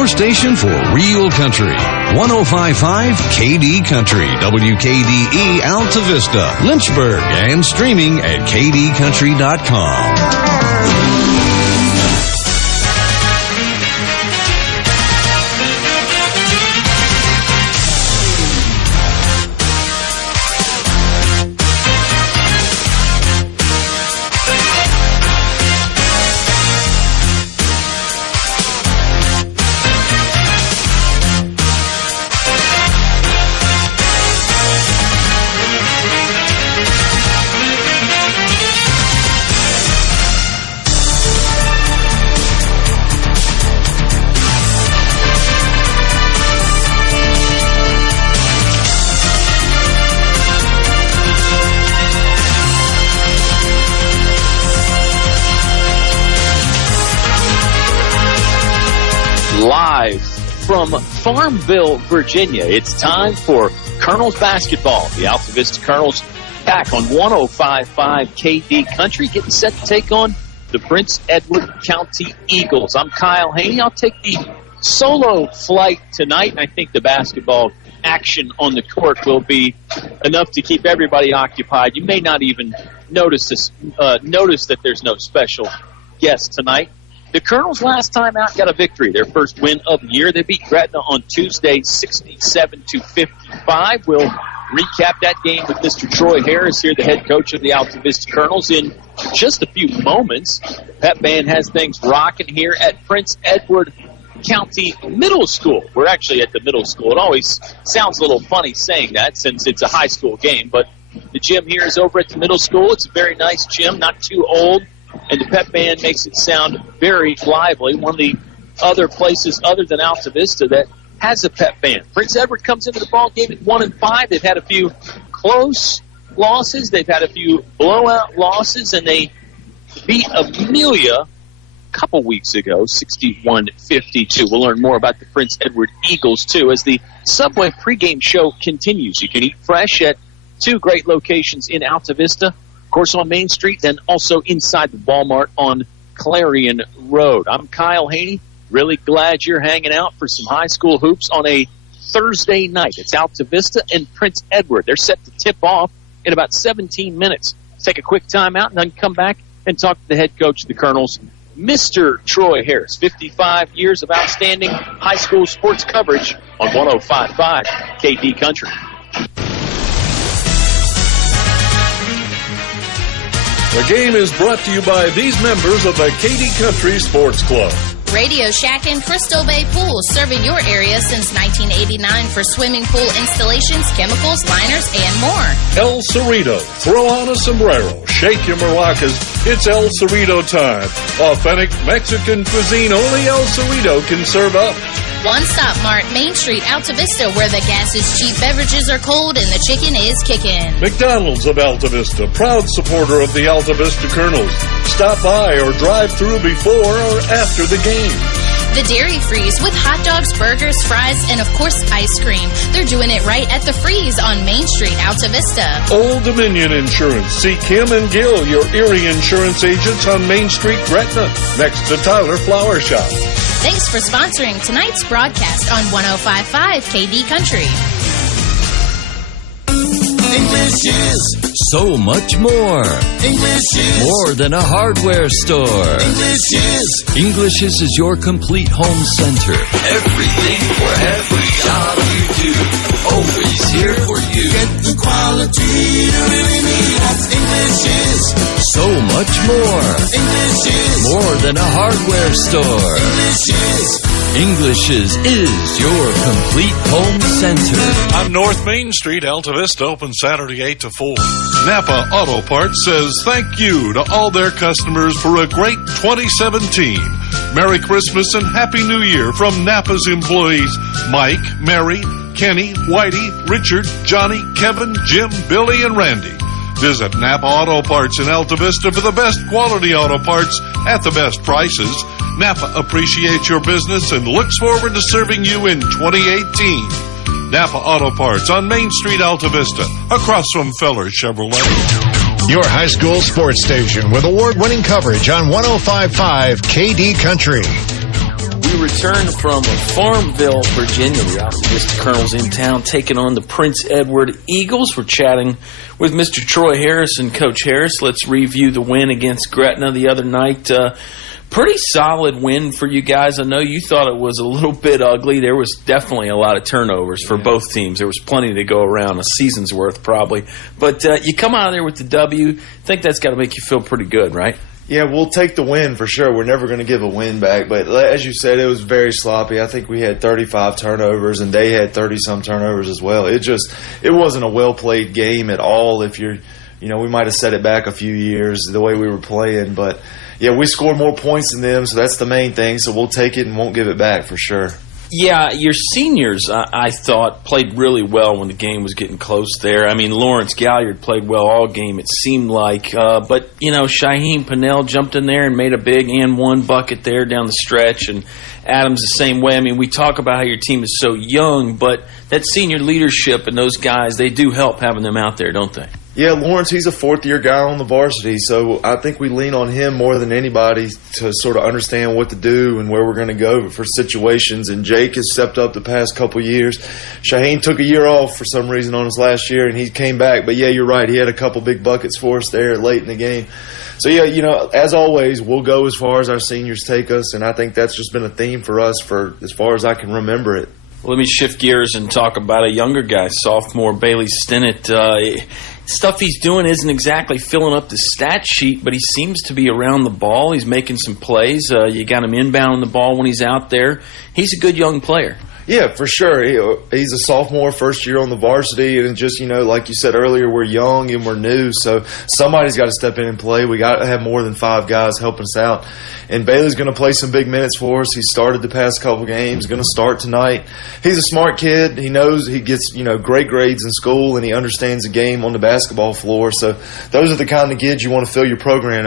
your station for real country. 105.5 KD Country, WKDE Altavista, Lynchburg, and streaming at kdcountry.com. Live from Farmville, Virginia, it's time for Colonels basketball. The Altavista Colonels back on 105.5 KD Country, getting set to take on the Prince Edward County Eagles. I'm Kyle Haney. I'll take the solo flight tonight, and I think the basketball action on the court will be enough to keep everybody occupied. You may not even notice that there's no special guest tonight. The Colonels last time out got a victory, their first win of the year. They beat Gretna on Tuesday 67-55. We'll recap that game with Mr. Troy Harris here, the head coach of the Altavista Colonels, in just a few moments. Pep Band has things rocking here at Prince Edward County Middle School. We're actually at the middle school. It always sounds a little funny saying that since it's a high school game, but the gym here is over at the middle school. It's a very nice gym, not too old. And the Pep Band makes it sound very lively. One of the other places other than Altavista that has a Pep Band. Prince Edward comes into the ball game at 1-5. They've had a few close losses. They've had a few blowout losses, and they beat Amelia a couple weeks ago, 61-52. We'll learn more about the Prince Edward Eagles, too, as the Subway pregame show continues. You can eat fresh at two great locations in Altavista. Of course, on Main Street, then also inside the Walmart on Clarion Road. I'm Kyle Haney. Really glad you're hanging out for some high school hoops on a Thursday night. It's Altavista and Prince Edward. They're set to tip off in about 17 minutes. Take a quick time out and then come back and talk to the head coach of the Colonels, Mr. Troy Harris. 55 years of outstanding high school sports coverage on 105.5 KD Country. The game is brought to you by these members of the KD Country Sports Club. Radio Shack and Crystal Bay Pools, serving your area since 1989 for swimming pool installations, chemicals, liners, and more. El Cerrito. Throw on a sombrero. Shake your maracas. It's El Cerrito time. Authentic Mexican cuisine only El Cerrito can serve up. One Stop Mart, Main Street, Altavista, where the gas is cheap, beverages are cold, and the chicken is kicking. McDonald's of Altavista, proud supporter of the Altavista Colonels. Stop by or drive through before or after the game. The Dairy Freeze with hot dogs, burgers, fries, and, of course, ice cream. They're doing it right at the Freeze on Main Street, Altavista. Old Dominion Insurance. See Kim and Gil, your Erie insurance agents on Main Street, Gretna, next to Tyler Flower Shop. Thanks for sponsoring tonight's broadcast on 105.5 KD Country. English is So much more. English is More than a hardware store. English is your complete home center. Everything for every job you do. Always here for you. Get the quality you really need. That's English is So much more. English is More than a hardware store. English is your complete home center. On North Main Street, Altavista, open Saturday 8 to 4. Napa Auto Parts says thank you to all their customers for a great 2017. Merry Christmas and Happy New Year from Napa's employees Mike, Mary, Kenny, Whitey, Richard, Johnny, Kevin, Jim, Billy, and Randy. Visit Napa Auto Parts in Altavista for the best quality auto parts at the best prices. Napa appreciates your business and looks forward to serving you in 2018. Napa Auto Parts on Main Street, Altavista, across from Feller Chevrolet. Your high school sports station with award-winning coverage on 105.5 KD Country. We return from Farmville, Virginia. The Altavista Colonels in town taking on the Prince Edward Eagles. We're chatting with Mr. Troy Harris and Coach Harris. Let's review the win against Gretna the other night. Pretty solid win for you guys. I know you thought it was a little bit ugly. There was definitely a lot of turnovers for both teams. There was plenty to go around, a season's worth probably. But you come out of there with the W. I think that's got to make you feel pretty good, right? Yeah, we'll take the win for sure. We're never going to give a win back. But as you said, it was very sloppy. I think we had 35 turnovers, and they had 30-some turnovers as well. It wasn't a well-played game at all. If we might have set it back a few years the way we were playing. But, yeah, we scored more points than them, so that's the main thing. So we'll take it and won't give it back for sure. Yeah, your seniors, I thought, played really well when the game was getting close there. I mean, Lawrence Galliard played well all game, it seemed like. But, Shaheem Pennell jumped in there and made a big and one bucket there down the stretch, and Adams the same way. I mean, we talk about how your team is so young, but that senior leadership and those guys, they do help having them out there, don't they? Yeah, Lawrence, he's a fourth-year guy on the varsity, so I think we lean on him more than anybody to sort of understand what to do and where we're going to go for situations. And Jake has stepped up the past couple years. Shaheen took a year off for some reason on his last year, and he came back. But, yeah, you're right. He had a couple big buckets for us there late in the game. So, yeah, as always, we'll go as far as our seniors take us, and I think that's just been a theme for us for as far as I can remember it. Let me shift gears and talk about a younger guy, sophomore Bailey Stinnett. Stuff he's doing isn't exactly filling up the stat sheet, but he seems to be around the ball. He's making some plays. You got him inbounding the ball when he's out there. He's a good young player. Yeah, for sure. He's a sophomore, first year on the varsity, and just, like you said earlier, we're young and we're new, so somebody's got to step in and play. We got to have more than 5 guys helping us out. And Bailey's going to play some big minutes for us. He started the past couple games, going to start tonight. He's a smart kid. He knows he gets, great grades in school, and he understands the game on the basketball floor. So those are the kind of kids you want to fill your program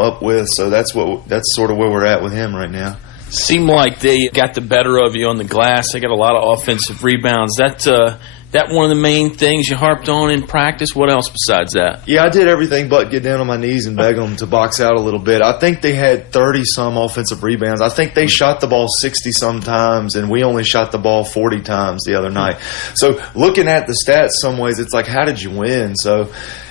up with. So that's sort of where we're at with him right now. Seemed like they got the better of you on the glass. They got a lot of offensive rebounds. That one of the main things you harped on in practice? What else besides that? Yeah, I did everything but get down on my knees and beg them to box out a little bit. I think they had 30-some offensive rebounds. I think they shot the ball 60-some times, and we only shot the ball 40 times the other night. So looking at the stats some ways, it's like, how did you win? So,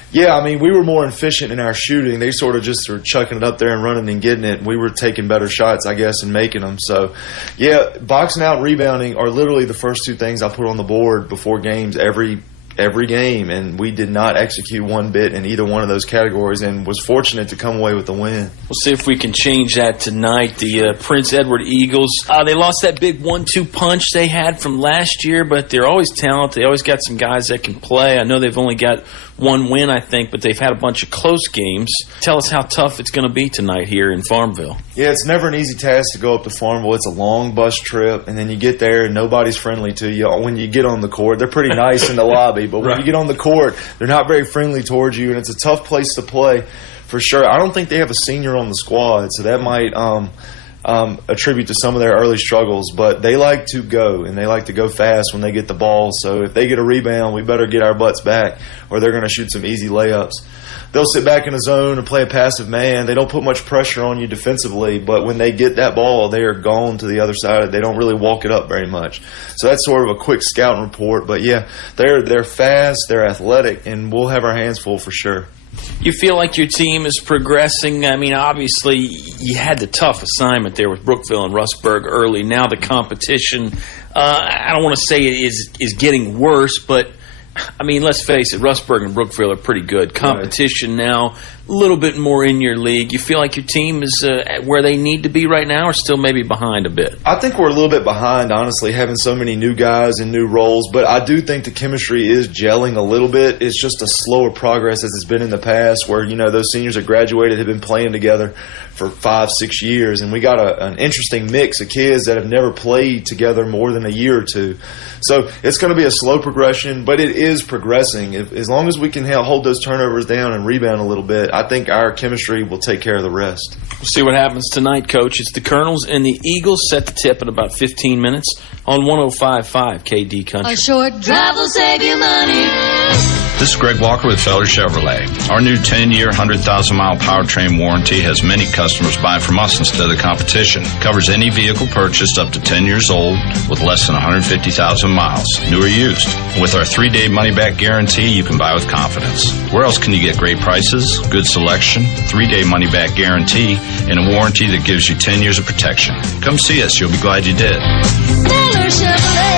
yeah, I mean, we were more efficient in our shooting. They sort of just were chucking it up there and running and getting it. We were taking better shots, I guess, and making them. So, yeah, boxing out and rebounding are literally the first 2 things I put on the board before games every game, and we did not execute one bit in either one of those categories and was fortunate to come away with the win. We'll see if we can change that tonight. The Prince Edward Eagles, they lost that big 1-2 punch they had from last year, but they're always talented. They always got some guys that can play. I know they've only got 1 win, I think, but they've had a bunch of close games. Tell us how tough it's going to be tonight here in Farmville. Yeah, it's never an easy task to go up to Farmville. It's a long bus trip, and then you get there and nobody's friendly to you. When you get on the court, they're pretty nice in the lobby, but when you get on the court, they're not very friendly towards you, and it's a tough place to play for sure. I don't think they have a senior on the squad, so that might attribute to some of their early struggles, but they like to go, and they like to go fast when they get the ball. So if they get a rebound, we better get our butts back, or they're going to shoot some easy layups. They'll sit back in the zone and play a passive man. They don't put much pressure on you defensively, but when they get that ball, they are gone to the other side. They don't really walk it up very much. So that's sort of a quick scouting report. But, yeah, they're fast, they're athletic, and we'll have our hands full for sure. You feel like your team is progressing? I mean, obviously, you had the tough assignment there with Brookville and Rustburg early. Now the competition, I don't want to say it is getting worse, but, I mean, let's face it, Rustburg and Brookville are pretty good. Competition now, a little bit more in your league. You feel like your team is where they need to be right now, or still maybe behind a bit? I think we're a little bit behind, honestly, having so many new guys and new roles. But I do think the chemistry is gelling a little bit. It's just a slower progress as it's been in the past, where, those seniors that graduated have been playing together for 5-6 years. And we got an interesting mix of kids that have never played together more than a year or two. So it's going to be a slow progression, but it is progressing. As long as we can hold those turnovers down and rebound a little bit, I think our chemistry will take care of the rest. We'll see what happens tonight, Coach. It's the Colonels and the Eagles set to tip in about 15 minutes on 105.5 KD Country. A short drive will save you money. This is Greg Walker with Felder Chevrolet. Our new 10-year, 100,000-mile powertrain warranty has many customers buying from us instead of the competition. Covers any vehicle purchased up to 10 years old with less than 150,000 miles, new or used. With our 3-day money-back guarantee, you can buy with confidence. Where else can you get great prices, good selection, 3-day money-back guarantee, and a warranty that gives you 10 years of protection? Come see us. You'll be glad you did. Felder Chevrolet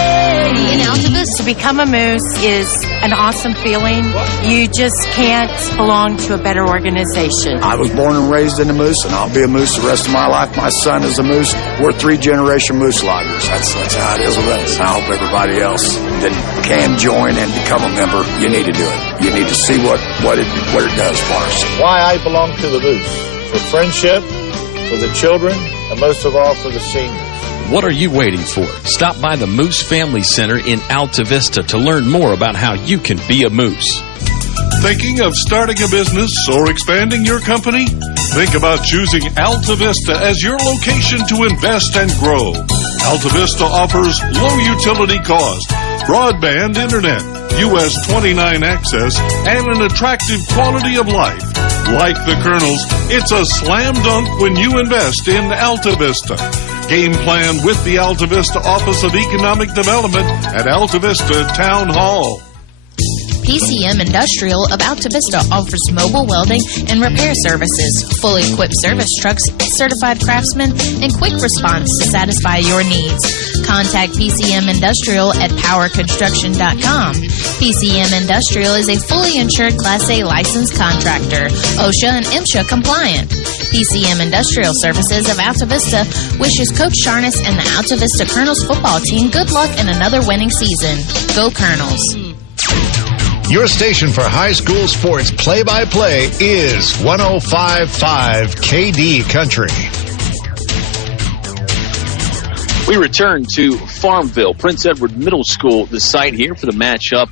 in Altavista. To become a Moose is an awesome feeling. You just can't belong to a better organization. I was born and raised in a Moose, and I'll be a Moose the rest of my life. My son is a Moose. We're 3-generation Moose loggers. That's how it is with us. I hope everybody else that can join and become a member, you need to do it. You need to see what it does for us. Why I belong to the Moose. For friendship, for the children, and most of all for the seniors. What are you waiting for? Stop by the Moose Family Center in Altavista to learn more about how you can be a Moose. Thinking of starting a business or expanding your company? Think about choosing Altavista as your location to invest and grow. Altavista offers low utility cost, broadband internet, US 29 access, and an attractive quality of life. Like the Colonels, it's a slam dunk when you invest in Altavista. Game plan with the Altavista Office of Economic Development at Altavista Town Hall. PCM Industrial of Altavista offers mobile welding and repair services, fully equipped service trucks, certified craftsmen, and quick response to satisfy your needs. Contact PCM Industrial at powerconstruction.com. PCM Industrial is a fully insured Class A licensed contractor, OSHA and MSHA compliant. PCM Industrial Services of Altavista wishes Coach Sharness and the Altavista Colonels football team good luck in another winning season. Go Colonels. Your station for high school sports play-by-play is 105.5 KD Country. We return to Farmville, Prince Edward Middle School, the site here for the matchup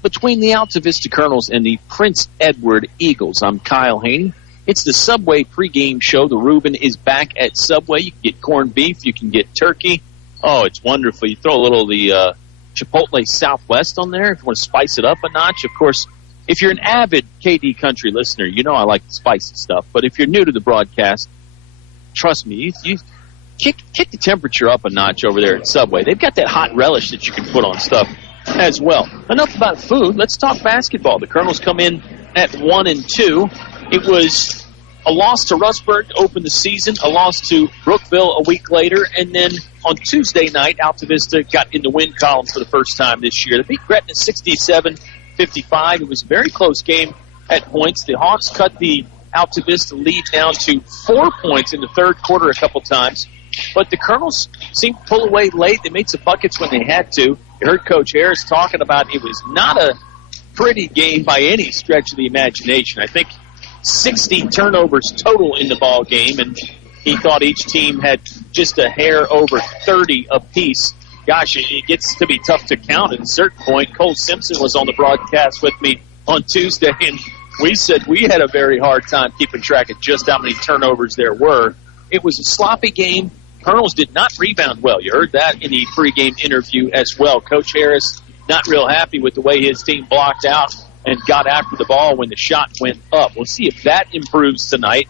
between the Altavista Colonels and the Prince Edward Eagles. I'm Kyle Haney. It's the Subway pregame show. The Reuben is back at Subway. You can get corned beef. You can get turkey. Oh, it's wonderful. You throw a little of the Chipotle Southwest on there if you want to spice it up a notch. Of course, if you're an avid KD Country listener, you know I like the spicy stuff. But if you're new to the broadcast, trust me, you kick the temperature up a notch over there at Subway. They've got that hot relish that you can put on stuff as well. Enough about food. Let's talk basketball. The Colonels come in at 1-2. It was a loss to Rustburg to open the season, a loss to Brookville a week later, and then on Tuesday night, Altavista got in the win column for the first time this year. They beat Gretna 67-55. It was a very close game at points. The Hawks cut the Altavista lead down to 4 points in the third quarter a couple times. But the Colonels seemed to pull away late. They made some buckets when they had to. You heard Coach Harris talking about it was not a pretty game by any stretch of the imagination. I think 60 turnovers total in the ball game, and he thought each team had just a hair over 30 apiece. Gosh, it gets to be tough to count at a certain point. Cole Simpson was on the broadcast with me on Tuesday, and we said we had a very hard time keeping track of just how many turnovers there were. It was a sloppy game. Colonels did not rebound well. You heard that in the pregame interview as well. Coach Harris not real happy with the way his team blocked out and got after the ball when the shot went up. We'll see if that improves tonight.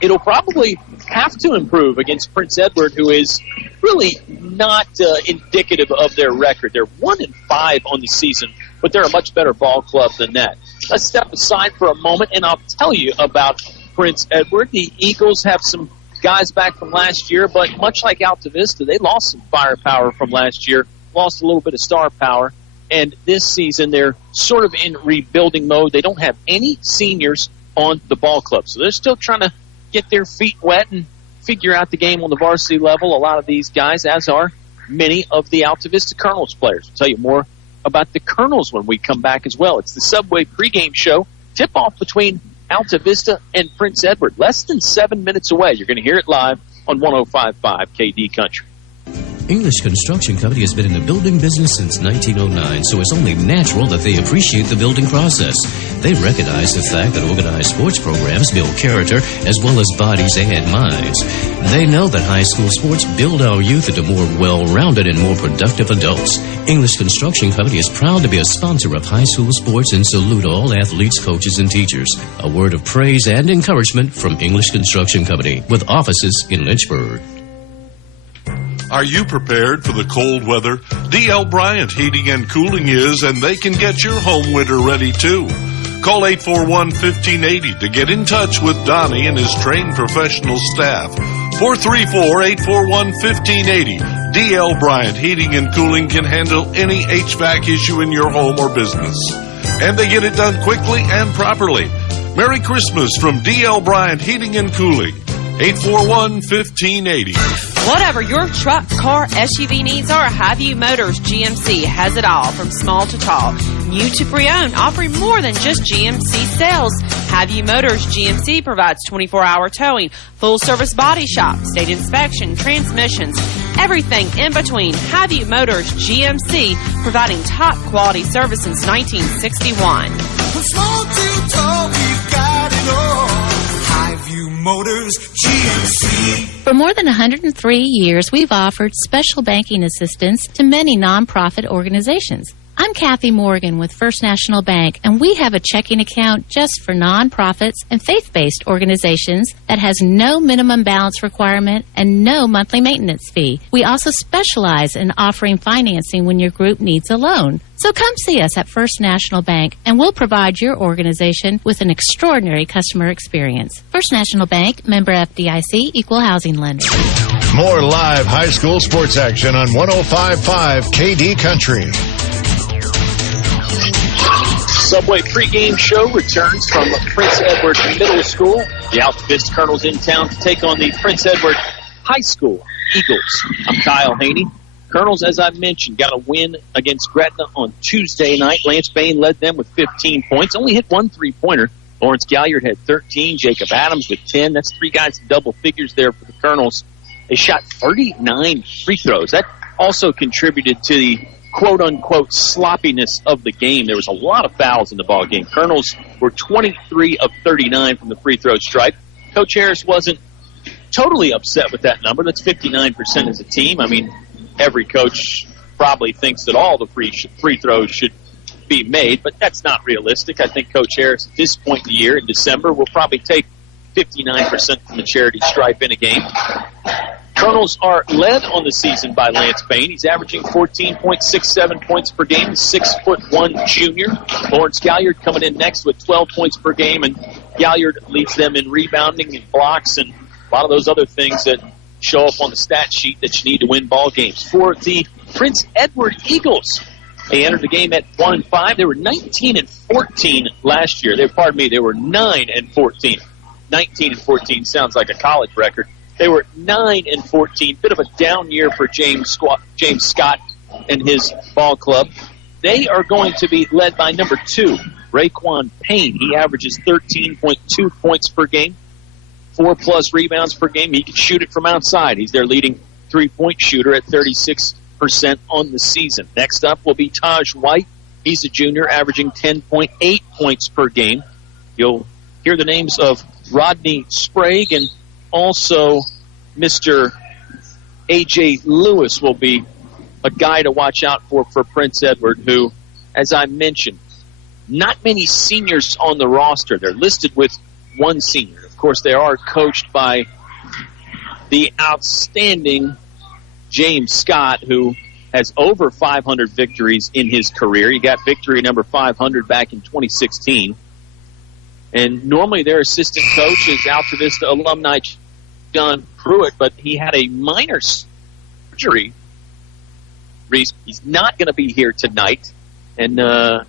It'll probably have to improve against Prince Edward, who is really not indicative of their record. They're 1-5 on the season, but they're a much better ball club than that. Let's step aside for a moment, and I'll tell you about Prince Edward. The Eagles have some guys back from last year, but much like Altavista, they lost some firepower from last year, lost a little bit of star power. And this season, they're sort of in rebuilding mode. They don't have any seniors on the ball club. So they're still trying to get their feet wet and figure out the game on the varsity level. A lot of these guys, as are many of the Altavista Colonels players. We'll tell you more about the Colonels when we come back as well. It's the Subway pregame show. Tip-off between Altavista and Prince Edward. Less than 7 minutes away. You're going to hear it live on 105.5 KD Country. English Construction Company has been in the building business since 1909, so it's only natural that they appreciate the building process. They recognize the fact that organized sports programs build character as well as bodies and minds. They know that high school sports build our youth into more well-rounded and more productive adults. English Construction Company is proud to be a sponsor of high school sports and salute all athletes, coaches, and teachers. A word of praise and encouragement from English Construction Company with offices in Lynchburg. Are you prepared for the cold weather? D.L. Bryant Heating and Cooling is, and they can get your home winter ready too. Call 841-1580 to get in touch with Donnie and his trained professional staff. 434-841-1580. D.L. Bryant Heating and Cooling can handle any HVAC issue in your home or business. And they get it done quickly and properly. Merry Christmas from D.L. Bryant Heating and Cooling. 841-1580. Whatever your truck, car, SUV needs are, Highview Motors GMC has it all, from small to tall. New to pre-owned, offering more than just GMC sales. Highview Motors GMC provides 24-hour towing, full-service body shop, state inspection, transmissions, everything in between. Highview Motors GMC, providing top-quality service since 1961. From small to tall, we've got it all. Highview Motors GMC. For more than 103 years, we've offered special banking assistance to many nonprofit organizations. I'm Kathy Morgan with First National Bank, and we have a checking account just for nonprofits and faith-based organizations that has no minimum balance requirement and no monthly maintenance fee. We also specialize in offering financing when your group needs a loan. So come see us at First National Bank, and we'll provide your organization with an extraordinary customer experience. First National Bank, member FDIC, equal housing lender. More live high school sports action on 105.5 KD Country. Subway pregame show returns from Prince Edward Middle School. The Altavista Colonels in town to take on the Prince Edward High School Eagles. I'm Kyle Haney. Colonels, as I mentioned, got a win against Gretna on Tuesday night. Lance Bain led them with 15 points. Only hit one three-pointer. Lawrence Galliard had 13. Jacob Adams with 10. That's three guys in double figures there for the Colonels. They shot 39 free throws. That also contributed to the quote-unquote sloppiness of the game. There was a lot of fouls in the ball game. Colonels were 23 of 39 from the free throw stripe. Coach Harris wasn't totally upset with that number. That's 59% as a team. I mean, every coach probably thinks that all the free throws should be made, but that's not realistic. I think Coach Harris at this point in the year, in December, will probably take 59% from the charity stripe in a game. Colonels are led on the season by Lance Bain. He's averaging 14.67 points per game, 6'1" junior. Lawrence Galliard coming in next with 12 points per game, and Galliard leads them in rebounding and blocks and a lot of those other things that show up on the stat sheet that you need to win ball games. For the Prince Edward Eagles, they entered the game at 1-5. They were 19-14 last year. They were 9-14. 19-14 sounds like a college record. They were 9-14. Bit of a down year for James Scott and his ball club. They are going to be led by number 2, Raekwon Payne. He averages 13.2 points per game, 4+ rebounds per game. He can shoot it from outside. He's their leading three-point shooter at 36% on the season. Next up will be Taj White. He's a junior, averaging 10.8 points per game. You'll hear the names of Rodney Sprague and also Mr. A.J. Lewis will be a guy to watch out for Prince Edward, who, as I mentioned, not many seniors on the roster. They're listed with one senior. Of course, they are coached by the outstanding James Scott, who has over 500 victories in his career. He got victory number 500 back in 2016. And normally their assistant coach is Altavista alumni John Pruitt, but he had a minor surgery. He's not going to be here tonight. And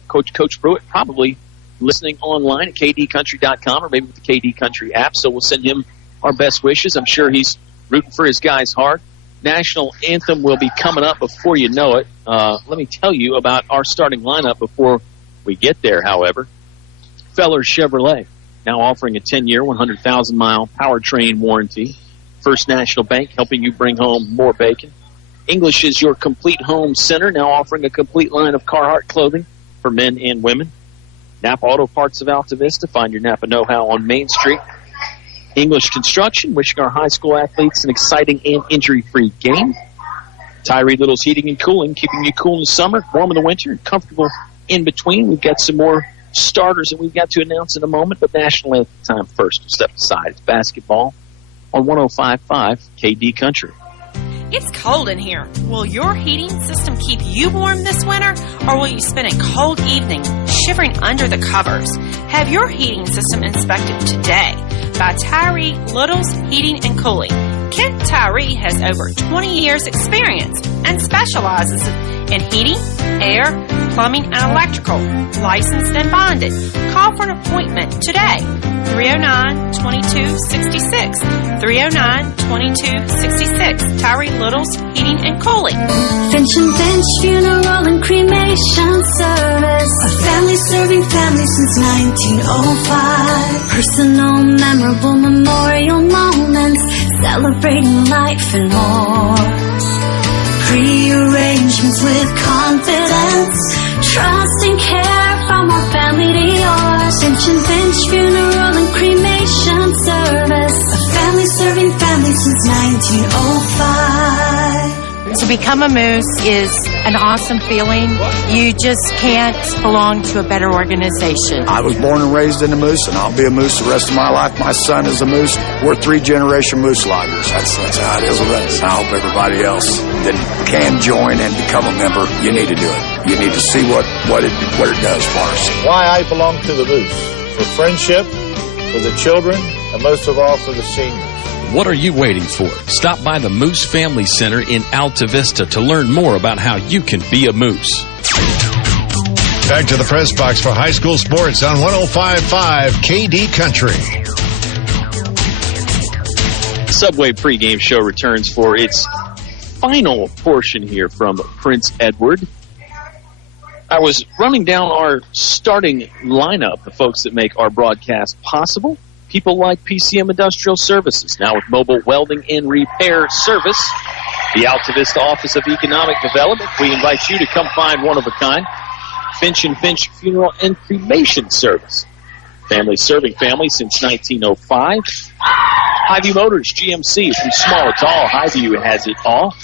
Coach Pruitt probably listening online at kdcountry.com or maybe with the KD Country app. So we'll send him our best wishes. I'm sure he's rooting for his guys hard. National anthem will be coming up before you know it. Let me tell you about our starting lineup before we get there, however. Feller Chevrolet, now offering a 10-year, 100,000-mile powertrain warranty. First National Bank, helping you bring home more bacon. English is your complete home center, now offering a complete line of Carhartt clothing for men and women. Napa Auto Parts of Altavista. Find your Napa know-how on Main Street. English Construction, wishing our high school athletes an exciting and injury-free game. Tyree Little's Heating and Cooling, keeping you cool in the summer, warm in the winter, and comfortable in between. We've got some more starters that we've got to announce in a moment, but national anthem time first. We'll step aside. It's basketball on 105.5 KD Country. It's cold in here. Will your heating system keep you warm this winter, or will you spend a cold evening shivering under the covers? Have your heating system inspected today by Tyree Little's Heating and Cooling. Kent Tyree has over 20 years experience and specializes in heating, air, plumbing, and electrical, licensed and bonded. Call for an appointment today. 309-2266. 309-2266. Tyree Little's Heating and Cooling. Finch and Finch Funeral and Cremation Service. A family serving family since 1905. Personal, memorable memorial moments. Celebrating life and more. Pre-arrangements with confidence. Trust and care from our family to yours. Finch and Finch Funeral and Cremation Service. A family serving family since 1905. To become a Moose is an awesome feeling. You just can't belong to a better organization. I was born and raised in a Moose, and I'll be a Moose the rest of my life. My son is a Moose. We're 3-generation Moose loggers. That's how it is with us. I hope everybody else that can join and become a member, you need to do it. You need to see what it does for us. Why I belong to the Moose. For friendship, for the children, and most of all for the seniors. What are you waiting for? Stop by the Moose Family Center in Altavista to learn more about how you can be a Moose. Back to the press box for high school sports on 105.5 KD Country. Subway pregame show returns for its final portion here from Prince Edward. I was running down our starting lineup, the folks that make our broadcast possible. People like PCM Industrial Services, now with mobile welding and repair service. The Altavista Office of Economic Development, we invite you to come find one of a kind. Finch and Finch Funeral and Cremation Service. Family serving family since 1905. Highview Motors, GMC, from small to tall. Highview has it all.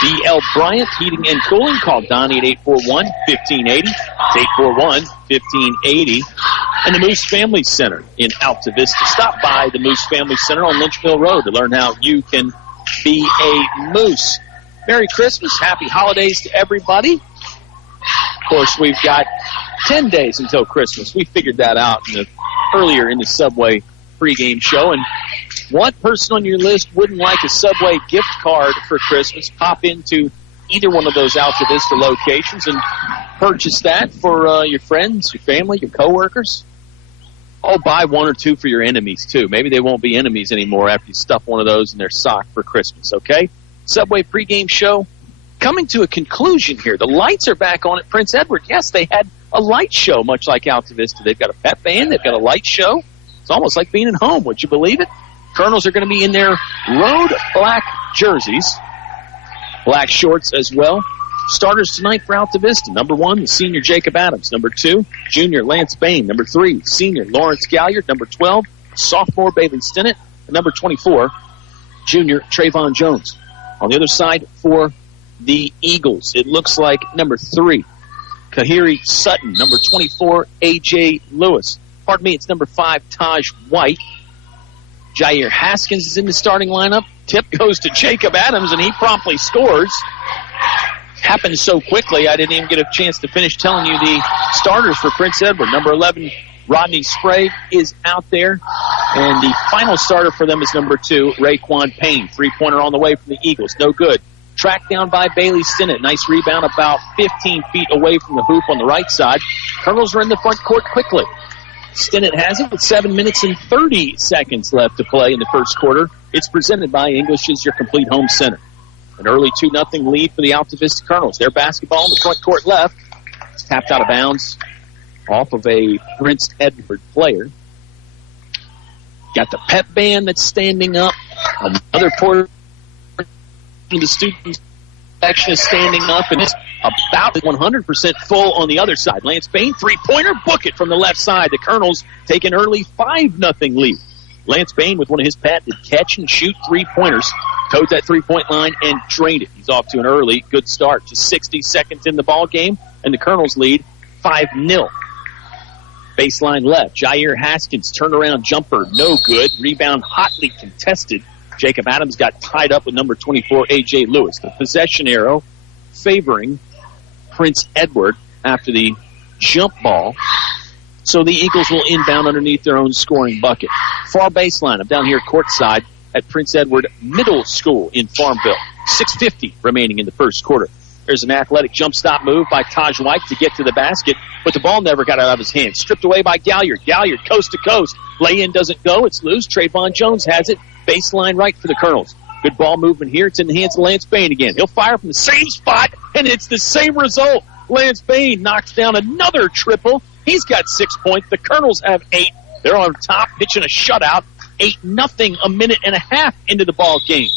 D.L. Bryant Heating and Cooling. Call Donnie at 841-1580. It's 841-1580. And the Moose Family Center in Altavista. Stop by the Moose Family Center on Lynch Mill Road to learn how you can be a Moose. Merry Christmas. Happy holidays to everybody. Of course, we've got 10 days until Christmas. We figured that out earlier in the Subway pregame show. And what person on your list wouldn't like a Subway gift card for Christmas? Pop into either one of those Altavista locations and purchase that for your friends, your family, your coworkers. Oh, buy one or two for your enemies, too. Maybe they won't be enemies anymore after you stuff one of those in their sock for Christmas, okay? Subway pregame show coming to a conclusion here. The lights are back on at Prince Edward. Yes, they had a light show, much like Altavista. They've got a pep band. They've got a light show. It's almost like being at home. Would you believe it? Colonels are going to be in their road black jerseys, black shorts as well. Starters tonight for Altavista. Number 1, the senior Jacob Adams. Number 2, junior Lance Bain. Number 3, senior Lawrence Galliard. Number 12, sophomore Bailey Stinnett. And number 24, junior Trayvon Jones. On the other side for the Eagles, it looks like number 3, Kahiri Sutton. Number 24, A.J. Lewis. Pardon me, it's number 5, Taj White. Jair Haskins is in the starting lineup. Tip goes to Jacob Adams, and he promptly scores. Happened so quickly, I didn't even get a chance to finish telling you the starters for Prince Edward. Number 11, Rodney Sprague, is out there. And the final starter for them is number 2, Raekwon Payne. Three-pointer on the way from the Eagles. No good. Tracked down by Bailey Stinnett. Nice rebound about 15 feet away from the hoop on the right side. Colonels are in the front court quickly. Stinnett has it with 7 minutes and 30 seconds left to play in the first quarter. It's presented by English's Your Complete Home Center. An early 2-0 lead for the Altavista Colonels. Their basketball in the front court left. It's tapped out of bounds off of a Prince Edward player. Got the pep band that's standing up. Another portion of the students section is standing up, and it's about 100% full on the other side. Lance Bain, three-pointer, book it from the left side. The Colonels take an early 5-0 lead. Lance Bain with one of his patented catch-and-shoot three-pointers, towed that three-point line and drained it. He's off to an early good start. Just 60 seconds in the ball game, and the Colonels lead 5-0. Baseline left. Jair Haskins, turnaround jumper, no good. Rebound hotly contested. Jacob Adams got tied up with number 24, A.J. Lewis. The possession arrow favoring Prince Edward after the jump ball. So the Eagles will inbound underneath their own scoring bucket. Far baseline. I'm down here courtside at Prince Edward Middle School in Farmville. 6:50 remaining in the first quarter. There's an athletic jump stop move by Taj White to get to the basket, but the ball never got out of his hands. Stripped away by Galliard. Galliard coast to coast. Lay-in doesn't go. It's loose. Trayvon Jones has it. Baseline right for the Colonels. Good ball movement here. It's in the hands of Lance Bain again. He'll fire from the same spot, and it's the same result. Lance Bain knocks down another triple. He's got 6 points. The Colonels have 8. They're on top, pitching a shutout. 8-0 a minute and a half into the ball game.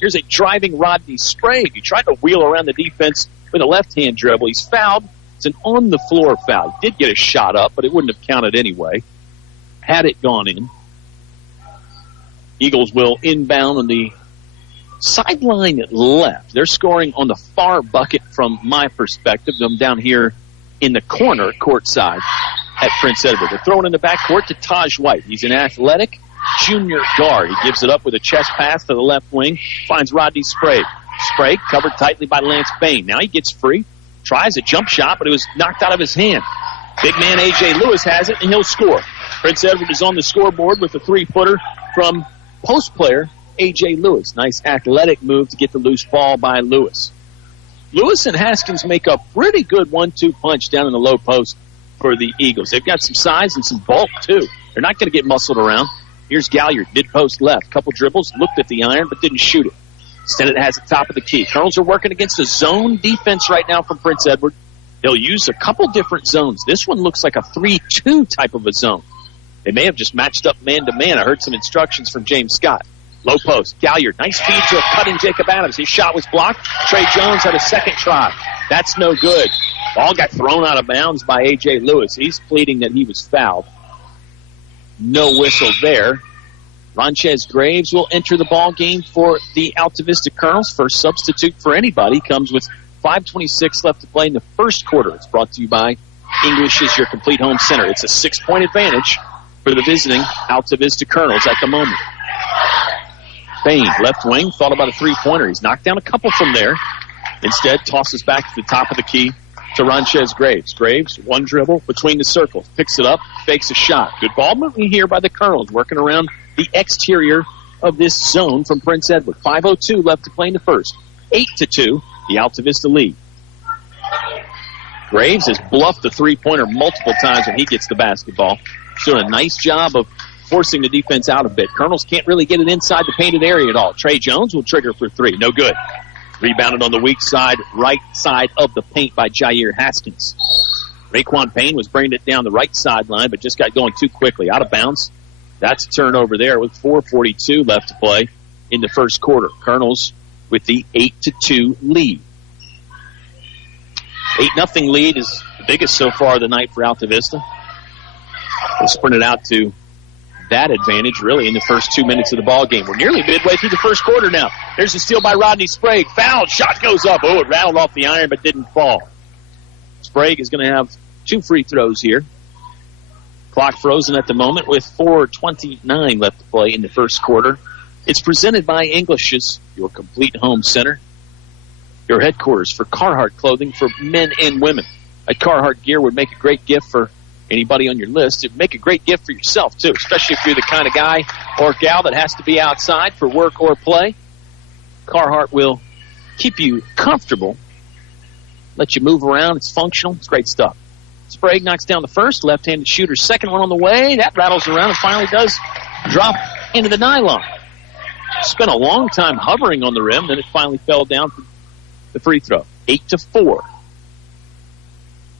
Here's a driving Rodney Sprague. He tried to wheel around the defense with a left-hand dribble. He's fouled. It's an on-the-floor foul. He did get a shot up, but it wouldn't have counted anyway had it gone in. Eagles will inbound on the sideline left. They're scoring on the far bucket from my perspective. I'm down here in the corner, courtside at Prince Edward. They're throwing in the backcourt to Taj White. He's an athletic junior guard. He gives it up with a chest pass to the left wing, finds Rodney Sprague. Sprague covered tightly by Lance Bain. Now he gets free, tries a jump shot, but it was knocked out of his hand. Big man A.J. Lewis has it, and he'll score. Prince Edward is on the scoreboard with a three-footer from post player A.J. Lewis. Nice athletic move to get the loose ball by Lewis. Lewis and Haskins make a pretty good 1-2 punch down in the low post for the Eagles. They've got some size and some bulk, too. They're not going to get muscled around. Here's Galliard, mid-post left. Couple dribbles, looked at the iron, but didn't shoot it. Instead, it has the top of the key. Colonels are working against a zone defense right now from Prince Edward. They'll use a couple different zones. This one looks like a 3-2 type of a zone. They may have just matched up man-to-man. I heard some instructions from James Scott. Low post, Galliard, nice feed to a cutting Jacob Adams. His shot was blocked. Trey Jones had a second try. That's no good. Ball got thrown out of bounds by A.J. Lewis. He's pleading that he was fouled. No whistle there. Ronchez Graves will enter the ball game for the Altavista Colonels. First substitute for anybody comes with 5:26 left to play in the first quarter. It's brought to you by English is your complete home center. It's a 6-point advantage for the visiting Altavista Colonels at the moment. Bain, left wing, thought about a three-pointer. He's knocked down a couple from there. Instead, tosses back to the top of the key to Ronchez Graves. Graves, one dribble between the circles, picks it up, fakes a shot. Good ball movement here by the Colonels, working around the exterior of this zone from Prince Edward. 5:02 left to play in the first. 8-2, the Altavista lead. Graves has bluffed the three-pointer multiple times when he gets the basketball. He's doing a nice job of forcing the defense out a bit. Colonels can't really get it inside the painted area at all. Trey Jones will trigger for three. No good. Rebounded on the weak side, right side of the paint by Jair Haskins. Raekwon Payne was bringing it down the right sideline, but just got going too quickly. Out of bounds. That's a turnover there with 4:42 left to play in the first quarter. Colonels with the 8-2 lead. 8-0 lead is the biggest so far of the night for Altavista. They sprinted out to that advantage really in the first 2 minutes of the ball game. We're nearly midway through the first quarter now. There's a steal by Rodney Sprague. Fouled. Shot goes up. Oh, it rattled off the iron but didn't fall. Sprague is going to have 2 free throws here. Clock frozen at the moment with 4:29 left to play in the first quarter. It's presented by English's, your complete home center, your headquarters for Carhartt clothing for men and women. A Carhartt gear would make a great gift for anybody on your list. It would make a great gift for yourself, too, especially if you're the kind of guy or gal that has to be outside for work or play. Carhartt will keep you comfortable, let you move around. It's functional. It's great stuff. Sprague knocks down the first, left-handed shooter. Second one on the way. That rattles around and finally does drop into the nylon. Spent a long time hovering on the rim, then it finally fell down for the free throw. 8-4.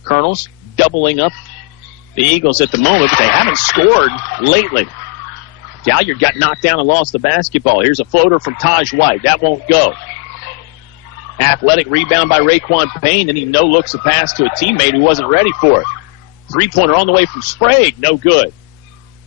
Colonels doubling up the Eagles at the moment, but they haven't scored lately. Galliard got knocked down and lost the basketball. Here's a floater from Taj White. That won't go. Athletic rebound by Raekwon Payne, and he no-looks a pass to a teammate who wasn't ready for it. Three-pointer on the way from Sprague, no good.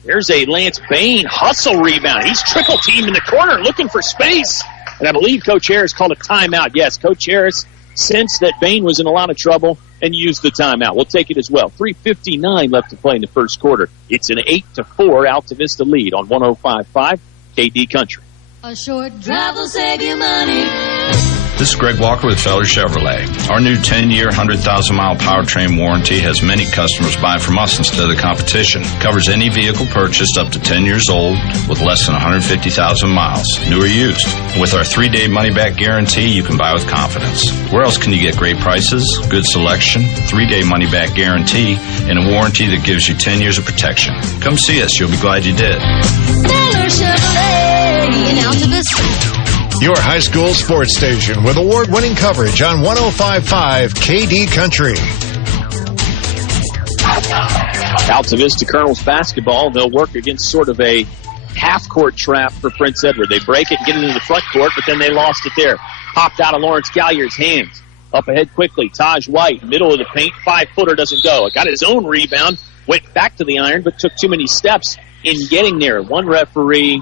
There's a Lance Bain hustle rebound. He's triple-teamed in the corner looking for space. And I believe Coach Harris called a timeout. Yes, Coach Harris sensed that Bain was in a lot of trouble and used the timeout. We'll take it as well. 3:59 left to play in the first quarter. It's an 8-4 Altavista lead on 105.5 KD Country. A short drive will save you money. This is Greg Walker with Feller Chevrolet. Our new 10-year, 100,000-mile powertrain warranty has many customers buy from us instead of the competition. Covers any vehicle purchased up to 10 years old with less than 150,000 miles, new or used. With our 3-day money-back guarantee, you can buy with confidence. Where else can you get great prices, good selection, 3-day money-back guarantee, and a warranty that gives you 10 years of protection? Come see us. You'll be glad you did. Feller Chevrolet in Altavista. Your high school sports station with award-winning coverage on 105.5 KD Country. Altavista Colonels basketball. They'll work against sort of a half-court trap for Prince Edward. They break it and get it into the front court, but then they lost it there. Popped out of Lawrence Galliard's hands. Up ahead quickly, Taj White, middle of the paint, 5-footer doesn't go. Got his own rebound, went back to the iron, but took too many steps in getting there. One referee...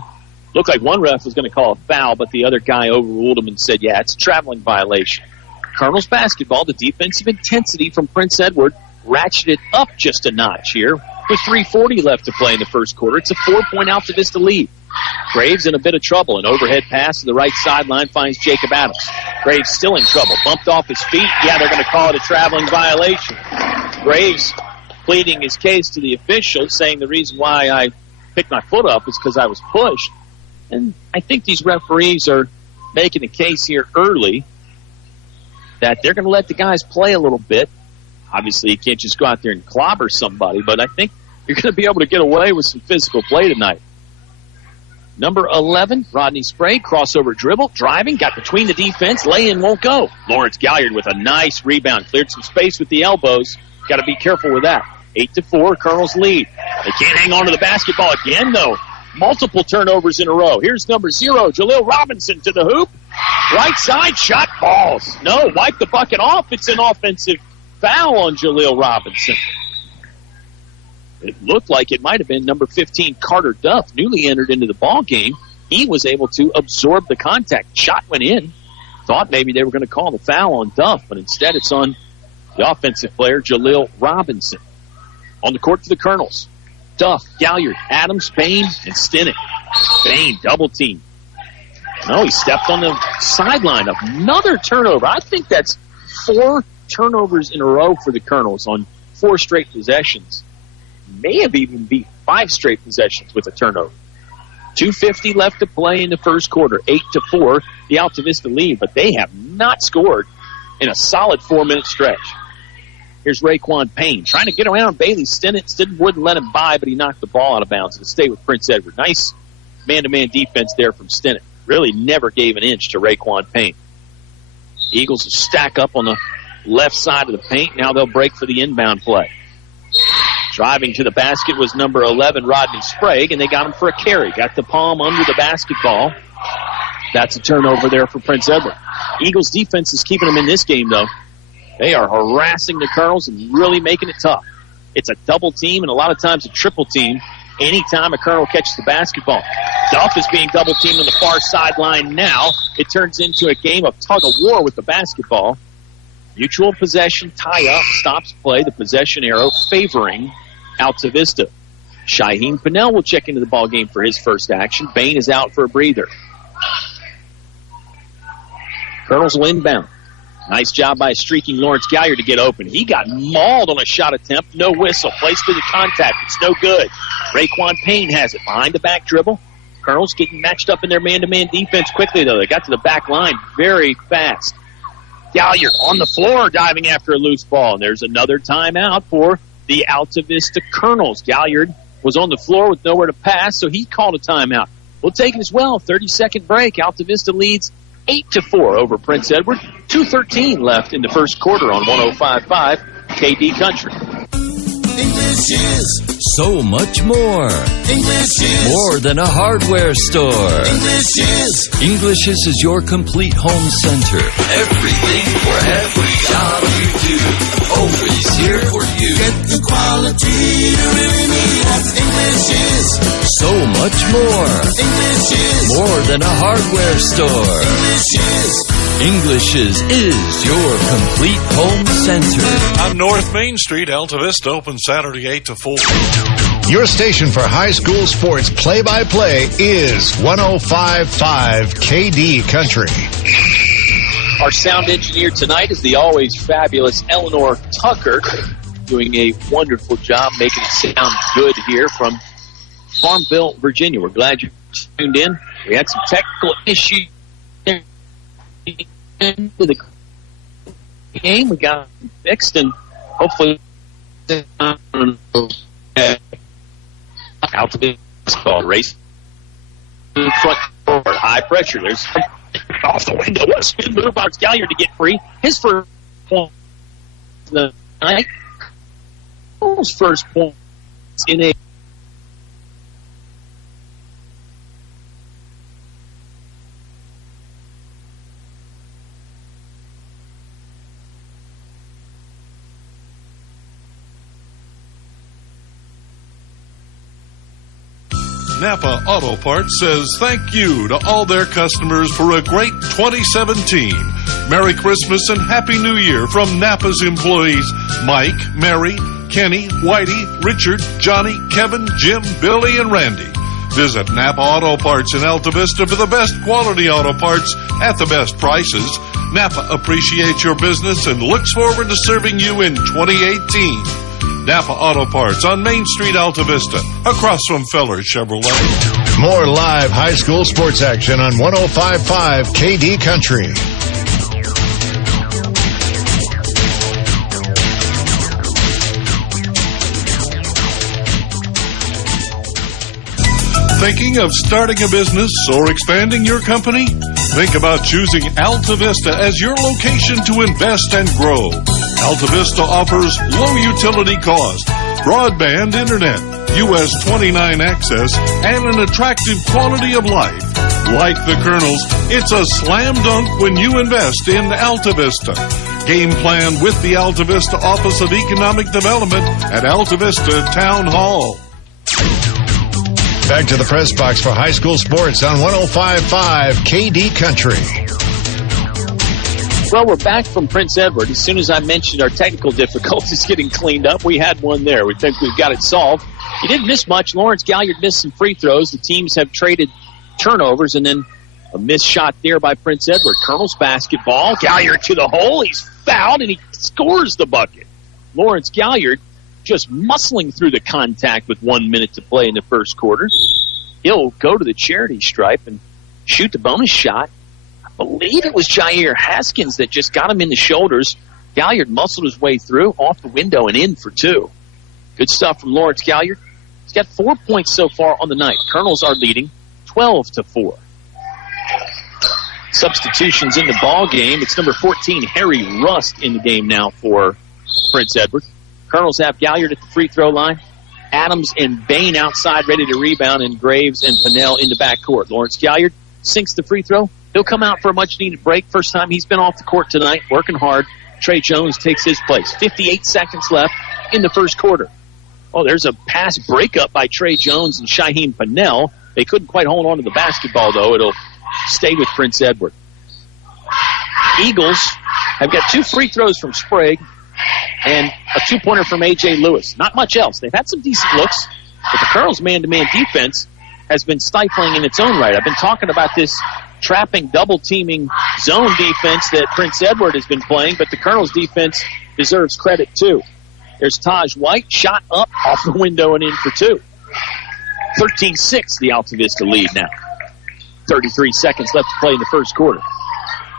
Looked like one ref was going to call a foul, but the other guy overruled him and said, yeah, it's a traveling violation. Colonels basketball, the defensive intensity from Prince Edward ratcheted up just a notch here with 3:40 left to play in the first quarter. It's a 4-point Altavista lead. Graves in a bit of trouble. An overhead pass to the right sideline finds Jacob Adams. Graves still in trouble. Bumped off his feet. Yeah, they're going to call it a traveling violation. Graves pleading his case to the officials, saying the reason why I picked my foot up is because I was pushed. And I think these referees are making a case here early that they're going to let the guys play a little bit. Obviously, you can't just go out there and clobber somebody, but I think you're going to be able to get away with some physical play tonight. Number 11, Rodney Sprague, crossover dribble, driving, got between the defense, lay-in won't go. Lawrence Galliard with a nice rebound, cleared some space with the elbows. Got to be careful with that. 8-4, Colonels lead. They can't hang on to the basketball again, though. Multiple turnovers in a row. Here's number 0, Jaleel Robinson to the hoop. Right side, shot, balls. No, wipe the bucket off. It's an offensive foul on Jaleel Robinson. It looked like it might have been number 15, Carter Duff, newly entered into the ball game. He was able to absorb the contact. Shot went in. Thought maybe they were going to call the foul on Duff, but instead it's on the offensive player, Jaleel Robinson. On the court for the Colonels. Duff, Galliard, Adams, Bain, and Stinnett. Bain, double team. No, he stepped on the sideline. Another turnover. I think that's 4 turnovers in a row for the Colonels on 4 straight possessions. May have even beat 5 straight possessions with a turnover. 2:50 left to play in the first quarter. 8-4, the Altavista lead, but they have not scored in a solid 4-minute stretch. Here's Raekwon Payne trying to get around Bailey Stinnett. Stinnett wouldn't let him by, but he knocked the ball out of bounds and stayed with Prince Edward. Nice man-to-man defense there from Stinnett. Really never gave an inch to Raekwon Payne. Eagles will stack up on the left side of the paint. Now they'll break for the inbound play. Driving to the basket was number 11, Rodney Sprague, and they got him for a carry. Got the palm under the basketball. That's a turnover there for Prince Edward. Eagles defense is keeping them in this game, though. They are harassing the Colonels and really making it tough. It's a double team and a lot of times a triple team anytime a Colonel catches the basketball. Duff is being double teamed on the far sideline now. It turns into a game of tug-of-war with the basketball. Mutual possession, tie-up, stops play, the possession arrow favoring Altavista. Shaheem Pinnell will check into the ball game for his first action. Bain is out for a breather. Colonels will inbound. Nice job by a streaking Lawrence Galliard to get open. He got mauled on a shot attempt. No whistle. Placed through the contact. It's no good. Raekwon Payne has it. Behind the back dribble. Colonels getting matched up in their man-to-man defense quickly, though. They got to the back line very fast. Galliard on the floor diving after a loose ball. And there's another timeout for the Altavista Colonels. Galliard was on the floor with nowhere to pass, so he called a timeout. We'll take it as well. 30-second break. Altavista leads 8-4 over Prince Edward. 2:13 left in the first quarter on 105.5 KD Country. English is So much more. English is. More than a hardware store. English is. English's is your complete home center. Everything for every job you do. Always here for you. Get the quality you really need at English's. So much more. English's. More than a hardware store. English's is your complete home center. On North Main Street, Altavista open Saturday 8 to 4. Your station for high school sports play-by-play is 105.5 KD Country. Our sound engineer tonight is the always fabulous Eleanor Tucker, doing a wonderful job making it sound good here from Farmville, Virginia. We're glad you tuned in. We had some technical issues into the game. We got it fixed, and hopefully Altavista called race front forward, high pressure. There's off the window. What a spin move by Galliard to get free. His first point of the night. His first point in a Napa Auto Parts says thank you to all their customers for a great 2017. Merry Christmas and Happy New Year from Napa's employees Mike, Mary, Kenny, Whitey, Richard, Johnny, Kevin, Jim, Billy, and Randy. Visit Napa Auto Parts in Altavista for the best quality auto parts at the best prices. Napa appreciates your business and looks forward to serving you in 2018. Napa Auto Parts on Main Street, Altavista, across from Feller Chevrolet. More live high school sports action on 105.5 KD Country. Thinking of starting a business or expanding your company? Think about choosing Altavista as your location to invest and grow. Altavista offers low utility cost, broadband internet, US 29 access, and an attractive quality of life. Like the Colonels, it's a slam dunk when you invest in Altavista. Game plan with the Altavista Office of Economic Development at Altavista Town Hall. Back to the press box for high school sports on 105.5 KD Country. Well, we're back from Prince Edward. As soon as I mentioned our technical difficulties getting cleaned up, we had one there. We think we've got it solved. You didn't miss much. Lawrence Galliard missed some free throws. The teams have traded turnovers, and then a missed shot there by Prince Edward. Colonel's basketball. Galliard to the hole. He's fouled, and he scores the bucket. Lawrence Galliard just muscling through the contact with 1 minute to play in the first quarter. He'll go to the charity stripe and shoot the bonus shot. I believe it was Jair Haskins that just got him in the shoulders. Galliard muscled his way through, off the window, and in for two. Good stuff from Lawrence Galliard. He's got 4 points so far on the night. Colonels are leading 12-4. Substitutions in the ball game. It's number 14, Harry Rust, in the game now for Prince Edward. Colonels have Galliard at the free throw line. Adams and Bain outside ready to rebound, and Graves and Pinnell in the backcourt. Lawrence Galliard sinks the free throw. He'll come out for a much-needed break. First time he's been off the court tonight, working hard. Trey Jones takes his place. 58 seconds left in the first quarter. Oh, there's a pass breakup by Trey Jones and Shaheem Pinnell. They couldn't quite hold on to the basketball, though. It'll stay with Prince Edward. Eagles have got 2 free throws from Sprague and a 2-pointer from A.J. Lewis. Not much else. They've had some decent looks, but the Colonels' man-to-man defense has been stifling in its own right. I've been talking about this trapping, double-teaming zone defense that Prince Edward has been playing, but the Colonels' defense deserves credit, too. There's Taj White, shot up off the window and in for two. 13-6, the Altavista lead now. 33 seconds left to play in the first quarter.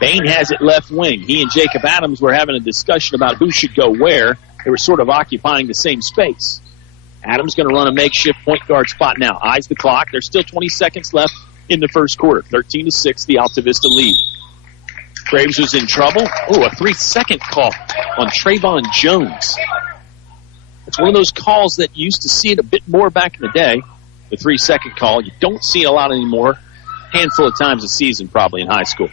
Bain has it left wing. He and Jacob Adams were having a discussion about who should go where. They were sort of occupying the same space. Adams going to run a makeshift point guard spot now. Eyes the clock. There's still 20 seconds left in the first quarter. 13-6, the Altavista lead. Graves was in trouble. Oh, a 3-second call on Trayvon Jones. It's one of those calls that you used to see it a bit more back in the day, the 3-second call. You don't see it a lot anymore. Handful of times a season probably in high school.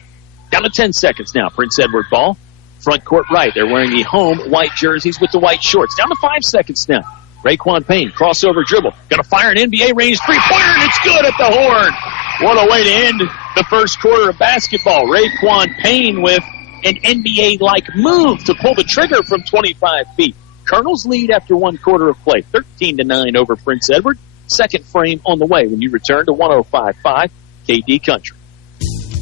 Down to 10 seconds now. Prince Edward ball. Front court right. They're wearing the home white jerseys with the white shorts. Down to 5 seconds now. Raekwon Payne, crossover dribble. Going to fire an NBA range three-pointer, and it's good at the horn. What a way to end the first quarter of basketball. Raekwon Payne with an NBA-like move to pull the trigger from 25 feet. Colonels lead after 1 quarter of play, 13-9 over Prince Edward. Second frame on the way when you return to 105.5 KD Country.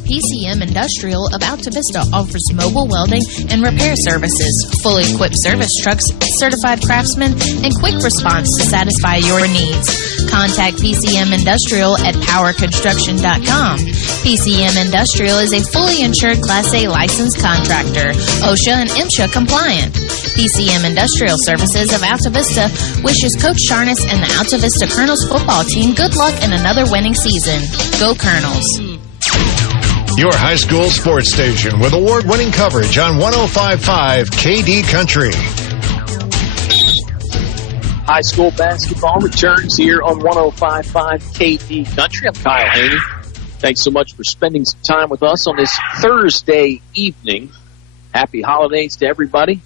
PCM Industrial of Altavista offers mobile welding and repair services, fully equipped service trucks, certified craftsmen, and quick response to satisfy your needs. Contact PCM Industrial at powerconstruction.com. PCM Industrial is a fully insured Class A licensed contractor, OSHA and MSHA compliant. PCM Industrial Services of Altavista wishes Coach Sharness and the Altavista Colonels football team good luck in another winning season. Go Colonels. Your high school sports station with award-winning coverage on 105.5 KD Country. High school basketball returns here on 105.5 KD Country. I'm Kyle Haney. Thanks so much for spending some time with us on this Thursday evening. Happy holidays to everybody.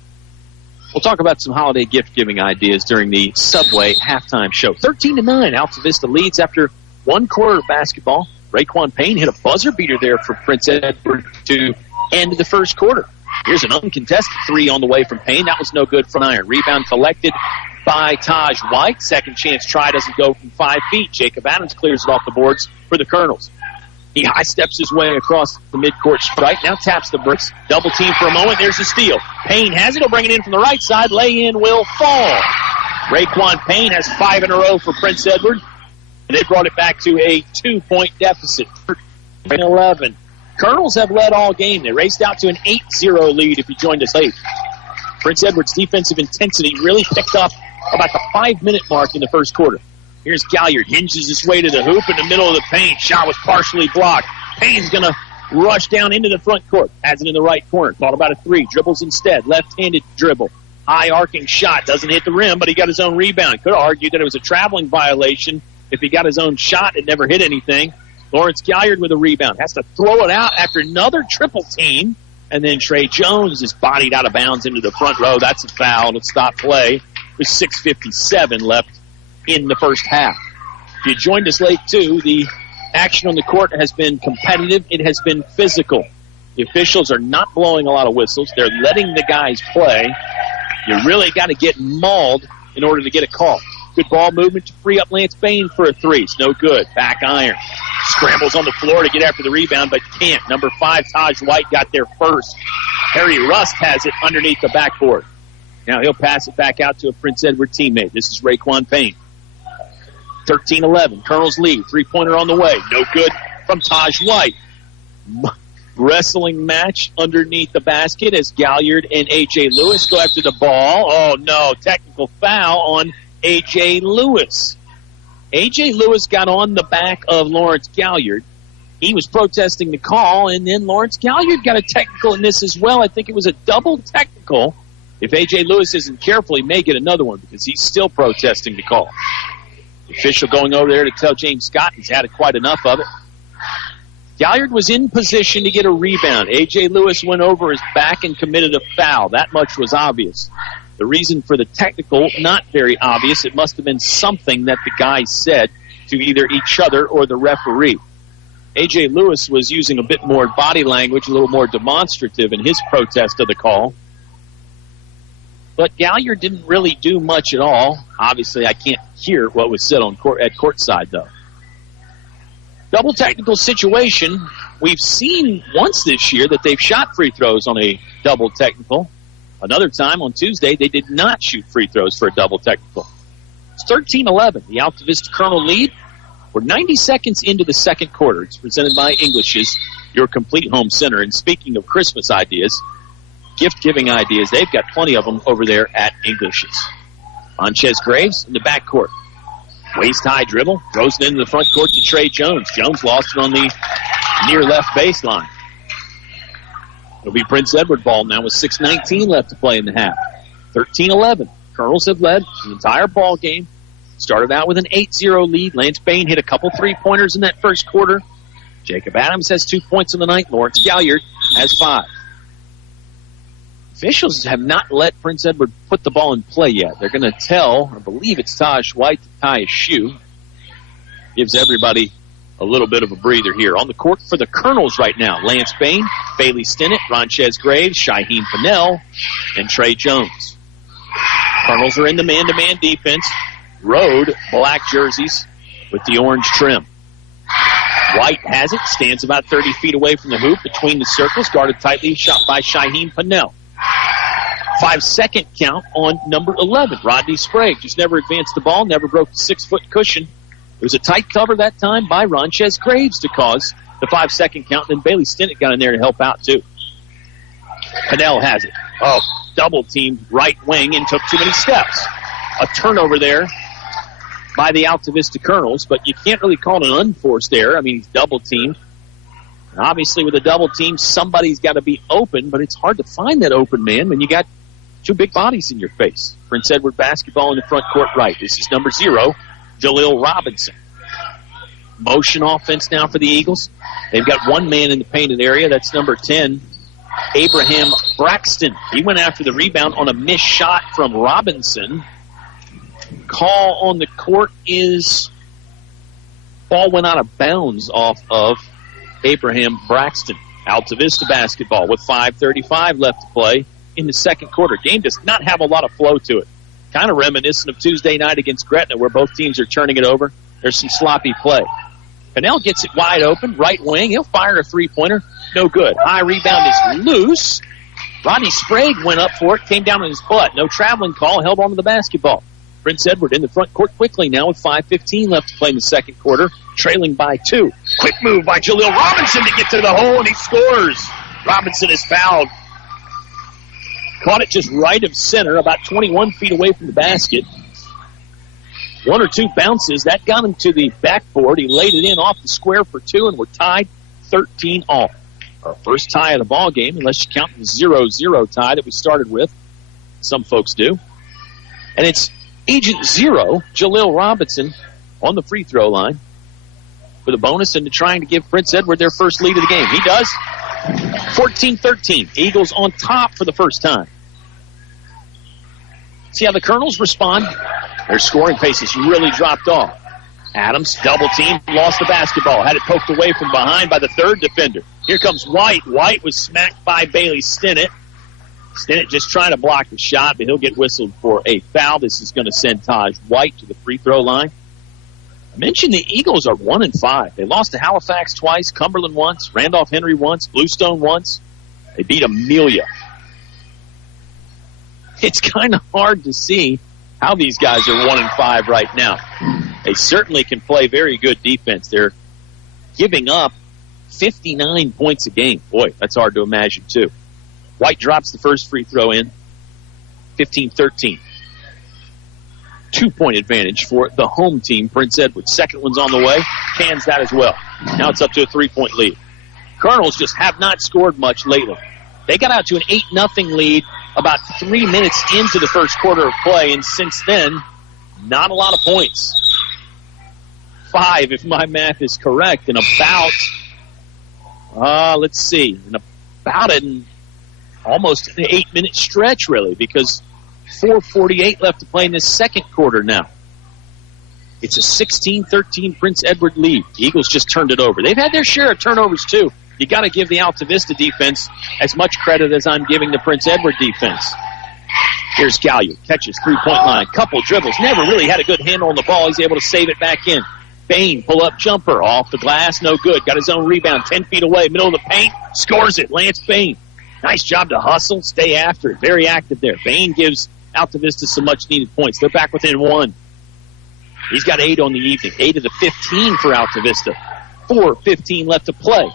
We'll talk about some holiday gift-giving ideas during the Subway halftime show. 13-9, Altavista leads after 1 quarter of basketball. Raekwon Payne hit a buzzer beater there for Prince Edward to end the first quarter. Here's an uncontested 3 on the way from Payne. That was no good from iron. Rebound collected by Taj White. Second chance try doesn't go from 5 feet. Jacob Adams clears it off the boards for the Colonels. He high steps his way across the midcourt stripe. Now taps the bricks. Double team for a moment. There's a steal. Payne has it. He'll bring it in from the right side. Lay in will fall. Raekwon Payne has 5 in a row for Prince Edward. And they brought it back to a 2-point deficit. 11. Colonels have led all game. They raced out to an 8-0 lead if you joined us late. Prince Edward's defensive intensity really picked up about the 5-minute mark in the first quarter. Here's Galliard. Hinges his way to the hoop in the middle of the paint. Shot was partially blocked. Payne's going to rush down into the front court. Has it in the right corner. Thought about a 3. Dribbles instead. Left-handed dribble. High arcing shot. Doesn't hit the rim, but he got his own rebound. Could have argued that it was a traveling violation. If he got his own shot, it never hit anything. Lawrence Galliard with a rebound. Has to throw it out after another triple team. And then Trey Jones is bodied out of bounds into the front row. That's a foul to stop play with 6:57 left in the first half. If you joined us late, too, the action on the court has been competitive. It has been physical. The officials are not blowing a lot of whistles. They're letting the guys play. You really got to get mauled in order to get a call. Good ball movement to free up Lance Bain for a 3. It's no good. Back iron. Scrambles on the floor to get after the rebound, but can't. Number 5, Taj White, got there first. Harry Rust has it underneath the backboard. Now he'll pass it back out to a Prince Edward teammate. This is Raekwon Payne. 13-11. Colonels lead. 3-pointer on the way. No good from Taj White. Wrestling match underneath the basket as Galliard and A.J. Lewis go after the ball. Oh, no. Technical foul on A.J. Lewis. A.J. Lewis got on the back of Lawrence Galliard. He was protesting the call, and then Lawrence Galliard got a technical in this as well. I think it was a double technical. If A.J. Lewis isn't careful, he may get another one because he's still protesting the call. The official going over there to tell James Scott he's had quite enough of it. Galliard was in position to get a rebound. A.J. Lewis went over his back and committed a foul. That much was obvious. The reason for the technical, not very obvious. It must have been something that the guys said to either each other or the referee. A.J. Lewis was using a bit more body language, a little more demonstrative in his protest of the call. But Galliard didn't really do much at all. Obviously, I can't hear what was said on at courtside, though. Double technical situation. We've seen once this year that they've shot free throws on a double technical. Another time on Tuesday, they did not shoot free throws for a double technical. It's 13-11. The Altavista Colonel lead. We're 90 seconds into the second quarter. It's presented by English's, your complete home center. And speaking of Christmas ideas, gift-giving ideas, they've got plenty of them over there at English's. Monchez Graves in the backcourt. Waist-high dribble. Throws it into the front court to Trey Jones. Jones lost it on the near left baseline. It'll be Prince Edward ball now with 6:19 left to play in the half. 13-11. Colonels have led the entire ball game. Started out with an 8-0 lead. Lance Bain hit a couple three-pointers in that first quarter. Jacob Adams has 2 points in the night. Lawrence Galliard has 5. Officials have not let Prince Edward put the ball in play yet. They're going to tell, I believe it's Taj White, to tie his shoe. Gives everybody a little bit of a breather here. On the court for the Colonels right now, Lance Bain, Bailey Stinnett, Ronchez Graves, Shaheem Pennell, and Trey Jones. Colonels are in the man-to-man defense. Road black jerseys with the orange trim. White has it, stands about 30 feet away from the hoop between the circles, guarded tightly, shot by Shaheem Pennell. 5-second count on number 11, Rodney Sprague. Just never advanced the ball, never broke the 6-foot cushion. It was a tight cover that time by Ronchez Graves to cause the 5-second count. Then Bailey Stinnett got in there to help out, too. Pennell has it. Oh, double-teamed right wing and took too many steps. A turnover there by the Altavista Colonels, but you can't really call it an unforced error. I mean, he's double-teamed. And obviously, with a double team, somebody's got to be open, but it's hard to find that open man when you got two big bodies in your face. Prince Edward basketball in the front court right. This is number 0, Jaleel Robinson. Motion offense now for the Eagles. They've got one man in the painted area. That's number 10, Abraham Braxton. He went after the rebound on a missed shot from Robinson. Call on the court is ball went out of bounds off of Abraham Braxton. Altavista basketball with 5:35 left to play in the second quarter. Game does not have a lot of flow to it. Kind of reminiscent of Tuesday night against Gretna where both teams are turning it over. There's some sloppy play. Pennell gets it wide open, right wing. He'll fire a three-pointer. No good. High rebound is loose. Rodney Sprague went up for it, came down on his butt. No traveling call, held on to the basketball. Prince Edward in the front court quickly now with 5:15 left to play in the second quarter, trailing by 2. Quick move by Jaleel Robinson to get to the hole, and he scores. Robinson is fouled. Caught it just right of center, about 21 feet away from the basket. 1 or 2 bounces. That got him to the backboard. He laid it in off the square for 2, and we're tied 13 all. Our first tie of the ball game, unless you count the 0-0 tie that we started with. Some folks do. And it's Agent 0, Jaleel Robinson, on the free throw line with a bonus into trying to give Prince Edward their first lead of the game. He does. 14-13. Eagles on top for the first time. See how the Colonels respond? Their scoring pace has really dropped off. Adams, double team, lost the basketball. Had it poked away from behind by the third defender. Here comes White. White was smacked by Bailey Stinnett. Stinnett just trying to block the shot, but he'll get whistled for a foul. This is going to send Taj White to the free throw line. I mentioned the Eagles are 1-5. They lost to Halifax twice, Cumberland once, Randolph Henry once, Bluestone once. They beat Amelia. It's kind of hard to see how these guys are 1-5 right now. They certainly can play very good defense. They're giving up 59 points a game. Boy, that's hard to imagine, too. White drops the first free throw in. 15-13. 2-point advantage for the home team, Prince Edward. Second one's on the way. Cans that as well. Now it's up to a 3-point lead. Colonels just have not scored much lately. They got out to an 8-0 lead about 3 minutes into the first quarter of play, and since then, not a lot of points. 5, if my math is correct, in about, let's see, in about an almost an 8-minute stretch, really, because 4:48 left to play in this second quarter now. It's a 16-13 Prince Edward lead. The Eagles just turned it over. They've had their share of turnovers, too. You got to give the Altavista defense as much credit as I'm giving the Prince Edward defense. Here's Galliard. Catches three-point line. Couple dribbles. Never really had a good handle on the ball. He's able to save it back in. Bain, pull-up jumper. Off the glass. No good. Got his own rebound. 10 feet away. Middle of the paint. Scores it. Lance Bain. Nice job to hustle. Stay after it. Very active there. Bain gives Altavista some much-needed points. They're back within 1. He's got 8 on the evening. 8 of the 15 for Altavista. 4:15 left to play.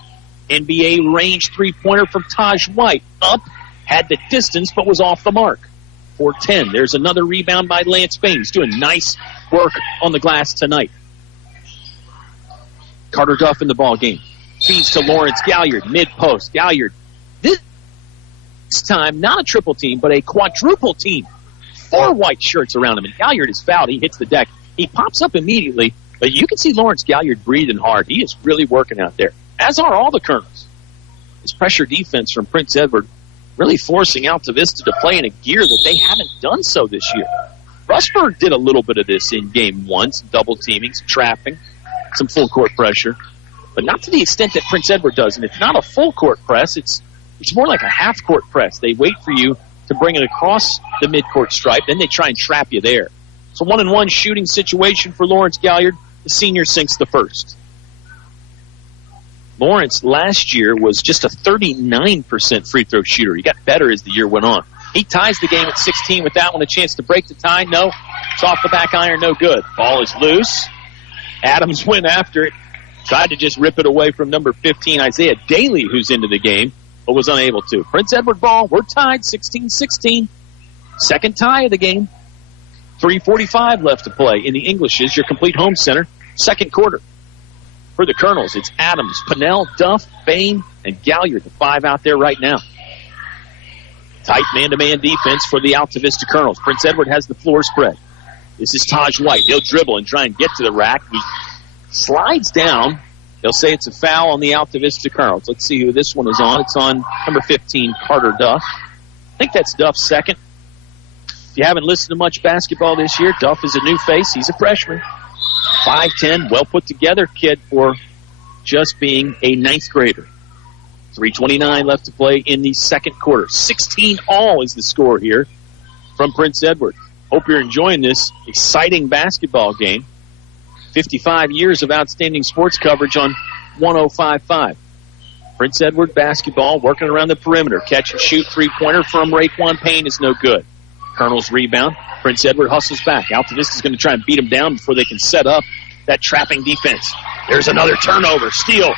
NBA range three-pointer from Taj White. Up, had the distance, but was off the mark. 4-10. There's another rebound by Lance Bain. He's doing nice work on the glass tonight. Carter Duff in the ball game. Feeds to Lawrence Galliard, mid-post. Galliard, this time, not a triple team, but a quadruple team. 4 white shirts around him, and Galliard is fouled. He hits the deck. He pops up immediately, but you can see Lawrence Galliard breathing hard. He is really working out there, as are all the Colonels. This pressure defense from Prince Edward really forcing Altavista to play in a gear that they haven't done so this year. Rustburg did a little bit of this in game 1, some double teaming, some trapping, some full court pressure, but not to the extent that Prince Edward does. And it's not a full court press, it's more like a half court press. They wait for you to bring it across the midcourt stripe, then they try and trap you there. It's a 1-on-1 shooting situation for Lawrence Galliard. The senior sinks the first. Lawrence last year was just a 39% free throw shooter. He got better as the year went on. He ties the game at 16 with that one. A chance to break the tie. No. It's off the back iron. No good. Ball is loose. Adams went after it. Tried to just rip it away from number 15, Isaiah Daly, who's into the game, but was unable to. Prince Edward ball. We're tied 16-16. Second tie of the game. 3:45 left to play in the Englishes, your complete home center. Second quarter. For the Colonels, it's Adams, Pennell, Duff, Bain, and Galliard, the 5 out there right now. Tight man-to-man defense for the Altavista Colonels. Prince Edward has the floor spread. This is Taj White. He'll dribble and try and get to the rack. He slides down. They'll say it's a foul on the Altavista Colonels. Let's see who this one is on. It's on number 15, Carter Duff. I think that's Duff's second. If you haven't listened to much basketball this year, Duff is a new face. He's a freshman. 5'10", well put together kid for just being a 9th grader. 3:29 left to play in the second quarter. 16-all is the score here from Prince Edward. Hope you're enjoying this exciting basketball game. 55 years of outstanding sports coverage on 105.5. Prince Edward basketball working around the perimeter. Catch and shoot three-pointer from Raekwon Payne is no good. Colonel's rebound. Prince Edward hustles back. Altavista is going to try and beat him down before they can set up that trapping defense. There's another turnover. Steal.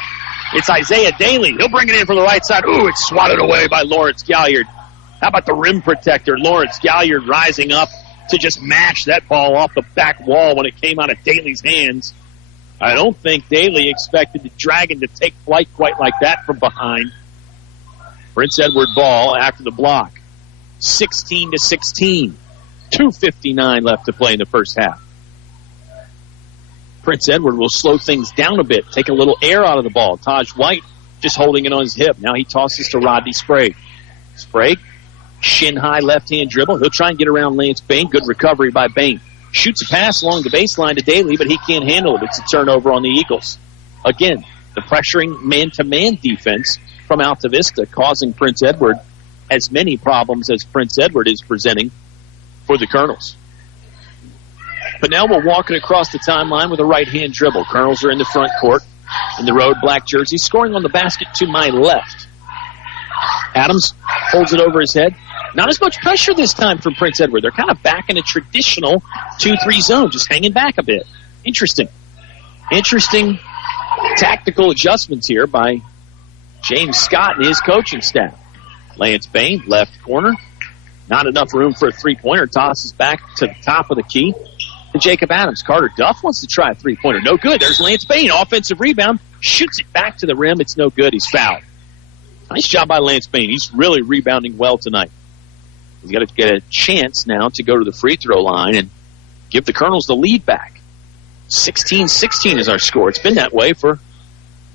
It's Isaiah Daly. He'll bring it in from the right side. Ooh, it's swatted away by Lawrence Galliard. How about the rim protector? Lawrence Galliard rising up to just mash that ball off the back wall when it came out of Daly's hands. I don't think Daly expected the Dragon to take flight quite like that from behind. Prince Edward ball after the block. 16-16. 2:59 left to play in the first half. Prince Edward will slow things down a bit, take a little air out of the ball. Taj White just holding it on his hip. Now he tosses to Rodney Sprague. Sprague, shin-high left-hand dribble. He'll try and get around Lance Bain. Good recovery by Bain. Shoots a pass along the baseline to Daly, but he can't handle it. It's a turnover on the Eagles. Again, the pressuring man-to-man defense from Altavista causing Prince Edward as many problems as Prince Edward is presenting for the Colonels. Pennell will walk it across the timeline with a right-hand dribble. Colonels are in the front court in the road black jersey, scoring on the basket to my left. Adams holds it over his head. Not as much pressure this time from Prince Edward. They're kind of back in a traditional 2-3 zone, just hanging back a bit. Interesting tactical adjustments here by James Scott and his coaching staff. Lance Bain, left corner. Not enough room for a three-pointer. Tosses back to the top of the key to Jacob Adams. Carter Duff wants to try a three-pointer. No good. There's Lance Bain. Offensive rebound. Shoots it back to the rim. It's no good. He's fouled. Nice job by Lance Bain. He's really rebounding well tonight. He's got to get a chance now to go to the free throw line and give the Colonels the lead back. 16-16 is our score. It's been that way for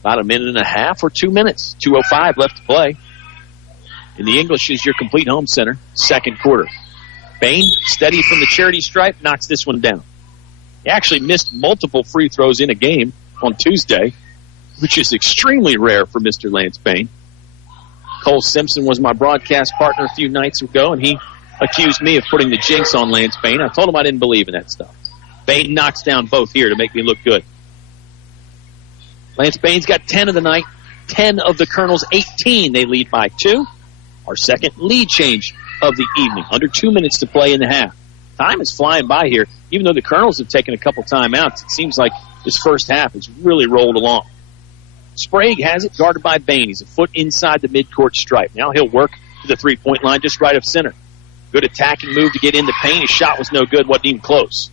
about a minute and a half or 2 minutes. 2:05 left to play. In the English is your complete home center, second quarter. Bain, steady from the charity stripe, knocks this one down. He actually missed multiple free throws in a game on Tuesday, which is extremely rare for Mr. Lance Bain. Cole Simpson was my broadcast partner a few nights ago, and he accused me of putting the jinx on Lance Bain. I told him I didn't believe in that stuff. Bain knocks down both here to make me look good. Lance Bain's got 10 of the night, 10 of the Colonels' 18. They lead by 2. Our second lead change of the evening. Under 2 minutes to play in the half. Time is flying by here. Even though the Colonels have taken a couple timeouts, it seems like this first half has really rolled along. Sprague has it, guarded by Bain. He's a foot inside the midcourt stripe. Now he'll work to the three-point line just right of center. Good attacking move to get into Payne. His shot was no good, wasn't even close.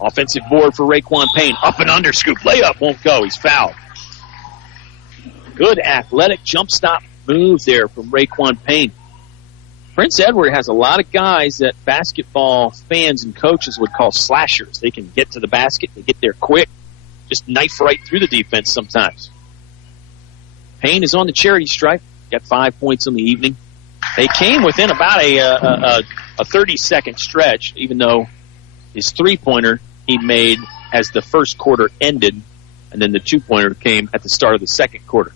Offensive board for Raekwon Payne. Up and under scoop. Layup won't go. He's fouled. Good athletic jump stop move there from Raekwon Payne. Prince Edward has a lot of guys that basketball fans and coaches would call slashers. They can get to the basket, they get there quick, just knife right through the defense sometimes. Payne is on the charity stripe, got 5 points in the evening. They came within about a 30-second stretch, even though his three-pointer he made as the first quarter ended, and then the two-pointer came at the start of the second quarter.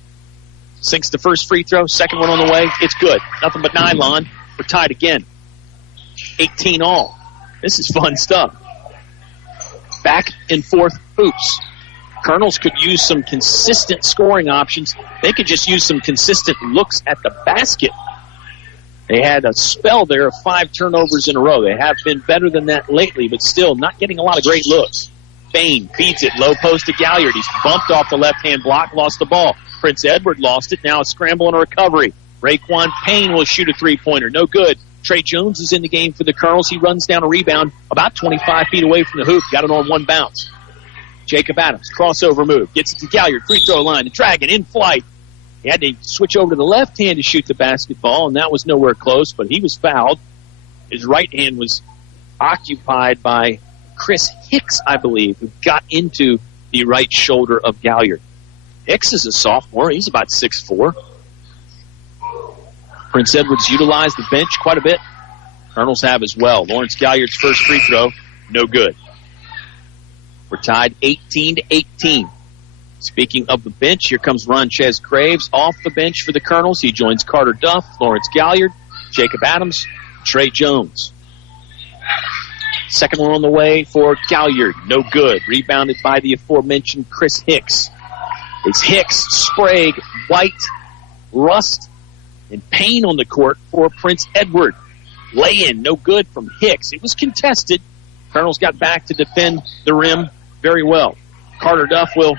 Sinks the first free throw, second one on the way. It's good. Nothing but nylon. We're tied again. 18 all. This is fun stuff. Back and forth hoops. Colonels could use some consistent scoring options. They could just use some consistent looks at the basket. They had a spell there of 5 turnovers in a row. They have been better than that lately, but still not getting a lot of great looks. Bain feeds it, low post to Galliard. He's bumped off the left-hand block, lost the ball. Prince Edward lost it. Now a scramble and a recovery. Raekwon Payne will shoot a three-pointer. No good. Trey Jones is in the game for the Colonels. He runs down a rebound about 25 feet away from the hoop. Got it on one bounce. Jacob Adams, crossover move. Gets it to Galliard, free throw line. The Dragon in flight. He had to switch over to the left hand to shoot the basketball, and that was nowhere close, but he was fouled. His right hand was occupied by Chris Hicks, I believe, who got into the right shoulder of Galliard. Hicks is a sophomore. He's about 6'4". Prince Edward's utilized the bench quite a bit. Colonels have as well. Lawrence Galliard's first free throw, no good. We're tied 18-18. Speaking of the bench, here comes Ronchez Graves off the bench for the Colonels. He joins Carter Duff, Lawrence Galliard, Jacob Adams, Trey Jones. Second one on the way for Galliard. No good. Rebounded by the aforementioned Chris Hicks. It's Hicks, Sprague, White, Rust, and Payne on the court for Prince Edward. Lay-in, no good from Hicks. It was contested. Colonels got back to defend the rim very well. Carter Duff will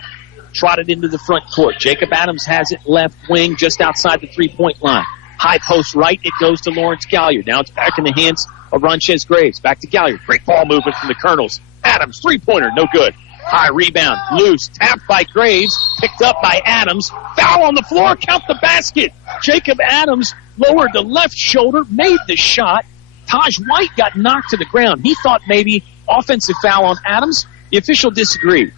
trot it into the front court. Jacob Adams has it left wing just outside the three-point line. High post right, it goes to Lawrence Galliard. Now it's back in the hands of Ronchez Graves. Back to Galliard. Great ball movement from the Colonels. Adams, three-pointer, no good. High rebound, loose, tapped by Graves, picked up by Adams. Foul on the floor, count the basket. Jacob Adams lowered the left shoulder, made the shot. Taj White got knocked to the ground. He thought maybe offensive foul on Adams. The official disagreed.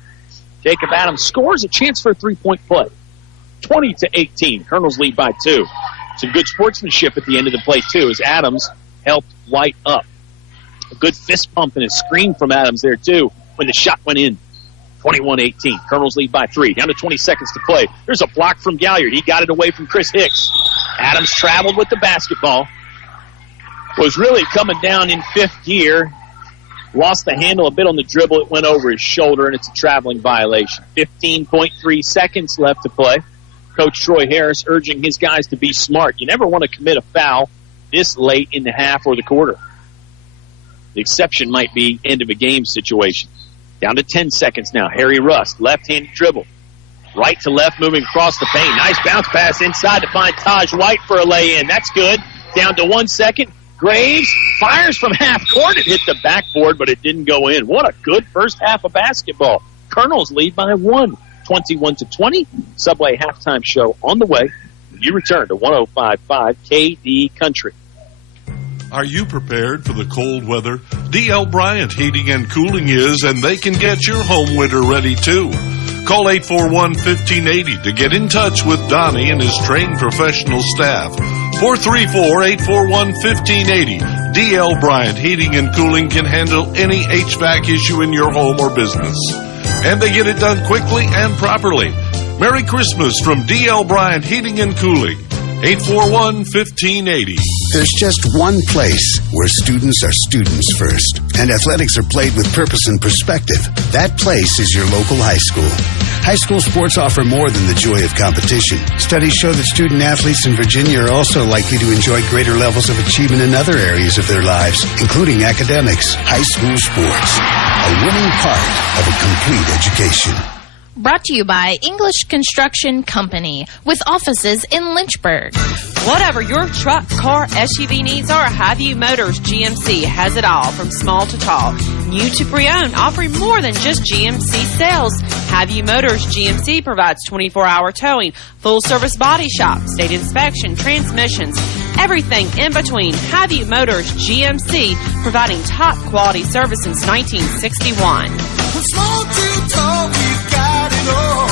Jacob Adams scores, a chance for a three-point play. 20-18. Colonels lead by 2. Some good sportsmanship at the end of the play, too, as Adams helped White up. A good fist pump and a screen from Adams there, too, when the shot went in. 21-18. Colonels lead by 3. Down to 20 seconds to play. There's a block from Galliard. He got it away from Chris Hicks. Adams traveled with the basketball. Was really coming down in fifth gear. Lost the handle a bit on the dribble. It went over his shoulder, and it's a traveling violation. 15.3 seconds left to play. Coach Troy Harris urging his guys to be smart. You never want to commit a foul this late in the half or the quarter. The exception might be end of a game situation. Down to 10 seconds now. Harry Rust, left-handed dribble. Right to left, moving across the paint. Nice bounce pass inside to find Taj White for a lay-in. That's good. Down to 1 second. Graves fires from half court. It hit the backboard, but it didn't go in. What a good first half of basketball. Colonels lead by 1, 21-20. Subway halftime show on the way. You return to 105.5 KD Country. Are you prepared for the cold weather? D.L. Bryant Heating and Cooling is, and they can get your home winter ready too. Call 841-1580 to get in touch with Donnie and his trained professional staff. 434-841-1580. D.L. Bryant Heating and Cooling can handle any HVAC issue in your home or business. And they get it done quickly and properly. Merry Christmas from D.L. Bryant Heating and Cooling. 841-1580. There's just one place where students are students first, and athletics are played with purpose and perspective. That place is your local high school. High school sports offer more than the joy of competition. Studies show that student athletes in Virginia are also likely to enjoy greater levels of achievement in other areas of their lives, including academics. High school sports, a winning part of a complete education. Brought to you by English Construction Company, with offices in Lynchburg. Whatever your truck, car, SUV needs are, Highview Motors GMC has it all, from small to tall. New to pre-owned, offering more than just GMC sales. Highview Motors GMC provides 24-hour towing, full-service body shop, state inspection, transmissions, everything in between. Have You Motors GMC, providing top quality service since 1961. From small to tall, we've got it all.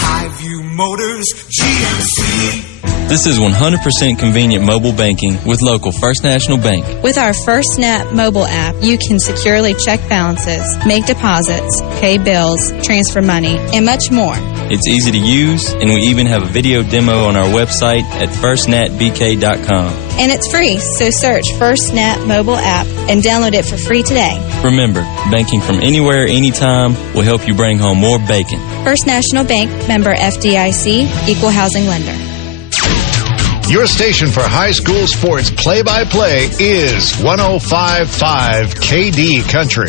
Highview Motors GMC. This is 100% convenient mobile banking with local First National Bank. With our FirstNet mobile app, you can securely check balances, make deposits, pay bills, transfer money, and much more. It's easy to use, and we even have a video demo on our website at firstnetbk.com. And it's free, so search FirstNet mobile app and download it for free today. Remember, banking from anywhere, anytime will help you bring home more bacon. First National Bank, member FDIC, equal housing lender. Your station for high school sports play-by-play is 105.5 KD Country.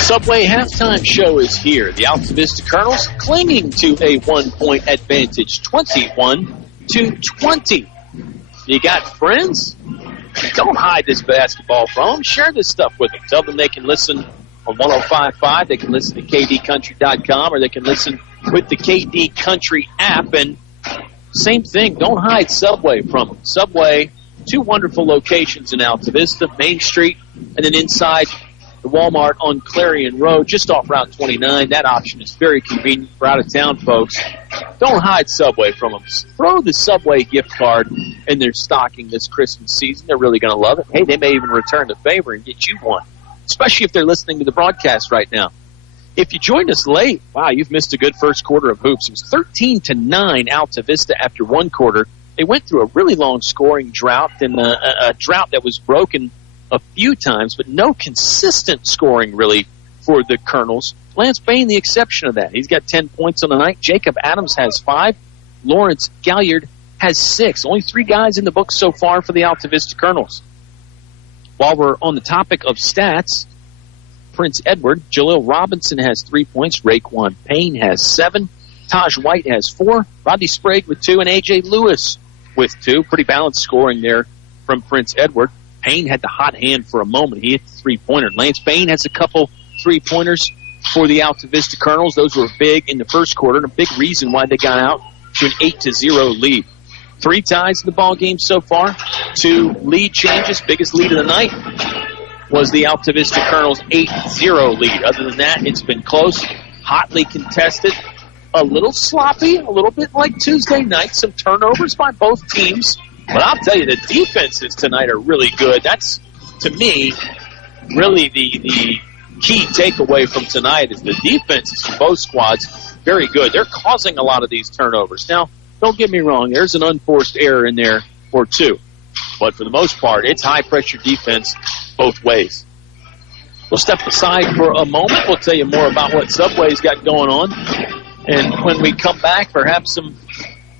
Subway halftime show is here. The Altavista Colonels clinging to a 1-point advantage, 21-20. You got friends? Don't hide this basketball from them. Share this stuff with them. Tell them they can listen on 105.5. They can listen to kdcountry.com, or they can listen with the KD Country app. And same thing, don't hide Subway from them. Subway, 2 wonderful locations in Altavista, Main Street, and then inside the Walmart on Clarion Road, just off Route 29. That option is very convenient for out-of-town folks. Don't hide Subway from them. Throw the Subway gift card in their stocking this Christmas season. They're really going to love it. Hey, they may even return the favor and get you one, especially if they're listening to the broadcast right now. If you joined us late, wow, you've missed a good first quarter of hoops. It was 13-9 Altavista after one quarter. They went through a really long scoring drought, and a drought that was broken a few times, but no consistent scoring really for the Colonels. Lance Bain, the exception of that. He's got 10 points on the night. Jacob Adams has 5. Lawrence Galliard has 6. Only 3 guys in the book so far for the Altavista Colonels. While we're on the topic of stats, Prince Edward, Jaleel Robinson has 3 points. Raekwon Payne has 7. Taj White has 4. Rodney Sprague with 2. And A.J. Lewis with 2. Pretty balanced scoring there from Prince Edward. Payne had the hot hand for a moment. He hit the 3-pointer. Lance Bain has a couple 3-pointers for the Altavista Colonels. Those were big in the first quarter, and a big reason why they got out to an 8-0 lead. 3 ties in the ball game so far. 2 lead changes. Biggest lead of the night was the Altavista Colonels' 8-0 lead. Other than that, it's been close, hotly contested, a little sloppy, a little bit like Tuesday night. Some turnovers by both teams. But I'll tell you, the defenses tonight are really good. That's, to me, really the key takeaway from tonight is the defenses for both squads very good. They're causing a lot of these turnovers. Now, don't get me wrong, there's an unforced error in there or 2. But for the most part, it's high-pressure defense both ways. We'll step aside for a moment. We'll tell you more about what Subway's got going on. And when we come back, perhaps some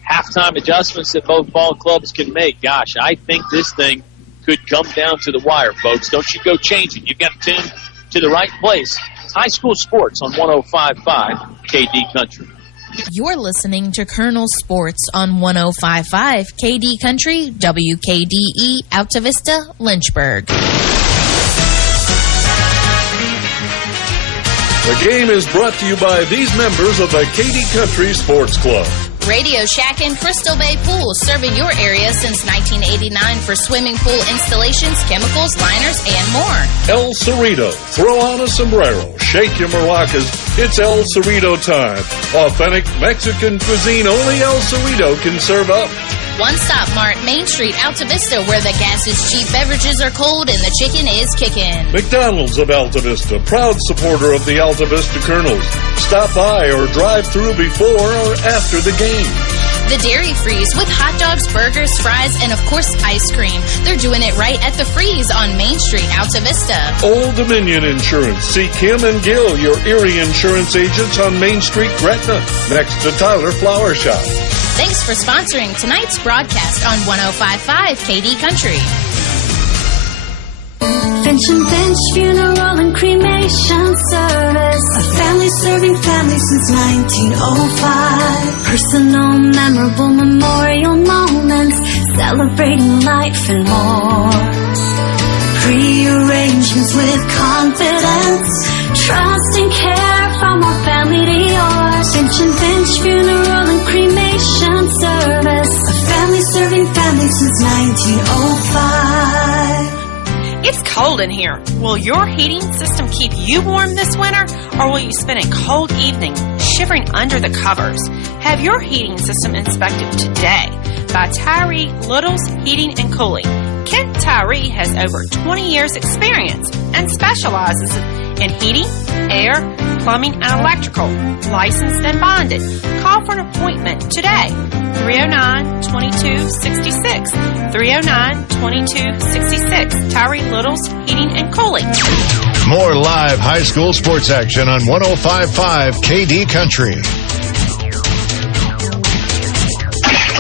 halftime adjustments that both ball clubs can make. Gosh, I think this thing could come down to the wire, folks. Don't you go change it. You've got to tune to the right place. It's high school sports on 105.5 KD Country. You're listening to Colonel Sports on 105.5 KD Country, WKDE, Altavista, Lynchburg. The game is brought to you by these members of the KD Country Sports Club. Radio Shack and Crystal Bay Pools, serving your area since 1989 for swimming pool installations, chemicals, liners, and more. El Cerrito. Throw on a sombrero. Shake your maracas. It's El Cerrito time. Authentic Mexican cuisine only El Cerrito can serve up. One Stop Mart, Main Street, Altavista, where the gas is cheap, beverages are cold, and the chicken is kicking. McDonald's of Altavista, proud supporter of the Altavista Colonels. Stop by or drive through before or after the game. The Dairy Freeze with hot dogs, burgers, fries, and of course ice cream. They're doing it right at the Freeze on Main Street, Altavista. Old Dominion Insurance. See Kim and Gil, your Erie insurance agents on Main Street, Gretna, next to Tyler Flower Shop. Thanks for sponsoring tonight's broadcast on 105.5 KD Country. Finch and Finch Funeral and Cremation Service. A family serving family since 1905. Personal, memorable memorial moments, celebrating life and more. Pre-arrangements with confidence, trust and care from our family to yours. Finch and Finch Funeral and Cremation Service. A family serving family since 1905. It's cold in here. Will your heating system keep you warm this winter, or will you spend a cold evening shivering under the covers? Have your heating system inspected today by Tyree Little's Heating and Cooling. Kent Tyree has over 20 years experience and specializes in heating, air, plumbing, and electrical. Licensed and bonded. Call for an appointment today. 309-2266. 309-2266. Tyree Little's Heating and Cooling. More live high school sports action on 105.5 KD Country.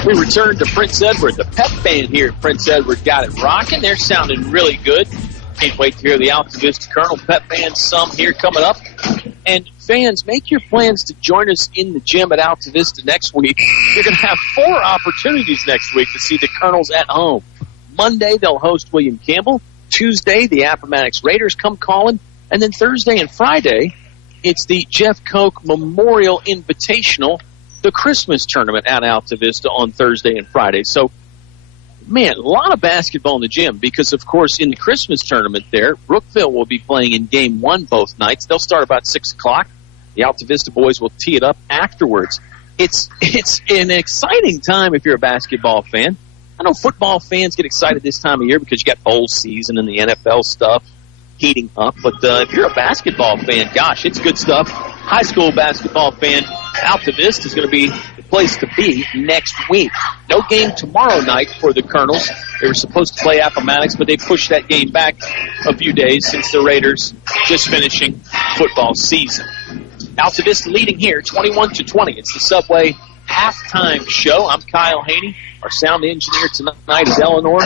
We return to Prince Edward. The pep band here at Prince Edward got it rocking. They're sounding really good. Can't wait to hear the Altavista Colonel pep band some here coming up. And fans, make your plans to join us in the gym at Altavista next week. You're going to have 4 opportunities next week to see the Colonels at home. Monday, they'll host William Campbell. Tuesday, the Appomattox Raiders come calling. And then Thursday and Friday, it's the Jeff Koch Memorial Invitational, the Christmas tournament at Altavista on Thursday and Friday. So, man, a lot of basketball in the gym because, of course, in the Christmas tournament there, Brookville will be playing in Game 1 both nights. They'll start about 6 o'clock. The Altavista boys will tee it up afterwards. It's an exciting time if you're a basketball fan. I know football fans get excited this time of year because you got bowl season and the NFL stuff heating up. But if you're a basketball fan, gosh, it's good stuff. High school basketball fan, Altavista is going to be the place to be next week. No game tomorrow night for the Colonels. They were supposed to play Appomattox, but they pushed that game back a few days since the Raiders just finishing football season. Altavista leading here 21-20. It's the Subway halftime show. I'm Kyle Haney. Our sound engineer tonight is Eleanor.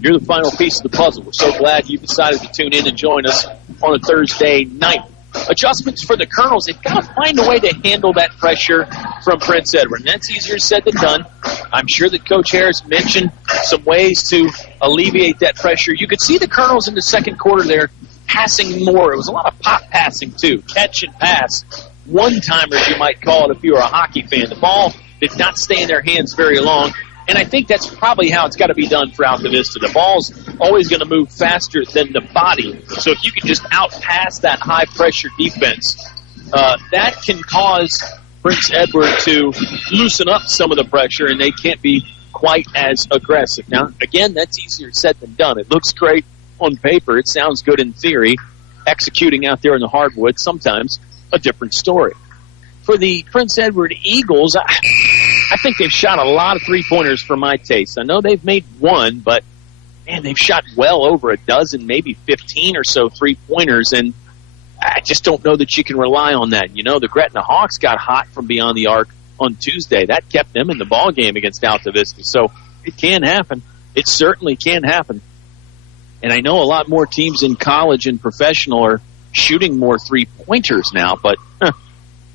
You're the final piece of the puzzle. We're so glad you decided to tune in and join us on a Thursday night. Adjustments for the Colonels. They've got to find a way to handle that pressure from Prince Edward. And that's easier said than done. I'm sure that Coach Harris mentioned some ways to alleviate that pressure. You could see the Colonels in the second quarter there passing more. It was a lot of pop passing, too. Catch and pass. One-timers, you might call it if you were a hockey fan. The ball did not stay in their hands very long. And I think that's probably how it's got to be done for Altavista. The ball's always going to move faster than the body. So if you can just out-pass that high-pressure defense, that can cause Prince Edward to loosen up some of the pressure, and they can't be quite as aggressive. Now, again, that's easier said than done. It looks great on paper. It sounds good in theory. Executing out there in the hardwood, sometimes a different story. For the Prince Edward Eagles, I think they've shot a lot of three-pointers for my taste. I know they've made one, but, man, they've shot well over a dozen, maybe 15 or so three-pointers, and I just don't know that you can rely on that. You know, the Gretna Hawks got hot from beyond the arc on Tuesday. That kept them in the ball game against Altavista. So it can happen. It certainly can happen. And I know a lot more teams in college and professional are shooting more three-pointers now, but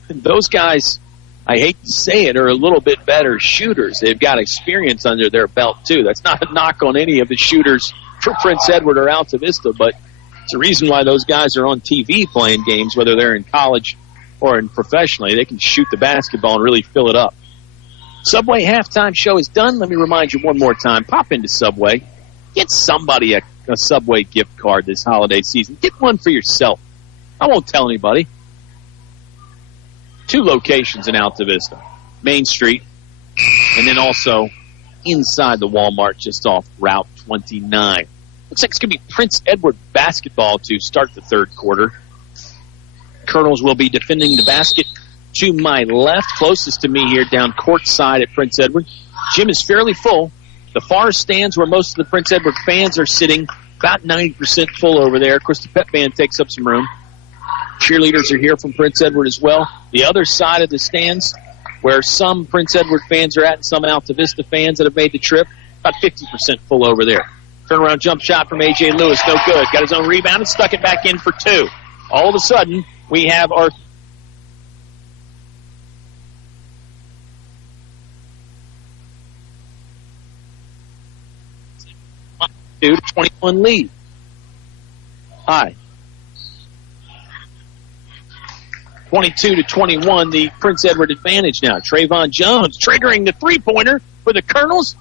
those guys, I hate to say it, are a little bit better shooters. They've got experience under their belt, too. That's not a knock on any of the shooters for Prince Edward or Altavista, but it's a reason why those guys are on TV playing games, whether they're in college or in professionally. They can shoot the basketball and really fill it up. Subway halftime show is done. Let me remind you one more time. Pop into Subway. Get somebody a Subway gift card this holiday season. Get one for yourself. I won't tell anybody. 2 locations in Altavista. Main Street, and then also inside the Walmart just off Route 29. Looks like it's going to be Prince Edward basketball to start the third quarter. Colonels will be defending the basket to my left, closest to me here down courtside at Prince Edward. Gym is fairly full. The far stands where most of the Prince Edward fans are sitting, about 90% full over there. Of course, the pep band takes up some room. Cheerleaders are here from Prince Edward as well. The other side of the stands, where some Prince Edward fans are at and some Altavista fans that have made the trip, about 50% full over there. Turnaround jump shot from A.J. Lewis, no good. Got his own rebound and stuck it back in for 2. All of a sudden, we have our 21 lead. Hi. 22-21, the Prince Edward advantage now. Trayvon Jones triggering the three-pointer for the Colonels.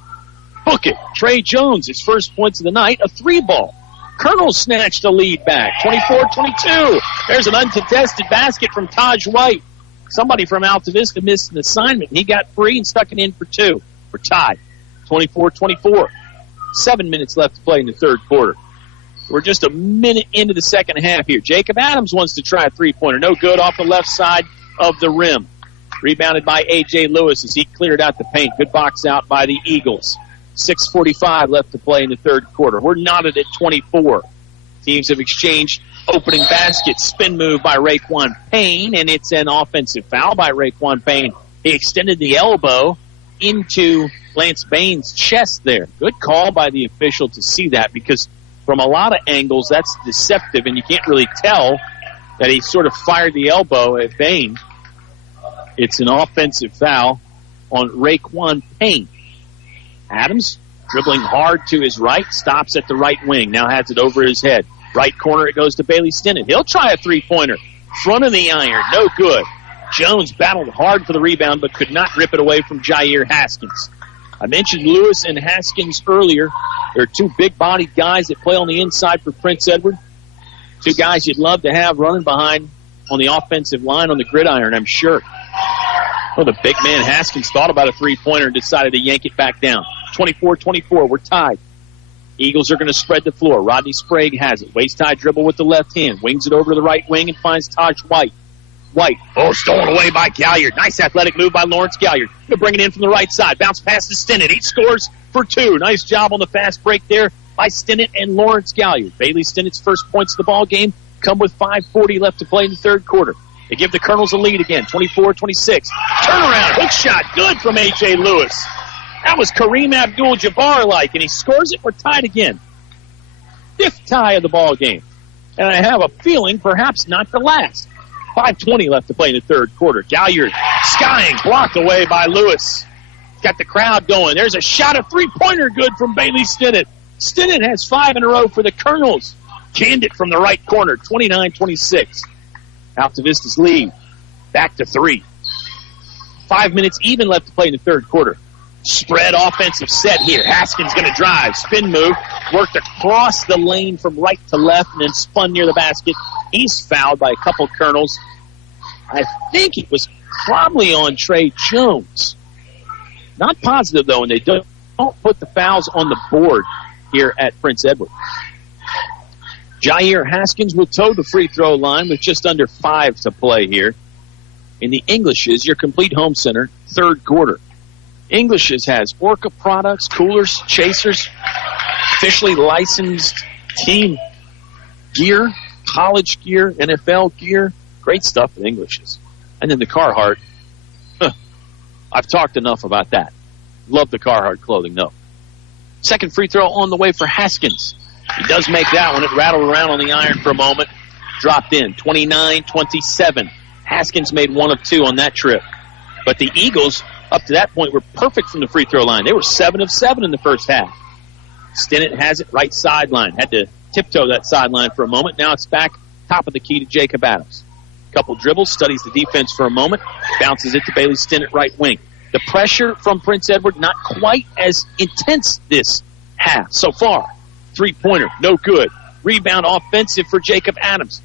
Book it. Trey Jones, his first points of the night, a 3-ball. Colonel snatched a lead back, 24-22. There's an uncontested basket from Taj White. Somebody from Altavista missed an assignment. He got free and stuck it in for 2. We're tied, 24-24. 7 minutes left to play in the third quarter. We're just a minute into the second half here. Jacob Adams wants to try a three-pointer. No good off the left side of the rim. Rebounded by A.J. Lewis as he cleared out the paint. Good box out by the Eagles. 6:45 left to play in the third quarter. We're knotted at 24. Teams have exchanged opening baskets. Spin move by Raekwon Payne, and it's an offensive foul by Raekwon Payne. He extended the elbow into Lance Bain's chest there. Good call by the official to see that, because from a lot of angles that's deceptive, and you can't really tell that he sort of fired the elbow at Bain. It's an offensive foul on Raekwon Payne. Adams dribbling hard to his right, stops at the right wing, now has it over his head. Right corner, it goes to Bailey Stinnett. He'll try a three-pointer. Front of the iron, no good. Jones battled hard for the rebound, but could not rip it away from Jair Haskins. I mentioned Lewis and Haskins earlier. They're two big-bodied guys that play on the inside for Prince Edward. Two guys you'd love to have running behind on the offensive line on the gridiron, I'm sure. Well, the big man Haskins thought about a three-pointer and decided to yank it back down. 24-24, we're tied. Eagles are going to spread the floor. Rodney Sprague has it. Waist-high dribble with the left hand. Wings it over to the right wing and finds Taj White. White, stolen away by Galliard. Nice athletic move by Lawrence Galliard. He'll bring it in from the right side. Bounce pass to Stinnett. He scores for 2. Nice job on the fast break there by Stinnett and Lawrence Galliard. Bailey Stinnett's first points of the ball game come with 5:40 left to play in the third quarter. They give the Colonels a lead again, 24-26. Turnaround, hook shot, good from A.J. Lewis. That was Kareem Abdul-Jabbar-like, and he scores it. We're tied again. 5th tie of the ball game. And I have a feeling perhaps not the last. 5:20 left to play in the third quarter. Galliard skying, blocked away by Lewis. Got the crowd going. There's a shot, a three-pointer good from Bailey Stinnett. Stinnett has 5 in a row for the Colonels. Canned it from the right corner, 29-26. Altavista's lead, back to 3. 5 minutes even left to play in the third quarter. Spread offensive set here. Haskins going to drive. Spin move. Worked across the lane from right to left and then spun near the basket. He's fouled by a couple Colonels. I think it was probably on Trey Jones. Not positive, though, and they don't put the fouls on the board here at Prince Edward. Jair Haskins will toe the free throw line with just under 5 to play here. In the Englishes, your complete home center, third quarter. Englishes has Orca products, coolers, chasers, officially licensed team gear, college gear, NFL gear. Great stuff at Englishes. And then the Carhartt. I've talked enough about that. Love the Carhartt clothing, though. Second free throw on the way for Haskins. He does make that one. It rattled around on the iron for a moment. Dropped in, 29-27. Haskins made 1 of 2 on that trip. But the Eagles, up to that point, were perfect from the free throw line. They were 7 of 7 in the first half. Stinnett has it right sideline. Had to tiptoe that sideline for a moment. Now it's back top of the key to Jacob Adams. Couple dribbles, studies the defense for a moment. Bounces it to Bailey Stinnett, right wing. The pressure from Prince Edward not quite as intense this half so far. Three-pointer, no good. Rebound offensive for Jacob Adams.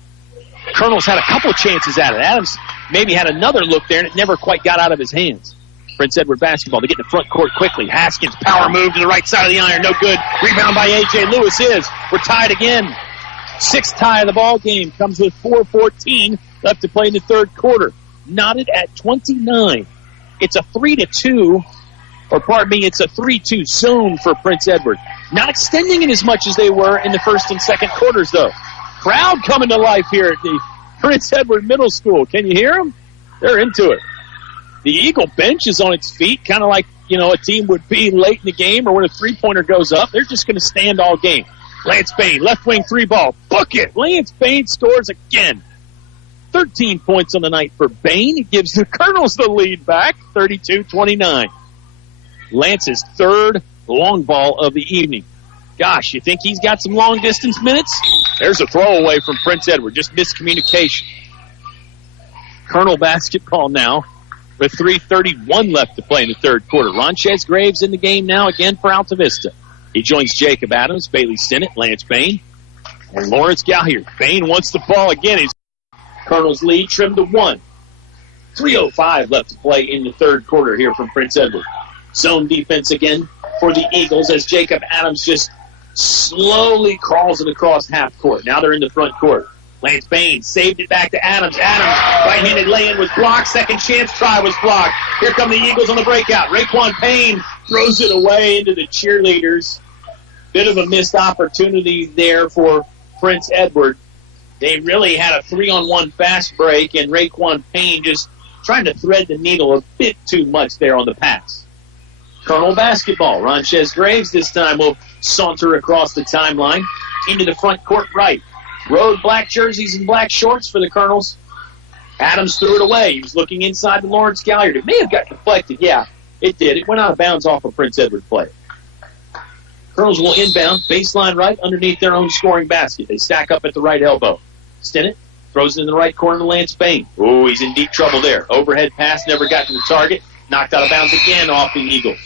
Colonels had a couple chances at it. Adams maybe had another look there, and it never quite got out of his hands. Prince Edward basketball. They get in the front court quickly. Haskins, power move to the right side of the iron. No good. Rebound by A.J. Lewis is. We're tied again. 6th tie of the ball game comes with 4:14 left to play in the third quarter. Knotted at 29. It's a 3-2, or pardon me, it's a 3-2 zone for Prince Edward. Not extending it as much as they were in the first and second quarters, though. Crowd coming to life here at the Prince Edward Middle School. Can you hear them? They're into it. The Eagle bench is on its feet, kind of like, a team would be late in the game or when a three-pointer goes up. They're just going to stand all game. Lance Bain, left wing 3-ball. Book it! Lance Bain scores again. 13 points on the night for Bain. He gives the Colonels the lead back, 32-29. Lance's third long ball of the evening. Gosh, you think he's got some long-distance minutes? There's a throwaway from Prince Edward. Just miscommunication. Colonel basketball now. with 3:31 left to play in the third quarter. Ronchez Graves in the game now again for Altavista. He joins Jacob Adams, Bailey Stinnett, Lance Bain, and Lawrence Galliard. Bain wants the ball again. His Colonel's lead trimmed to 1. 3:05 left to play in the third quarter here from Prince Edward. Zone defense again for the Eagles as Jacob Adams just slowly crawls it across half court. Now they're in the front court. Lance Bain saved it back to Adams. Adams, right-handed lay-in was blocked. Second chance try was blocked. Here come the Eagles on the breakout. Raekwon Payne throws it away into the cheerleaders. Bit of a missed opportunity there for Prince Edward. They really had a 3-on-1 fast break, and Raekwon Payne just trying to thread the needle a bit too much there on the pass. Colonel basketball. Ronchez Graves this time will saunter across the timeline into the front court right. Road black jerseys and black shorts for the Colonels. Adams threw it away. He was looking inside to Lawrence Galliard. It may have got deflected. Yeah, it did. It went out of bounds off of Prince Edward play. Colonels will inbound, baseline right underneath their own scoring basket. They stack up at the right elbow. Stinnett throws it in the right corner to Lance Bain. Oh, he's in deep trouble there. Overhead pass, never got to the target. Knocked out of bounds again off the Eagles.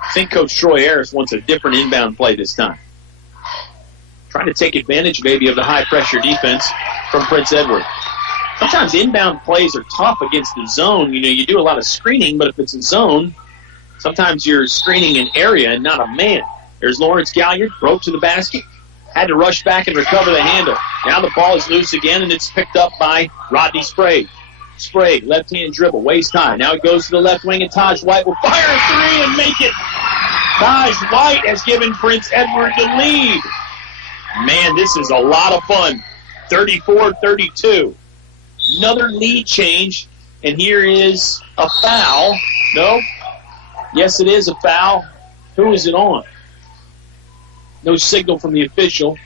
I think Coach Troy Harris wants a different inbound play this time. Trying to take advantage maybe of the high-pressure defense from Prince Edward. Sometimes inbound plays are tough against the zone. You know, you do a lot of screening, but if it's a zone, sometimes you're screening an area and not a man. There's Lawrence Galliard, broke to the basket, had to rush back and recover the handle. Now the ball is loose again, and it's picked up by Rodney Sprague. Sprague, left-hand dribble, waist high. Now it goes to the left wing, and Taj White will fire a three and make it. Taj White has given Prince Edward the lead. Man, this is a lot of fun. 34-32. Another lead change, and here is a foul. No? Yes, it is a foul. Who is it on? No signal from the official.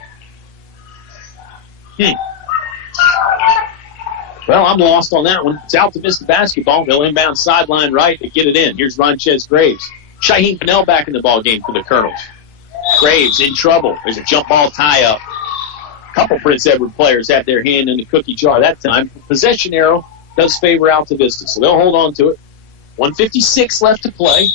Well, I'm lost on that one. It's Altavista basketball. They'll inbound sideline right to get it in. Here's Ronchez Graves. Shaheen Pennell back in the ball game for the Colonels. Graves in trouble. There's a jump ball tie-up. A couple Prince Edward players had their hand in the cookie jar that time. Possession arrow does favor Altavista, so they'll hold on to it. 1:56 left to play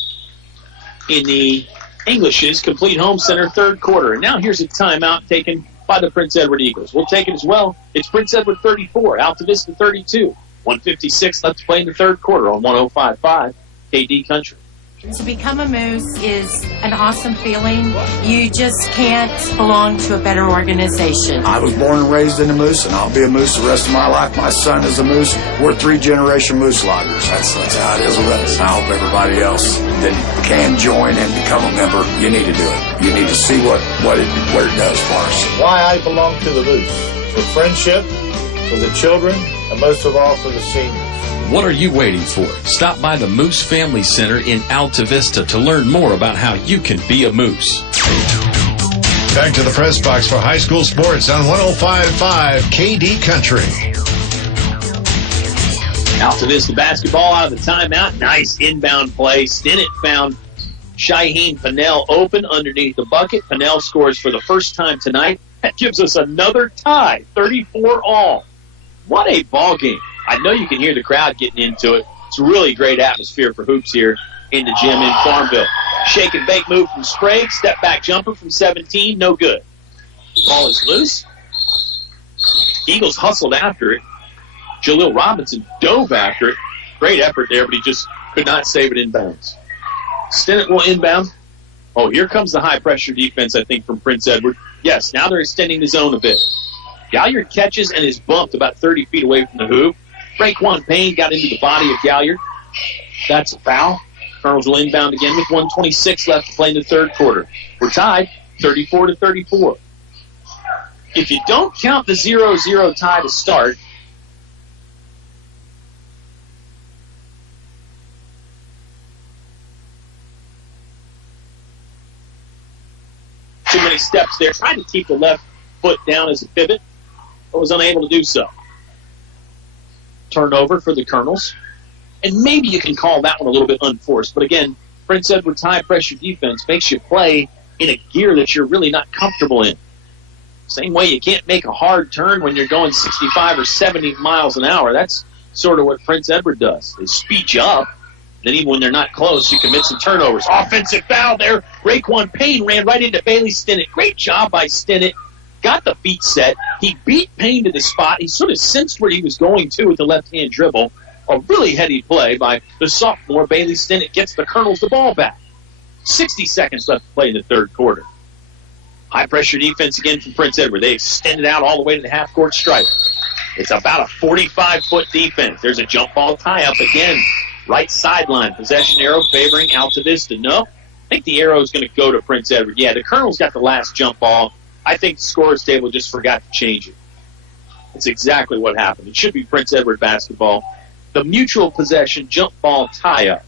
in the English's Complete Home Center third quarter. And now here's a timeout taken by the Prince Edward Eagles. We'll take it as well. It's Prince Edward 34, Altavista 32. 1:56 left to play in the third quarter on 105.5 KD Country. To become a Moose is an awesome feeling. You just can't belong to a better organization. I was born and raised in a Moose, and I'll be a Moose the rest of my life. My son is a Moose. We're 3-generation Moose loggers. That's how it is with us. I hope everybody else that can join and become a member, you need to do it. You need to see what it does for us. Why I belong to the Moose. For friendship, for the children, and most of all for the seniors. What are you waiting for? Stop by the Moose Family Center in Altavista to learn more about how you can be a Moose. Back to the press box for high school sports on 105.5 KD Country. Altavista basketball out of the timeout. Nice inbound play. Stinnett found Shaheen Pennell open underneath the bucket. Pennell scores for the first time tonight. That gives us another tie, 34 all. What a ball game. I know you can hear the crowd getting into it. It's a really great atmosphere for hoops here in the gym in Farmville. Shake and bake move from Sprague. Step back jumper from 17. No good. Ball is loose. Eagles hustled after it. Jaleel Robinson dove after it. Great effort there, but he just could not save it in bounds. Stinnett will inbound. Oh, here comes the high-pressure defense, I think, from Prince Edward. Yes, now they're extending the zone a bit. Galliard catches and is bumped about 30 feet away from the hoop. Raekwon Payne got into the body of Galliard. That's a foul. Colonels will inbound again with 1:26 left to play in the third quarter. We're tied 34-34. If you don't count the 0-0 tie to start, too many steps there. Tried to keep the left foot down as a pivot, but was unable to do so. Turnover for the Colonels. And maybe you can call that one a little bit unforced. But again, Prince Edward's high-pressure defense makes you play in a gear that you're really not comfortable in. Same way you can't make a hard turn when you're going 65 or 70 miles an hour. That's sort of what Prince Edward does. They speed you up. Then even when they're not close, you commit some turnovers. Offensive foul there. Raekwon Payne ran right into Bailey Stinnett. Great job by Stinnett. Got the feet set. He beat Payne to the spot. He sort of sensed where he was going to with the left-hand dribble. A really heady play by the sophomore. Bailey Stinnett gets the Colonels the ball back. 60 seconds left to play in the third quarter. High-pressure defense again from Prince Edward. They extend it out all the way to the half-court stripe. It's about a 45-foot defense. There's a jump ball tie-up again. Right sideline. Possession arrow favoring Altavista. No, I think the arrow is going to go to Prince Edward. Yeah, the Colonels got the last jump ball. I think the scorer's table just forgot to change it. That's exactly what happened. It should be Prince Edward basketball. The mutual possession jump ball tie-up.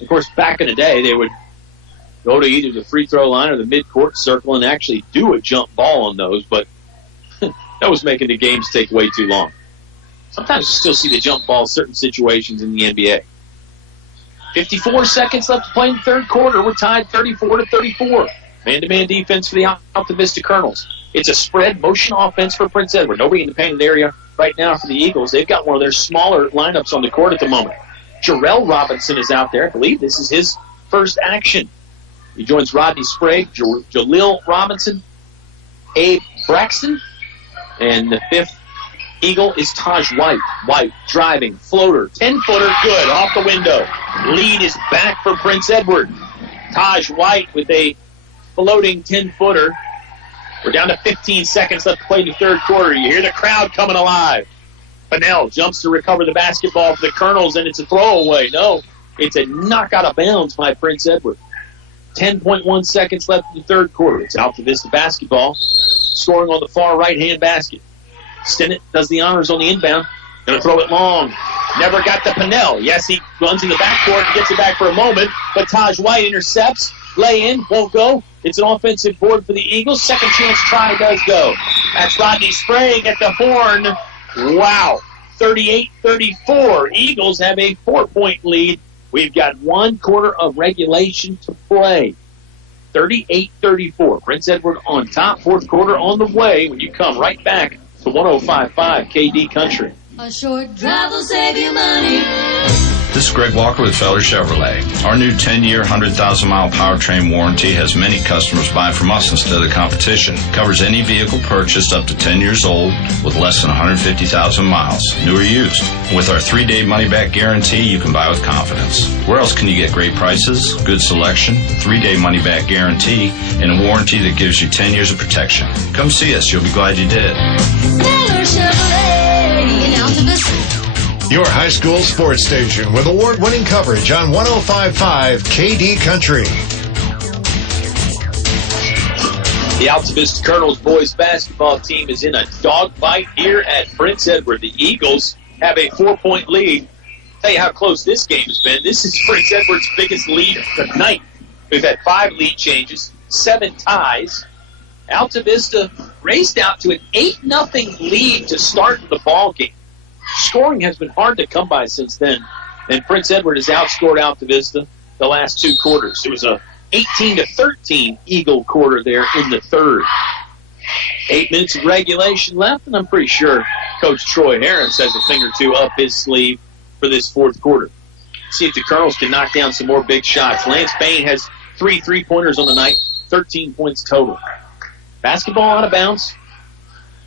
Of course, back in the day, they would go to either the free throw line or the midcourt circle and actually do a jump ball on those, but that was making the games take way too long. Sometimes you still see the jump ball in certain situations in the NBA. 54 seconds left to play in the third quarter. We're tied 34-34. Man-to-man defense for the Altavista Colonels. It's a spread motion offense for Prince Edward. Nobody in the painted area right now for the Eagles. They've got one of their smaller lineups on the court at the moment. Jarrell Robinson is out there. I believe this is his first action. He joins Rodney Sprague, Jaleel Robinson, Abe Braxton, and the fifth Eagle is Taj White. White driving, floater, 10-footer, good, off the window. Lead is back for Prince Edward. Taj White with a floating 10-footer. We're down to 15 seconds left to play in the third quarter. You hear the crowd coming alive. Pennell jumps to recover the basketball for the Colonels, and it's a throwaway. No, it's a knock out of bounds by Prince Edward. 10.1 seconds left in the third quarter. It's Altavista basketball, scoring on the far right-hand basket. Stinnett does the honors on the inbound. Going to throw it long. Never got to Pennell. Yes, he runs in the backcourt and gets it back for a moment, but Taj White intercepts. Lay in, won't go. It's an offensive board for the Eagles. Second chance try does go. That's Rodney Sprague at the horn. Wow. 38-34. Eagles have a 4-point lead. We've got 1 quarter of regulation to play. 38-34. Prince Edward on top. Fourth quarter on the way when you come right back to 105.5 KD Country. A short drive will save you money. This is Greg Walker with Feller Chevrolet. Our new 10-year, 100,000-mile powertrain warranty has many customers buy from us instead of competition. Covers any vehicle purchased up to 10 years old with less than 150,000 miles, new or used. With our 3-day money-back guarantee, you can buy with confidence. Where else can you get great prices, good selection, 3-day money-back guarantee, and a warranty that gives you 10 years of protection? Come see us. You'll be glad you did. Feller Chevrolet in Altavista. Your high school sports station with award-winning coverage on 105.5 KD Country. The Altavista Colonels boys basketball team is in a dogfight here at Prince Edward. The Eagles have a 4-point lead. Tell you how close this game has been. This is Prince Edward's biggest lead of the night. We've had 5 lead changes, 7 ties. Altavista raced out to an 8-0 lead to start the ball game. Scoring has been hard to come by since then, and Prince Edward has outscored Altavista the last 2 quarters. It was a 18-13 Eagle quarter there in the third. 8 minutes of regulation left, and I'm pretty sure Coach Troy Harris has a thing or two up his sleeve for this fourth quarter. See if the Colonels can knock down some more big shots. Lance Bain has 3 3-pointers on the night, 13 points total. Basketball out of bounds.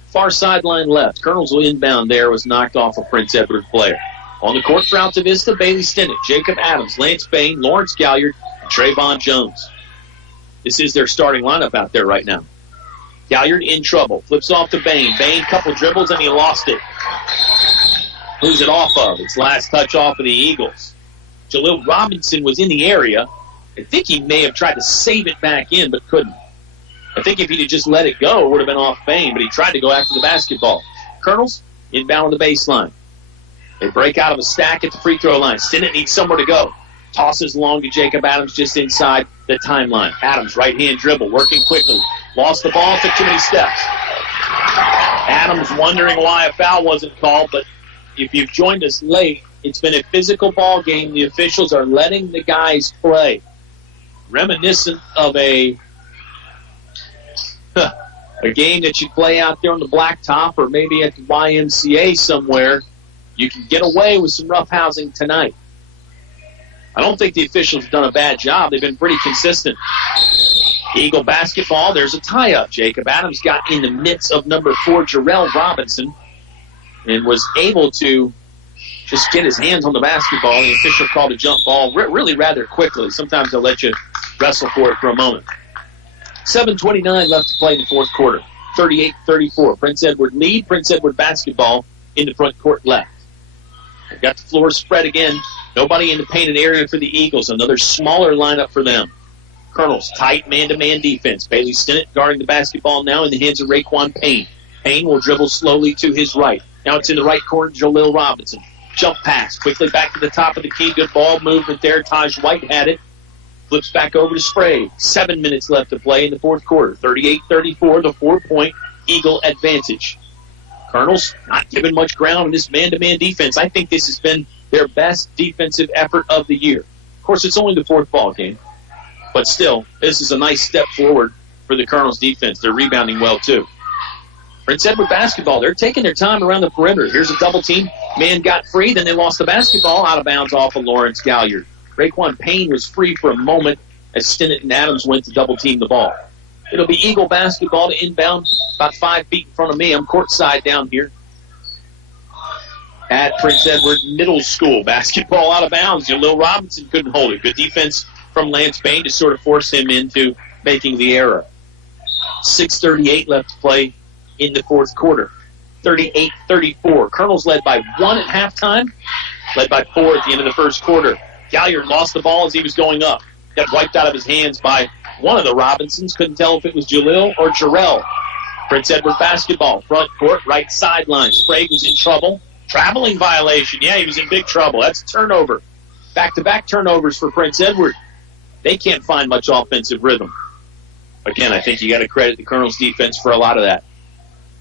Far sideline left. Colonels will inbound there. Was knocked off a Prince Edward player. On the court for Altavista, Bailey Stinnett, Jacob Adams, Lance Bain, Lawrence Galliard, and Trayvon Jones. This is their starting lineup out there right now. Galliard in trouble. Flips off to Bain. Bain, couple dribbles, and he lost it. Who's it off of? It's last touch off of the Eagles. Jaleel Robinson was in the area. I think he may have tried to save it back in, but couldn't. I think if he'd have just let it go, it would have been off Bain, but he tried to go after the basketball. Colonels inbound on the baseline. They break out of a stack at the free throw line. Stinnett needs somewhere to go. Tosses long to Jacob Adams just inside the timeline. Adams, right-hand dribble, working quickly. Lost the ball, took too many steps. Adams wondering why a foul wasn't called, but if you've joined us late, it's been a physical ball game. The officials are letting the guys play. Reminiscent of a game that you play out there on the blacktop or maybe at the YMCA somewhere. You can get away with some roughhousing tonight. I don't think the officials have done a bad job. They've been pretty consistent. Eagle basketball, there's a tie-up. Jacob Adams got in the midst of number 4, Jarrell Robinson, and was able to just get his hands on the basketball. The official called a jump ball really rather quickly. Sometimes they'll let you wrestle for it for a moment. 7:29 left to play in the fourth quarter. 38-34. Prince Edward lead. Prince Edward basketball in the front court left. They've got the floor spread again. Nobody in the painted area for the Eagles. Another smaller lineup for them. Colonels, tight man-to-man defense. Bailey Stinnett guarding the basketball now in the hands of Raekwon Payne. Payne will dribble slowly to his right. Now it's in the right corner, Jaleel Robinson. Jump pass, quickly back to the top of the key. Good ball movement there. Taj White had it. Flips back over to Sprague. 7 minutes left to play in the fourth quarter. 38-34, the 4-point Eagle advantage. Colonels not giving much ground in this man-to-man defense. I think this has been their best defensive effort of the year. Of course, it's only the fourth ball game. But still, this is a nice step forward for the Colonels' defense. They're rebounding well, too. Prince Edward basketball, they're taking their time around the perimeter. Here's a double team. Man got free, then they lost the basketball out of bounds off of Lawrence Galliard. Raekwon Payne was free for a moment as Stinnett and Adams went to double team the ball. It'll be Eagle basketball to inbound about 5 feet in front of me. I'm courtside down here at Prince Edward Middle School. Basketball out of bounds. Jaleel Robinson couldn't hold it. Good defense from Lance Payne to sort of force him into making the error. 6:38 left to play in the fourth quarter. 38-34. Colonels led by 1 at halftime, led by 4 at the end of the first quarter. Galliard lost the ball as he was going up. Got wiped out of his hands by one of the Robinsons. Couldn't tell if it was Jaleel or Jarrell. Prince Edward basketball, front court, right sideline. Sprague was in trouble. Traveling violation. Yeah, he was in big trouble. That's a turnover. Back-to-back turnovers for Prince Edward. They can't find much offensive rhythm. Again, I think you got to credit the Colonels' defense for a lot of that.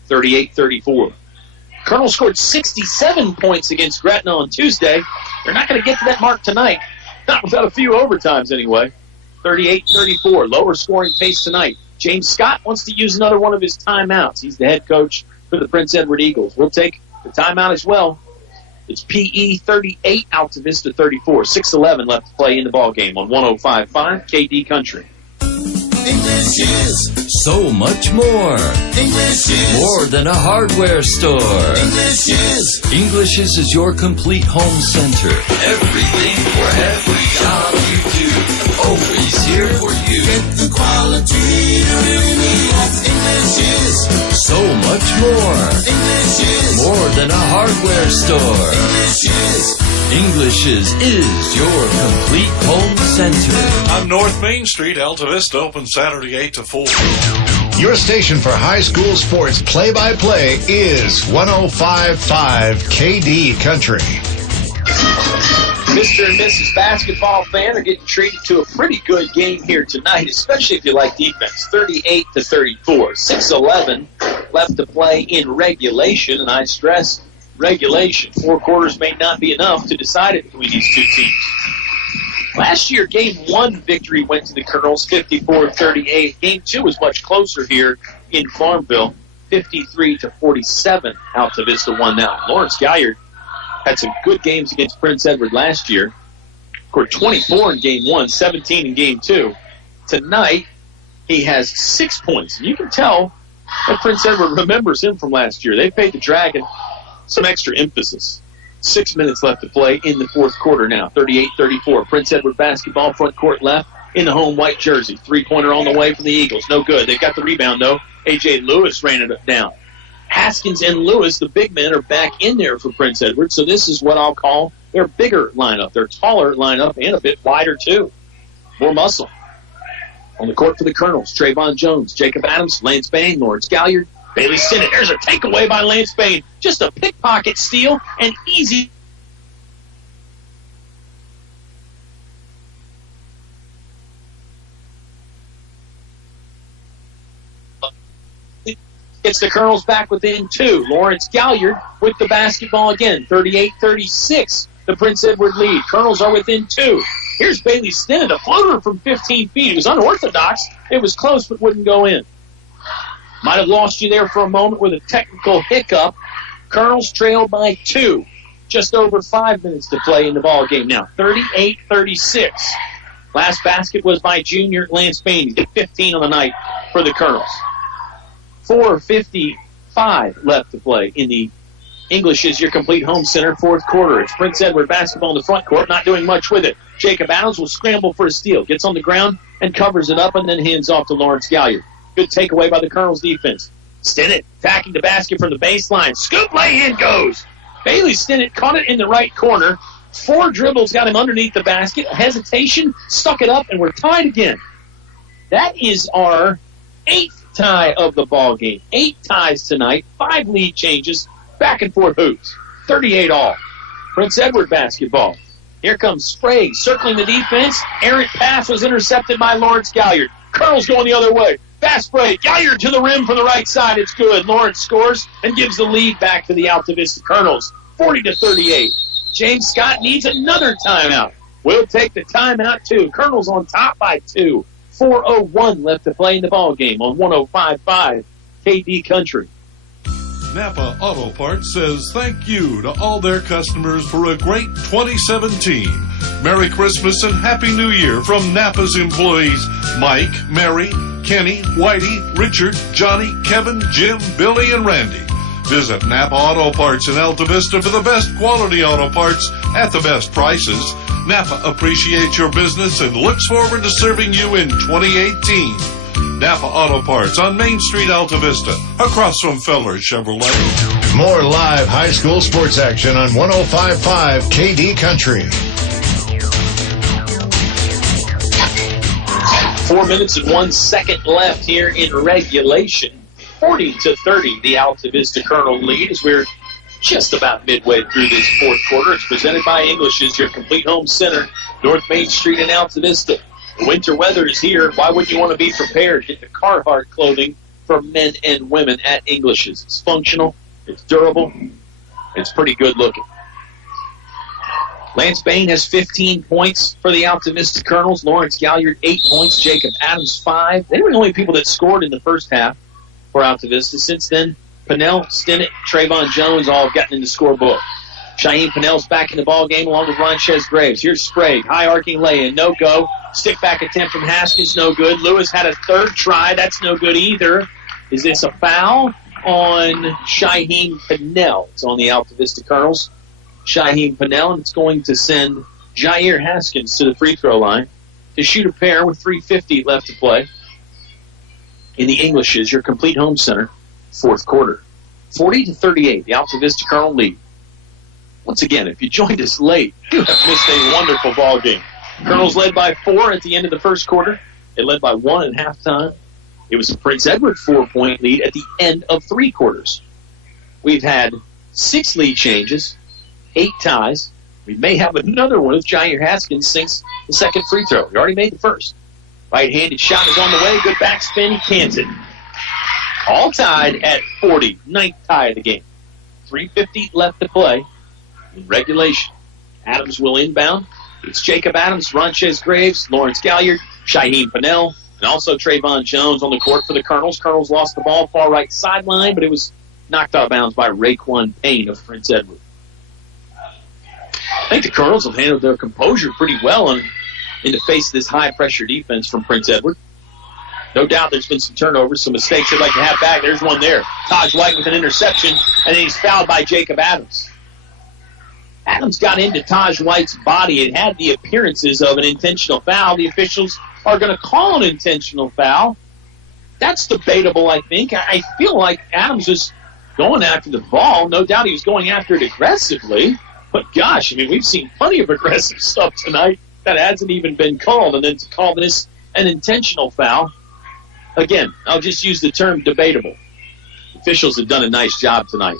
38-34. Colonels scored 67 points against Gretna on Tuesday. They're not going to get to that mark tonight. Not without a few overtimes, anyway. 38-34. Lower scoring pace tonight. James Scott wants to use another one of his timeouts. He's the head coach for the Prince Edward Eagles. We'll take the timeout as well. It's PE 38, Altavista 34. 6:11 left to play in the ballgame on 105.5 KD Country. English is so much more. English is more than a hardware store. English is your complete home center. Everything for every job you do. Always here for you. Get the quality you really need. English is so much more. English is more than a hardware store. English is your complete home center. On North Main Street, Altavista open Saturday 8 to 4. Your station for high school sports play-by-play is 105.5 KD Country. Mr. and Mrs. Basketball fan are getting treated to a pretty good game here tonight, especially if you like defense. 38-34. 6:11 left to play in regulation, and I stress regulation. 4 quarters may not be enough to decide it between these two teams. Last year, Game 1 victory went to the Colonels, 54-38. Game 2 was much closer here in Farmville, 53-47. Altavista won that one. Lawrence Galliard had some good games against Prince Edward last year. Scored 24 in Game 1, 17 in Game 2. Tonight, he has 6 points. And you can tell that Prince Edward remembers him from last year. They paid the Dragon some extra emphasis. 6 minutes left to play in the fourth quarter now. 38-34. Prince Edward basketball, front court left in the home white jersey. 3-pointer on the way from the Eagles. No good. They've got the rebound, though. A.J. Lewis ran it down. Haskins and Lewis, the big men, are back in there for Prince Edward. So this is what I'll call their bigger lineup. Their taller lineup and a bit wider, too. More muscle. On the court for the Colonels, Trayvon Jones, Jacob Adams, Lance Payne, Lawrence Galliard, Bailey Stinnett. There's a takeaway by Lance Payne. Just a pickpocket steal and easy. Gets the Colonels back within 2. Lawrence Galliard with the basketball again. 38-36. The Prince Edward lead. Colonels are within 2. Here's Bailey Stinnett, a floater from 15 feet. It was unorthodox. It was close, but wouldn't go in. Might have lost you there for a moment with a technical hiccup. Colonels trail by 2. Just over 5 minutes to play in the ball game now. 38-36. Last basket was by junior Lance Bain. He did 15 on the night for the Colonels. 4:55 left to play in the English is your complete home center fourth quarter. It's Prince Edward basketball in the front court, not doing much with it. Jacob Adams will scramble for a steal, gets on the ground and covers it up and then hands off to Lawrence Galliard. Good takeaway by the Colonels defense. Stinnett attacking the basket from the baseline. Scoop lay-in goes. Bailey Stinnett caught it in the right corner. 4 dribbles got him underneath the basket. A hesitation, stuck it up, and we're tied again. That is our 8th tie of the ball game. 8 ties tonight, 5 lead changes, back and forth hoops. 38 all. Prince Edward basketball. Here comes Sprague circling the defense. Errant pass was intercepted by Lawrence Galliard. Colonel's going the other way. Fast break. Galliard to the rim from the right side. It's good. Lawrence scores and gives the lead back to the Altavista Colonels. 40-38. James Scott needs another timeout. We'll take the timeout, too. Colonels on top by 2. 4:01 left to play in the ball game on 105.5 KD Country. Napa Auto Parts says thank you to all their customers for a great 2017. Merry Christmas and Happy New Year from Napa's employees Mike, Mary, Kenny, Whitey, Richard, Johnny, Kevin, Jim, Billy, and Randy. Visit Napa Auto Parts in Altavista for the best quality auto parts at the best prices. Napa appreciates your business and looks forward to serving you in 2018. Napa Auto Parts on Main Street, Altavista, across from Feller Chevrolet. More live high school sports action on 105.5 KD Country. 4 minutes and 1 second left here in regulation. 40-30, the Altavista Colonel lead as we're just about midway through this fourth quarter. It's presented by English's, your complete home center, North Main Street in Altavista. The winter weather is here. Why wouldn't you want to be prepared? Get the Carhartt clothing for men and women at English's. It's functional. It's durable. It's pretty good looking. Lance Bain has 15 points for the Altavista Colonels. Lawrence Galliard, 8 points. Jacob Adams, 5. They were the only people that scored in the first half for Altavista. Since then, Pennell, Stinnett, Trayvon Jones all have gotten in the scorebook. Shaheem Pennell's back in the ball game along with Ronchez Graves. Here's Sprague, high arcing lay-in, no go. Stick back attempt from Haskins, no good. Lewis had a third try, that's no good either. Is this a foul on Shaheem Pennell? It's on the Altavista Colonels. Shaheem Pennell, and it's going to send Jair Haskins to the free throw line to shoot a pair with 3:50 left to play. In the English's, your complete home center, fourth quarter. 40-38, the Altavista Colonel lead. Once again, if you joined us late, you have missed a wonderful ball game. Colonels led by 4 at the end of the first quarter. They led by 1 at halftime. It was a Prince Edward 4-point lead at the end of 3 quarters. We've had 6 lead changes, 8 ties. We may have another one if Jair Haskins sinks the second free throw. He already made the first. Right-handed shot is on the way. Good backspin. He cans it. All tied at 40. 9th tie of the game. 3:50 left to play in regulation. Adams will inbound. It's Jacob Adams, Ronchez Graves, Lawrence Galliard, Shaheem Pennell, and also Trayvon Jones on the court for the Colonels. Colonels lost the ball far right sideline, but it was knocked out of bounds by Raekwon Payne of Prince Edward. I think the Colonels have handled their composure pretty well in the face of this high-pressure defense from Prince Edward. No doubt there's been some turnovers, some mistakes they'd like to have back. There's one there. Taj White with an interception, and then he's fouled by Jacob Adams. Adams got into Taj White's body. It had the appearances of an intentional foul. The officials are going to call an intentional foul. That's debatable, I think. I feel like Adams was going after the ball. No doubt he was going after it aggressively. But, gosh, I mean, we've seen plenty of aggressive stuff tonight that hasn't even been called. And then to call this an intentional foul, again, I'll just use the term debatable. Officials have done a nice job tonight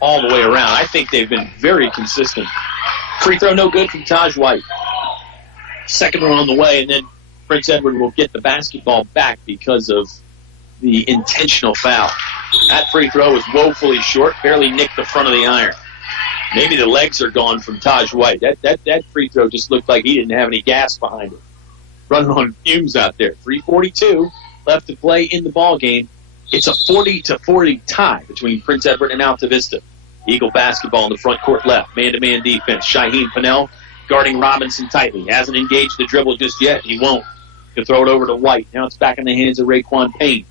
all the way around. I think they've been very consistent. Free throw no good from Taj White. Second one on the way, and then Prince Edward will get the basketball back because of the intentional foul. That free throw was woefully short, barely nicked the front of the iron. Maybe the legs are gone from Taj White. That free throw just looked like he didn't have any gas behind it. Running on fumes out there. 3:42 left to play in the ball game. It's a 40-40 tie between Prince Edward and Altavista. Eagle basketball in the front court left. Man-to-man defense. Shaheem Pennell guarding Robinson tightly. Hasn't engaged the dribble just yet. He won't. He'll throw it over to White. Now it's back in the hands of Raekwon Payne.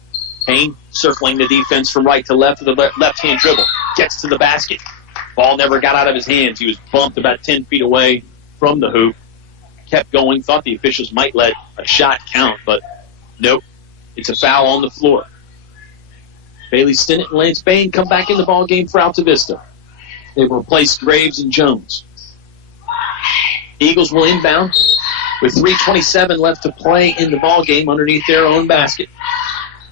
Payne circling the defense from right to left with a left-hand dribble. Gets to the basket. Ball never got out of his hands. He was bumped about 10 feet away from the hoop. Kept going. Thought the officials might let a shot count, but nope. It's a foul on the floor. Bailey Stinnett and Lance Bain come back in the ball game for Altavista. They've replaced Graves and Jones. Eagles will inbound with 3:27 left to play in the ball game underneath their own basket.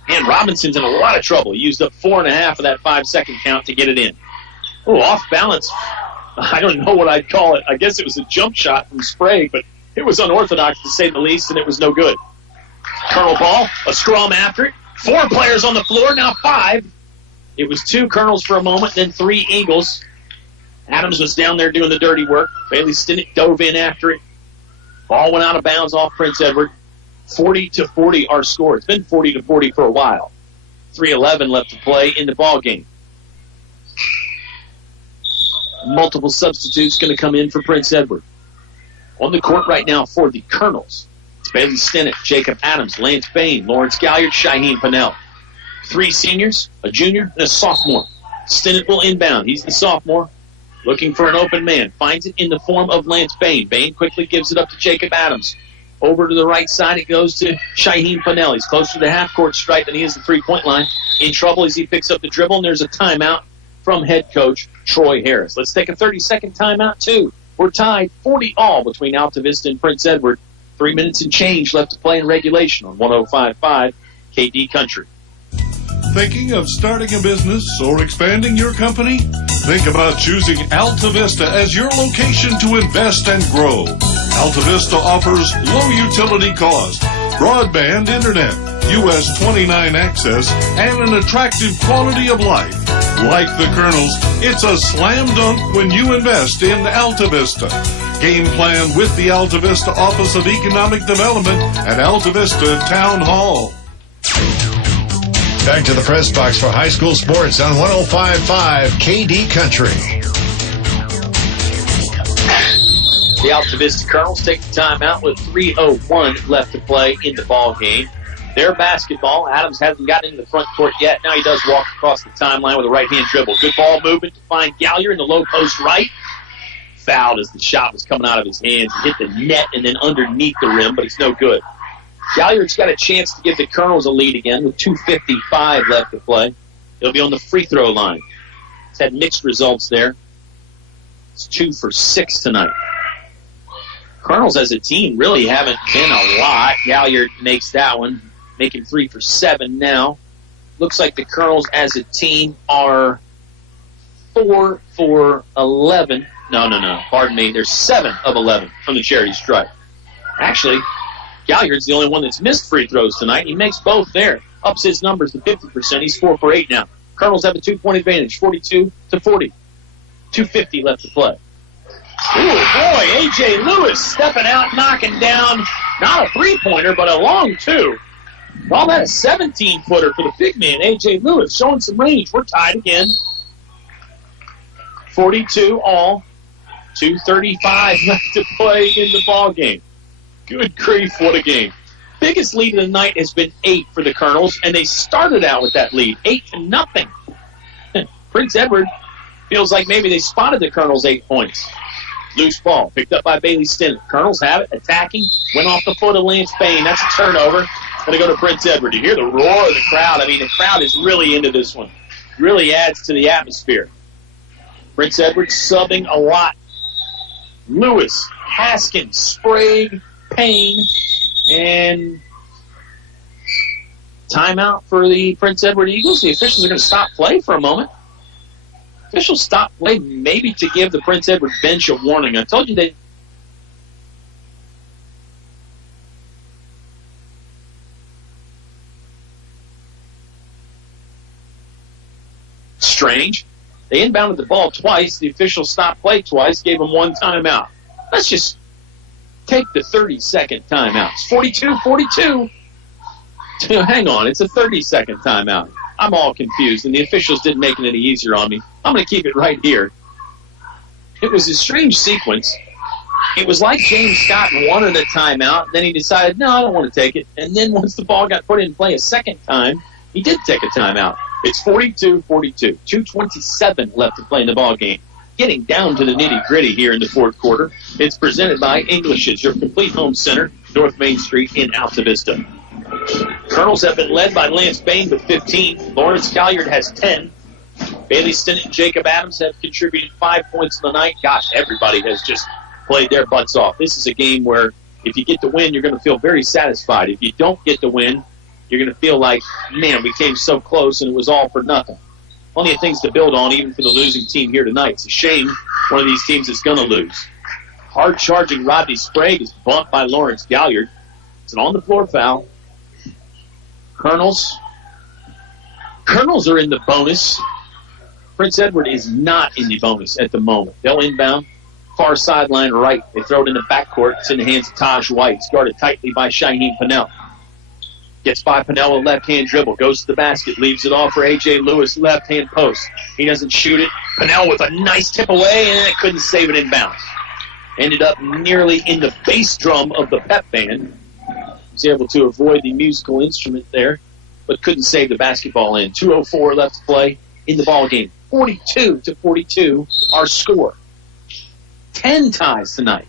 And Robinson's in a lot of trouble. He used up 4.5 of that 5-second count to get it in. Oh, off balance. I don't know what I'd call it. I guess it was a jump shot from Sprague, but it was unorthodox to say the least, and it was no good. Colonel ball, a scrum after it. 4 players on the floor, now 5. It was 2 Colonels for a moment, then 3 Eagles. Adams was down there doing the dirty work. Bailey Stinnett dove in after it. Ball went out of bounds off Prince Edward. 40-40 our score. It's been 40-40 for a while. 3:11 left to play in the ball game. Multiple substitutes going to come in for Prince Edward. On the court right now for the Colonels. It's Bailey Stinnett, Jacob Adams, Lance Bain, Lawrence Galliard, Shaheem Pennell. 3 seniors, a junior, and a sophomore. Stinnett will inbound. He's the sophomore. Looking for an open man. Finds it in the form of Lance Bain. Bain quickly gives it up to Jacob Adams. Over to the right side, it goes to Shaheem Pennell. He's closer to the half-court stripe than he is the three-point line. In trouble as he picks up the dribble, and there's a timeout from head coach Troy Harris. Let's take a 30-second timeout, too. We're tied 40-all between Altavista and Prince Edward. 3 minutes and change left to play in regulation on 105.5 KD Country. Thinking of starting a business or expanding your company? Think about choosing Altavista as your location to invest and grow. Altavista offers low utility cost, broadband internet, US 29 access, and an attractive quality of life. Like the Colonels, it's a slam dunk when you invest in Altavista. Game plan with the Altavista Office of Economic Development at Altavista Town Hall. Back to the press box for high school sports on 105.5 KD Country. The Altavista Colonels take the timeout with 3:01 left to play in the ball game. Their basketball, Adams hasn't gotten into the front court yet. Now he does walk across the timeline with a right-hand dribble. Good ball movement to find Galliard in the low post right. Fouled as the shot was coming out of his hands. He hit the net and then underneath the rim, but it's no good. Galliard's got a chance to give the Colonels a lead again with 2:55 left to play. He'll be on the free throw line. It's had mixed results there. It's 2 for 6 tonight. Colonels as a team really haven't been a lot. Galliard makes that one, making 3 for 7 now. Looks like the Colonels as a team are 4 for 11. No. Pardon me. They're 7 of 11 from the charity stripe. Actually, Galliard's the only one that's missed free throws tonight. He makes both there. Ups his numbers to 50%. He's 4 for 8 now. Colonels have a 2-point advantage, 42-40. 2:50 left to play. Ooh, boy, A.J. Lewis stepping out, knocking down not a three-pointer, but a long 2. Call that a 17-footer for the big man, A.J. Lewis, showing some range. We're tied again. 42 all. 2:35 left to play in the ball game. Good grief, what a game. Biggest lead of the night has been 8 for the Colonels, and they started out with that lead, 8-0. Prince Edward feels like maybe they spotted the Colonels 8 points. Loose ball, picked up by Bailey Stinnett. Colonels have it, attacking, went off the foot of Lance Bain. That's a turnover. Going to go to Prince Edward. You hear the roar of the crowd. I mean, the crowd is really into this one. Really adds to the atmosphere. Prince Edward subbing a lot. Lewis, Haskins, Sprague, Payne, and timeout for the Prince Edward Eagles. The officials are going to stop play for a moment. Officials stop play maybe to give the Prince Edward bench a warning. I told you they... Strange. They inbounded the ball twice. The officials stopped play twice, gave them one timeout. Let's just take the 30-second timeout. It's 42-42. Hang on, it's a 30-second timeout. I'm all confused, and the officials didn't make it any easier on me. I'm going to keep it right here. It was a strange sequence. It was like James Scott wanted a timeout, then he decided, no, I don't want to take it. And then once the ball got put in play a second time, he did take a timeout. It's 42-42. 2:27 left to play in the ball game. Getting down to the nitty-gritty here in the fourth quarter. It's presented by English's, your complete home center, North Main Street in Altavista. Colonels have been led by Lance Bain with 15. Lawrence Galliard has 10. Bailey Stinnett and Jacob Adams have contributed 5 points in the night. Gosh, everybody has just played their butts off. This is a game where if you get the win, you're going to feel very satisfied. If you don't get the win, you're going to feel like, man, we came so close and it was all for nothing. Plenty of things to build on, even for the losing team here tonight. It's a shame one of these teams is going to lose. Hard-charging Rodney Sprague is bumped by Lawrence Galliard. It's an on-the-floor foul. Colonels are in the bonus. Prince Edward is not in the bonus at the moment. They'll inbound. Far sideline right. They throw it in the backcourt. It's in the hands of Taj White. It's guarded tightly by Shaheem Pennell. Gets by Pennell with a left-hand dribble. Goes to the basket. Leaves it off for A.J. Lewis, left-hand post. He doesn't shoot it. Pennell with a nice tip away, and couldn't save it inbounds. Ended up nearly in the bass drum of the pep band. Was able to avoid the musical instrument there, but couldn't save the basketball in. 2:04 left to play in the ball game. 42-42, our score. 10 ties tonight.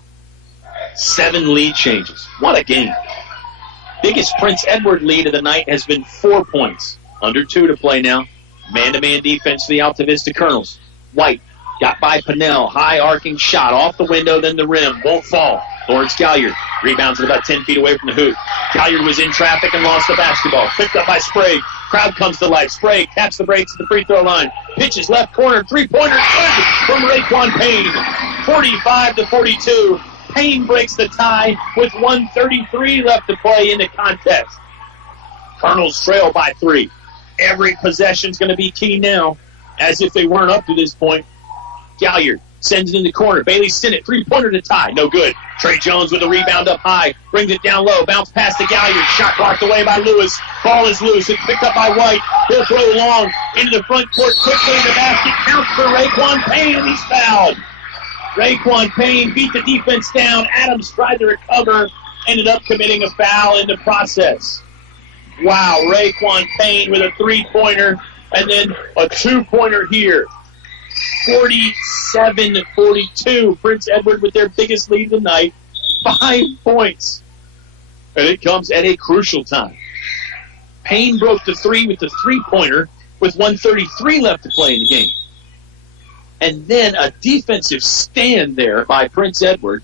7 lead changes. What a game. Biggest Prince Edward lead of the night has been 4 points. Under 2 to play now. Man-to-man defense for the Altavista Colonels. White got by Pennell. High arcing shot off the window, then the rim. Won't fall. Lawrence Galliard rebounds it about 10 feet away from the hoop. Galliard was in traffic and lost the basketball. Picked up by Sprague. Crowd comes to life. Sprague taps the brakes at the free throw line. Pitches left corner. Three-pointer good from Raekwon Payne. 45-42. Payne breaks the tie with 1:33 left to play in the contest. Colonels trail by 3. Every possession's going to be key now, as if they weren't up to this point. Galliard sends it in the corner. Bailey Stinnett, three-pointer to tie. No good. Trey Jones with a rebound up high. Brings it down low. Bounce pass to Galliard. Shot blocked away by Lewis. Ball is loose. It's picked up by White. He'll throw long into the front court quickly in the basket. Counts for Raekwon Payne, and he's fouled. Raekwon Payne beat the defense down. Adams tried to recover. Ended up committing a foul in the process. Wow, Raekwon Payne with a three-pointer and then a two-pointer here. 47-42. Prince Edward with their biggest lead of the night. 5 points. And it comes at a crucial time. Payne broke the 3 with the three-pointer with 1:33 left to play in the game. And then a defensive stand there by Prince Edward.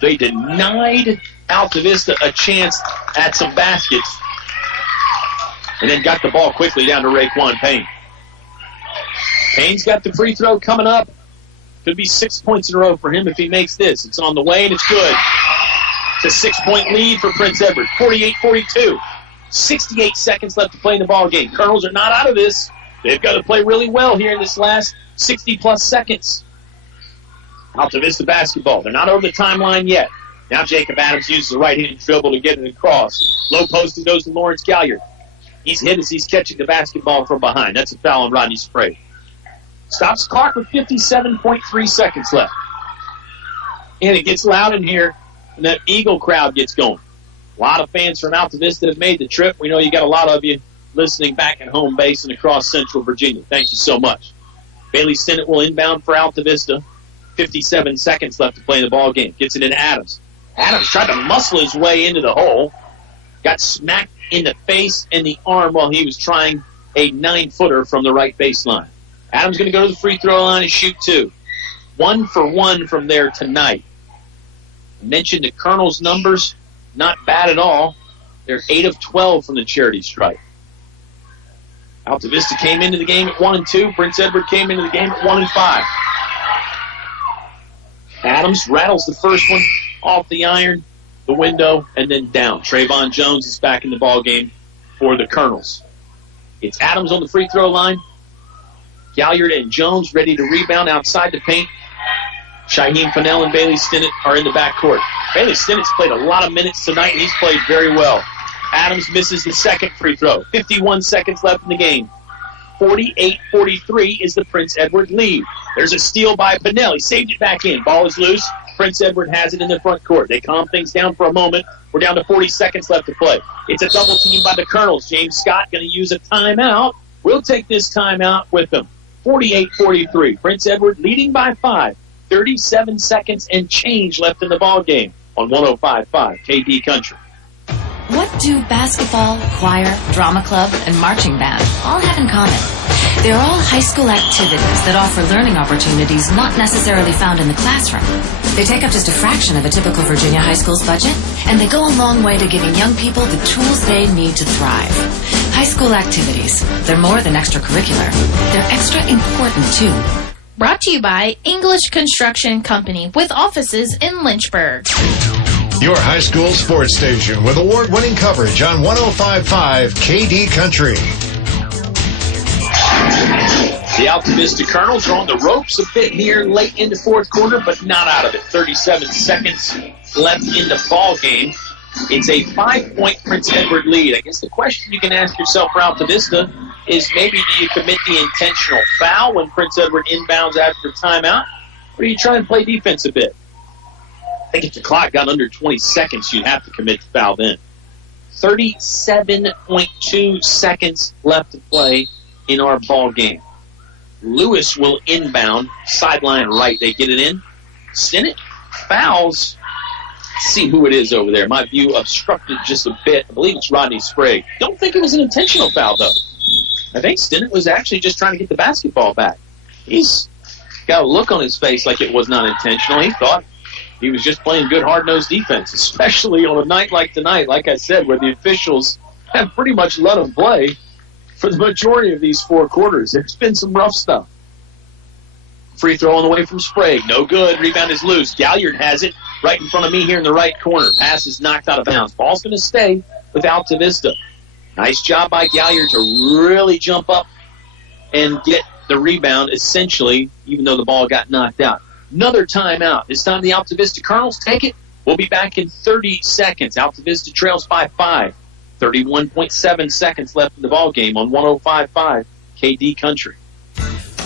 They denied Altavista a chance at some baskets. And then got the ball quickly down to Raekwon Payne. Payne's got the free throw coming up. Could be 6 points in a row for him if he makes this. It's on the way, and it's good. It's a 6-point lead for Prince Edward, 48-42. 68 seconds left to play in the ball game. Colonels are not out of this. They've got to play really well here in this last 60-plus seconds. Altavista basketball. They're not over the timeline yet. Now Jacob Adams uses the right-hand dribble to get it across. Low post and goes to Lawrence Galliard. He's hit as he's catching the basketball from behind. That's a foul on Rodney Sprague. Stops the clock with 57.3 seconds left. And it gets loud in here, and that Eagle crowd gets going. A lot of fans from Altavista have made the trip. We know you got a lot of you listening back at home base and across Central Virginia. Thank you so much. Bailey Stinnett will inbound for Altavista. 57 seconds left to play in the ball game. Gets it in Adams. Adams tried to muscle his way into the hole. Got smacked in the face and the arm while he was trying a 9-footer from the right baseline. Adams going to go to the free throw line and shoot 2. 1 for 1 from there tonight. I mentioned the Colonels' numbers, not bad at all. They're 8 of 12 from the charity stripe. Altavista came into the game at 1-2. Prince Edward came into the game at 1-5. Adams rattles the first one off the iron, the window, and then down. Trayvon Jones is back in the ball game for the Colonels. It's Adams on the free throw line. Galliard and Jones ready to rebound outside the paint. Shaheem Pennell and Bailey Stinnett are in the backcourt. Bailey Stinnett's played a lot of minutes tonight, and he's played very well. Adams misses the second free throw. 51 seconds left in the game. 48-43 is the Prince Edward lead. There's a steal by Pinelli. Saved it back in. Ball is loose. Prince Edward has it in the front court. They calm things down for a moment. We're down to 40 seconds left to play. It's a double team by the Colonels. James Scott going to use a timeout. We'll take this timeout with them. 48-43. Prince Edward leading by 5. 37 seconds and change left in the ball game on 105.5 KD Country. What do basketball, choir, drama club, and marching band all have in common? They're all high school activities that offer learning opportunities not necessarily found in the classroom. They take up just a fraction of a typical Virginia high school's budget, and they go a long way to giving young people the tools they need to thrive. High school activities, they're more than extracurricular. They're extra important, too. Brought to you by English Construction Company with offices in Lynchburg. Your high school sports station with award-winning coverage on 105.5 KD Country. The Altavista Colonels are on the ropes a bit here late in the fourth quarter, but not out of it. 37 seconds left in the ball game. It's a 5-point Prince Edward lead. I guess the question you can ask yourself for Altavista is maybe do you commit the intentional foul when Prince Edward inbounds after timeout, or do you try and play defense a bit? I think if the clock got under 20 seconds, you'd have to commit the foul then. 37.2 seconds left to play in our ball game. Lewis will inbound, sideline right. They get it in. Stinnett fouls. Let's see who it is over there. My view obstructed just a bit. I believe it's Rodney Sprague. Don't think it was an intentional foul, though. I think Stinnett was actually just trying to get the basketball back. He's got a look on his face like it was not intentional. He thought he was just playing good, hard-nosed defense, especially on a night like tonight, like I said, where the officials have pretty much let him play for the majority of these 4 quarters. It's been some rough stuff. Free throw on the way from Sprague. No good. Rebound is loose. Galliard has it right in front of me here in the right corner. Pass is knocked out of bounds. Ball's going to stay with Altavista. Nice job by Galliard to really jump up and get the rebound, essentially, even though the ball got knocked out. Another timeout. This time the Altavista Colonels take it. We'll be back in 30 seconds. Altavista trails by 5. 31.7 seconds left in the ball game on 105.5 KD Country.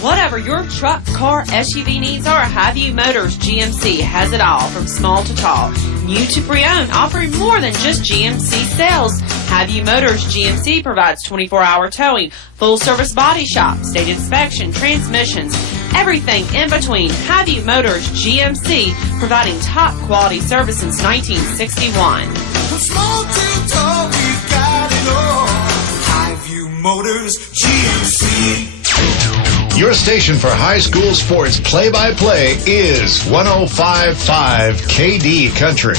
Whatever your truck, car, SUV needs are, Highview Motors GMC has it all from small to tall. New to pre-owned, offering more than just GMC sales. Highview Motors GMC provides 24-hour towing, full-service body shop, state inspection, transmissions, everything in between. Highview Motors GMC, providing top-quality service since 1961. From small to tall, we've got it all. Highview Motors GMC. Your station for high school sports play-by-play is 105.5 KD Country.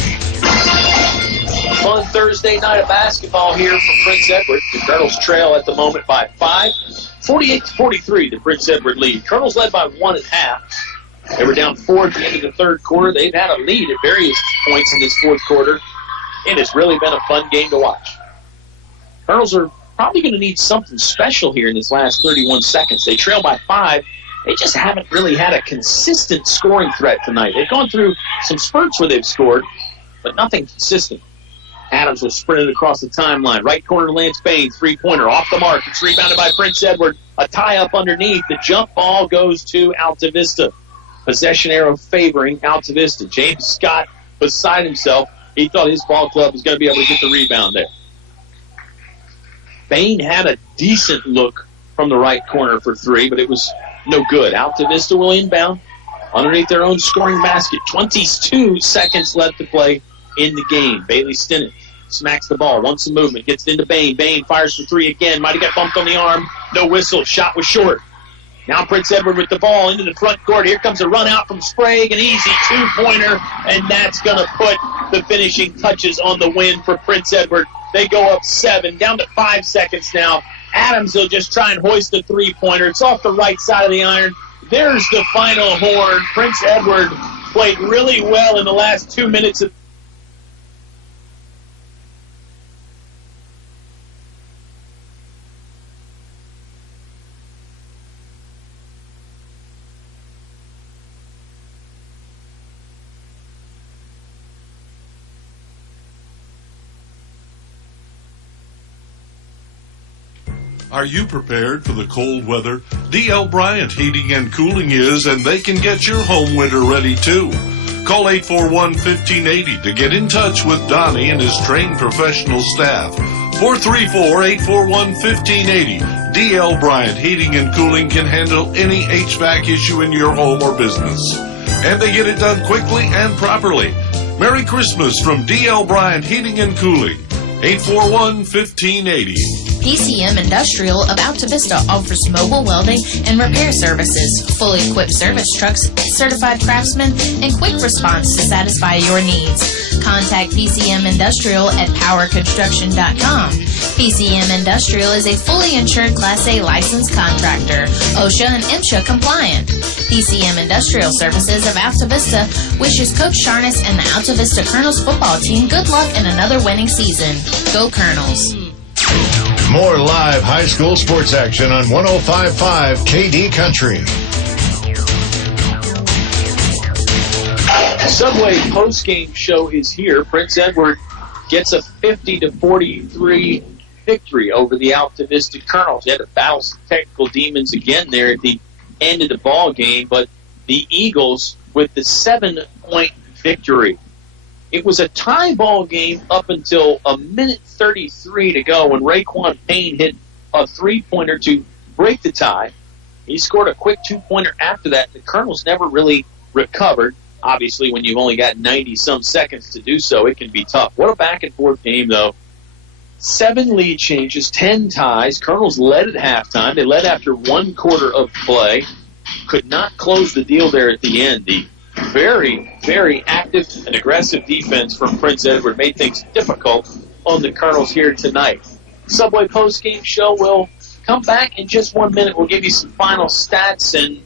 Fun Thursday night of basketball here from Prince Edward. The Colonels trail at the moment by 5. 48-43, the Prince Edward lead. Colonels led by 1 at half. They were down 4 at the end of the third quarter. They've had a lead at various points in this fourth quarter. It has really been a fun game to watch. Colonels are probably going to need something special here in this last 31 seconds. They trail by 5. They just haven't really had a consistent scoring threat tonight. They've gone through some spurts where they've scored, but nothing consistent. Adams was sprinted across the timeline. Right corner, Lance Bain, three-pointer, off the mark. It's rebounded by Prince Edward. A tie-up underneath. The jump ball goes to Altavista. Possession arrow favoring Altavista. James Scott beside himself. He thought his ball club was going to be able to get the rebound there. Bain had a decent look from the right corner for 3, but it was no good. Altavista will inbound underneath their own scoring basket. 22 seconds left to play in the game. Bailey Stinnett smacks the ball, wants some movement, gets it into Bain. Bain fires for 3 again. Might have got bumped on the arm. No whistle. Shot was short. Now Prince Edward with the ball into the front court. Here comes a run out from Sprague. An easy 2-pointer, and that's going to put the finishing touches on the win for Prince Edward. They go up 7, down to 5 seconds now. Adams will just try and hoist the 3-pointer. It's off the right side of the iron. There's the final horn. Prince Edward played really well in the last 2 minutes of Are you prepared for the cold weather? D.L. Bryant Heating and Cooling is, and they can get your home winter ready too. Call 841-1580 to get in touch with Donnie and his trained professional staff. 434-841-1580. D.L. Bryant Heating and Cooling can handle any HVAC issue in your home or business. And they get it done quickly and properly. Merry Christmas from D.L. Bryant Heating and Cooling. 841-1580. PCM Industrial of Altavista offers mobile welding and repair services, fully equipped service trucks, certified craftsmen, and quick response to satisfy your needs. Contact PCM Industrial at powerconstruction.com. PCM Industrial is a fully insured Class A licensed contractor, OSHA and MSHA compliant. PCM Industrial Services of Altavista wishes Coach Sharness and the Altavista Colonels football team good luck in another winning season. Go Colonels! More live high school sports action on 105.5 KD Country. Subway post-game show is here. Prince Edward gets a 50-43 victory over the Altavista Colonels. They had to battle some technical demons again there at the end of the ball game, but the Eagles with the 7-point victory. It was a tie ball game up until a minute 33 to go when Raekwon Payne hit a three-pointer to break the tie. He scored a quick two-pointer after that. The Colonels never really recovered. Obviously, when you've only got 90-some seconds to do so, it can be tough. What a back-and-forth game, though. 7 lead changes, 10 ties. Colonels led at halftime. They led after 1 quarter of play. Could not close the deal there at the end. The very, very active and aggressive defense from Prince Edward made things difficult on the Colonels here tonight. Subway post-game show will come back in just 1 minute. We'll give you some final stats, and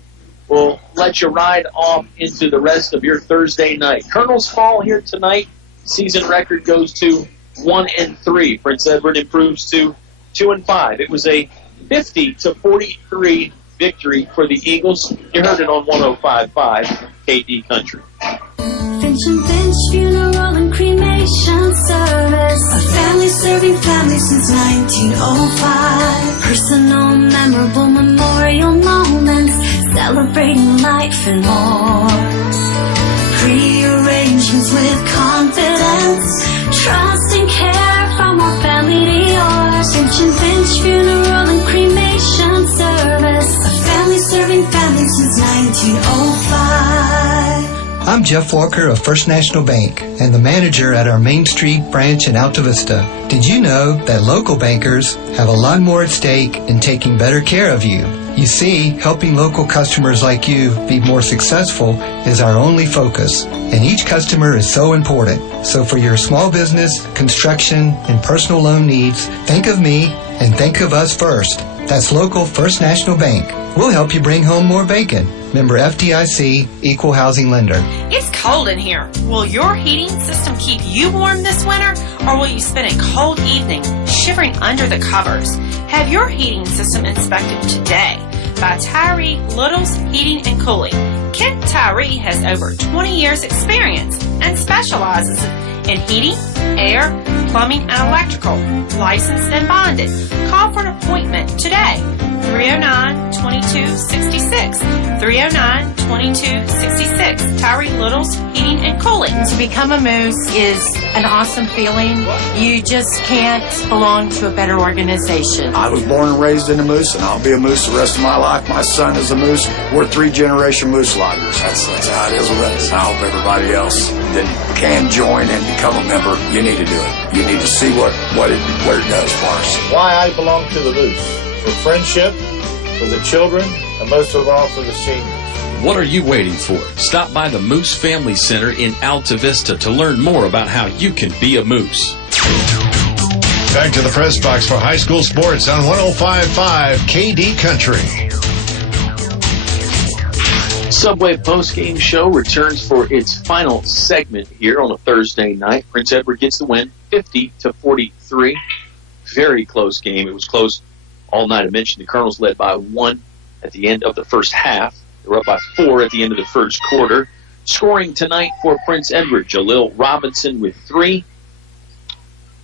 we'll let you ride off into the rest of your Thursday night. Colonels fall here tonight. Season record goes to 1-3. Prince Edward improves to 2-5. It was a 50-43 victory for the Eagles. You heard it on 105.5 KD Country. Finch and Finch Funeral and Cremation Service. A family serving family since 1905. Personal, memorable memorial moments, celebrating life and more. Pre-arrangements with confidence, trust and care from our family to yours. Finch and Finch Funeral and Cremation Service. A family serving family since 1905. I'm Jeff Walker of First National Bank and the manager at our Main Street branch in Altavista. Did you know that local bankers have a lot more at stake in taking better care of you? You see, helping local customers like you be more successful is our only focus, and each customer is so important. So for your small business, construction, and personal loan needs, think of me and think of us first. That's local First National Bank. We'll help you bring home more bacon. Member FDIC, Equal Housing Lender. It's cold in here. Will your heating system keep you warm this winter, or will you spend a cold evening shivering under the covers? Have your heating system inspected today by Tyree Little's Heating and Cooling. Kent Tyree has over 20 years experience and specializes in heating, air, plumbing, and electrical, licensed and bonded. Call for an appointment today. 309-2266. 309-2266. Tyree Little's Heating and Cooling. To become a Moose is an awesome feeling. You just can't belong to a better organization. I was born and raised in a Moose, and I'll be a Moose the rest of my life. My son is a Moose. We're 3-generation Moose loggers. That's how it is with us. I hope everybody else that can join and become a member, you need to do it. You need to see what it does for us. Why I belong to the Moose. For friendship, for the children, and most of all for the seniors. What are you waiting for? Stop by the Moose Family Center in Altavista to learn more about how you can be a Moose. Back to the press box for high school sports on 105.5 KD Country. Subway post-game show returns for its final segment here on a Thursday night. Prince Edward gets the win, 50-43. Very close game. It was close all night. I mentioned the Colonels led by 1 at the end of the first half. They were up by 4 at the end of the first quarter. Scoring tonight for Prince Edward, Jalil Robinson with 3.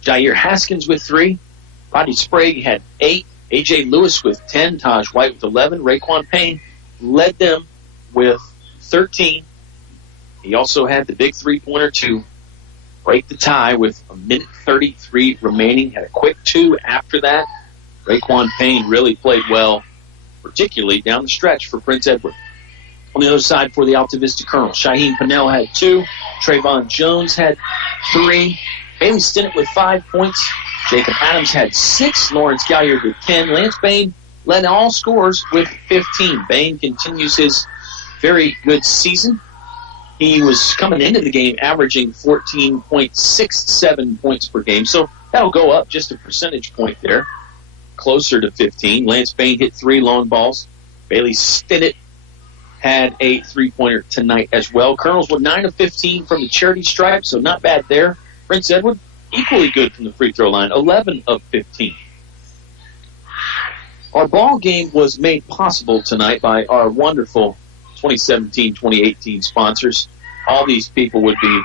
Jair Haskins with 3. Rodney Sprague had 8. A.J. Lewis with 10, Taj White with 11. Raekwon Payne led them with 13. He also had the big three-pointer to break the tie with a minute 33 remaining. Had a quick 2 after that. Raekwon Payne really played well, particularly down the stretch for Prince Edward. On the other side for the Altavista Colonels, Shaheem Pennell had 2. Trayvon Jones had 3. Bailey Stinnett with 5 points. Jacob Adams had 6. Lawrence Galliard with 10. Lance Bain led all scorers with 15. Bain continues his very good season. He was coming into the game averaging 14.67 points per game, so that'll go up just a percentage point there, closer to 15. Lance Bain hit 3 long balls. Bailey Stinnett had a three-pointer tonight as well. Colonels were 9 of 15 from the charity stripe, so not bad there. Prince Edward, equally good from the free throw line, 11 of 15. Our ball game was made possible tonight by our wonderful 2017-2018 sponsors. All these people would be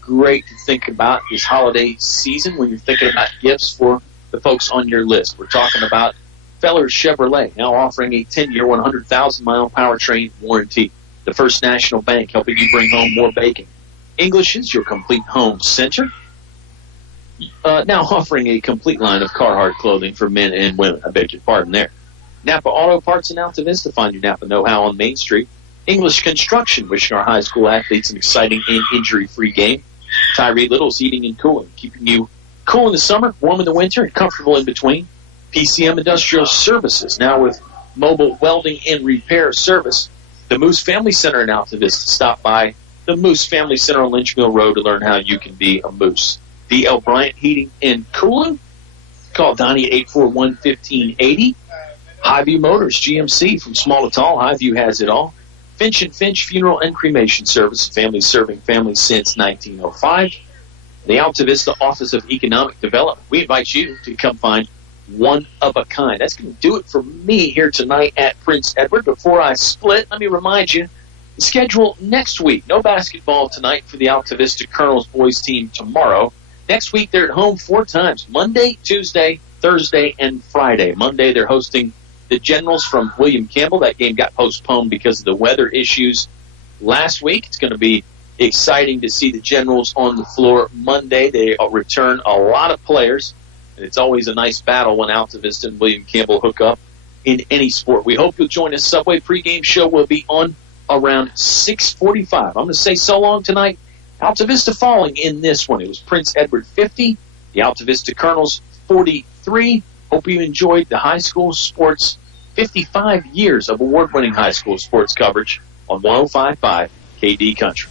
great to think about this holiday season when you're thinking about gifts for the folks on your list. We're talking about Feller Chevrolet, now offering a 10-year, 100,000-mile powertrain warranty. The First National Bank, helping you bring home more bacon. English is your complete home center. Now offering a complete line of Carhartt clothing for men and women. I beg your pardon there. Napa Auto Parts in Altavista. Find your Napa know-how on Main Street. English Construction, wishing our high school athletes an exciting and injury-free game. Tyree Little's Heating and Cooling, keeping you cool in the summer, warm in the winter, and comfortable in between. PCM Industrial Services, now with mobile welding and repair service. The Moose Family Center in Altavista. Stop by the Moose Family Center on Lynch Mill Road to learn how you can be a Moose. D.L. Bryant Heating and Cooling. Call Donnie at 841-1580. Highview Motors, GMC, from small to tall. Highview has it all. Finch & Finch Funeral and Cremation Service, family serving families since 1905. The Altavista Office of Economic Development. We invite you to come find one of a kind. That's going to do it for me here tonight at Prince Edward. Before I split, let me remind you, the schedule next week. No basketball tonight for the Altavista Colonels boys team tomorrow. Next week, they're at home 4 times, Monday, Tuesday, Thursday, and Friday. Monday, they're hosting the Generals from William Campbell. That game got postponed because of the weather issues last week. It's going to be exciting to see the Generals on the floor Monday. They return a lot of players, and it's always a nice battle when Altavista and William Campbell hook up in any sport. We hope you'll join us. Subway pregame show will be on around 6:45. I'm going to say so long tonight. Altavista falling in this one. It was Prince Edward 50, the Altavista Colonels 43. Hope you enjoyed the high school sports, 55 years of award-winning high school sports coverage on 105.5 KD Country.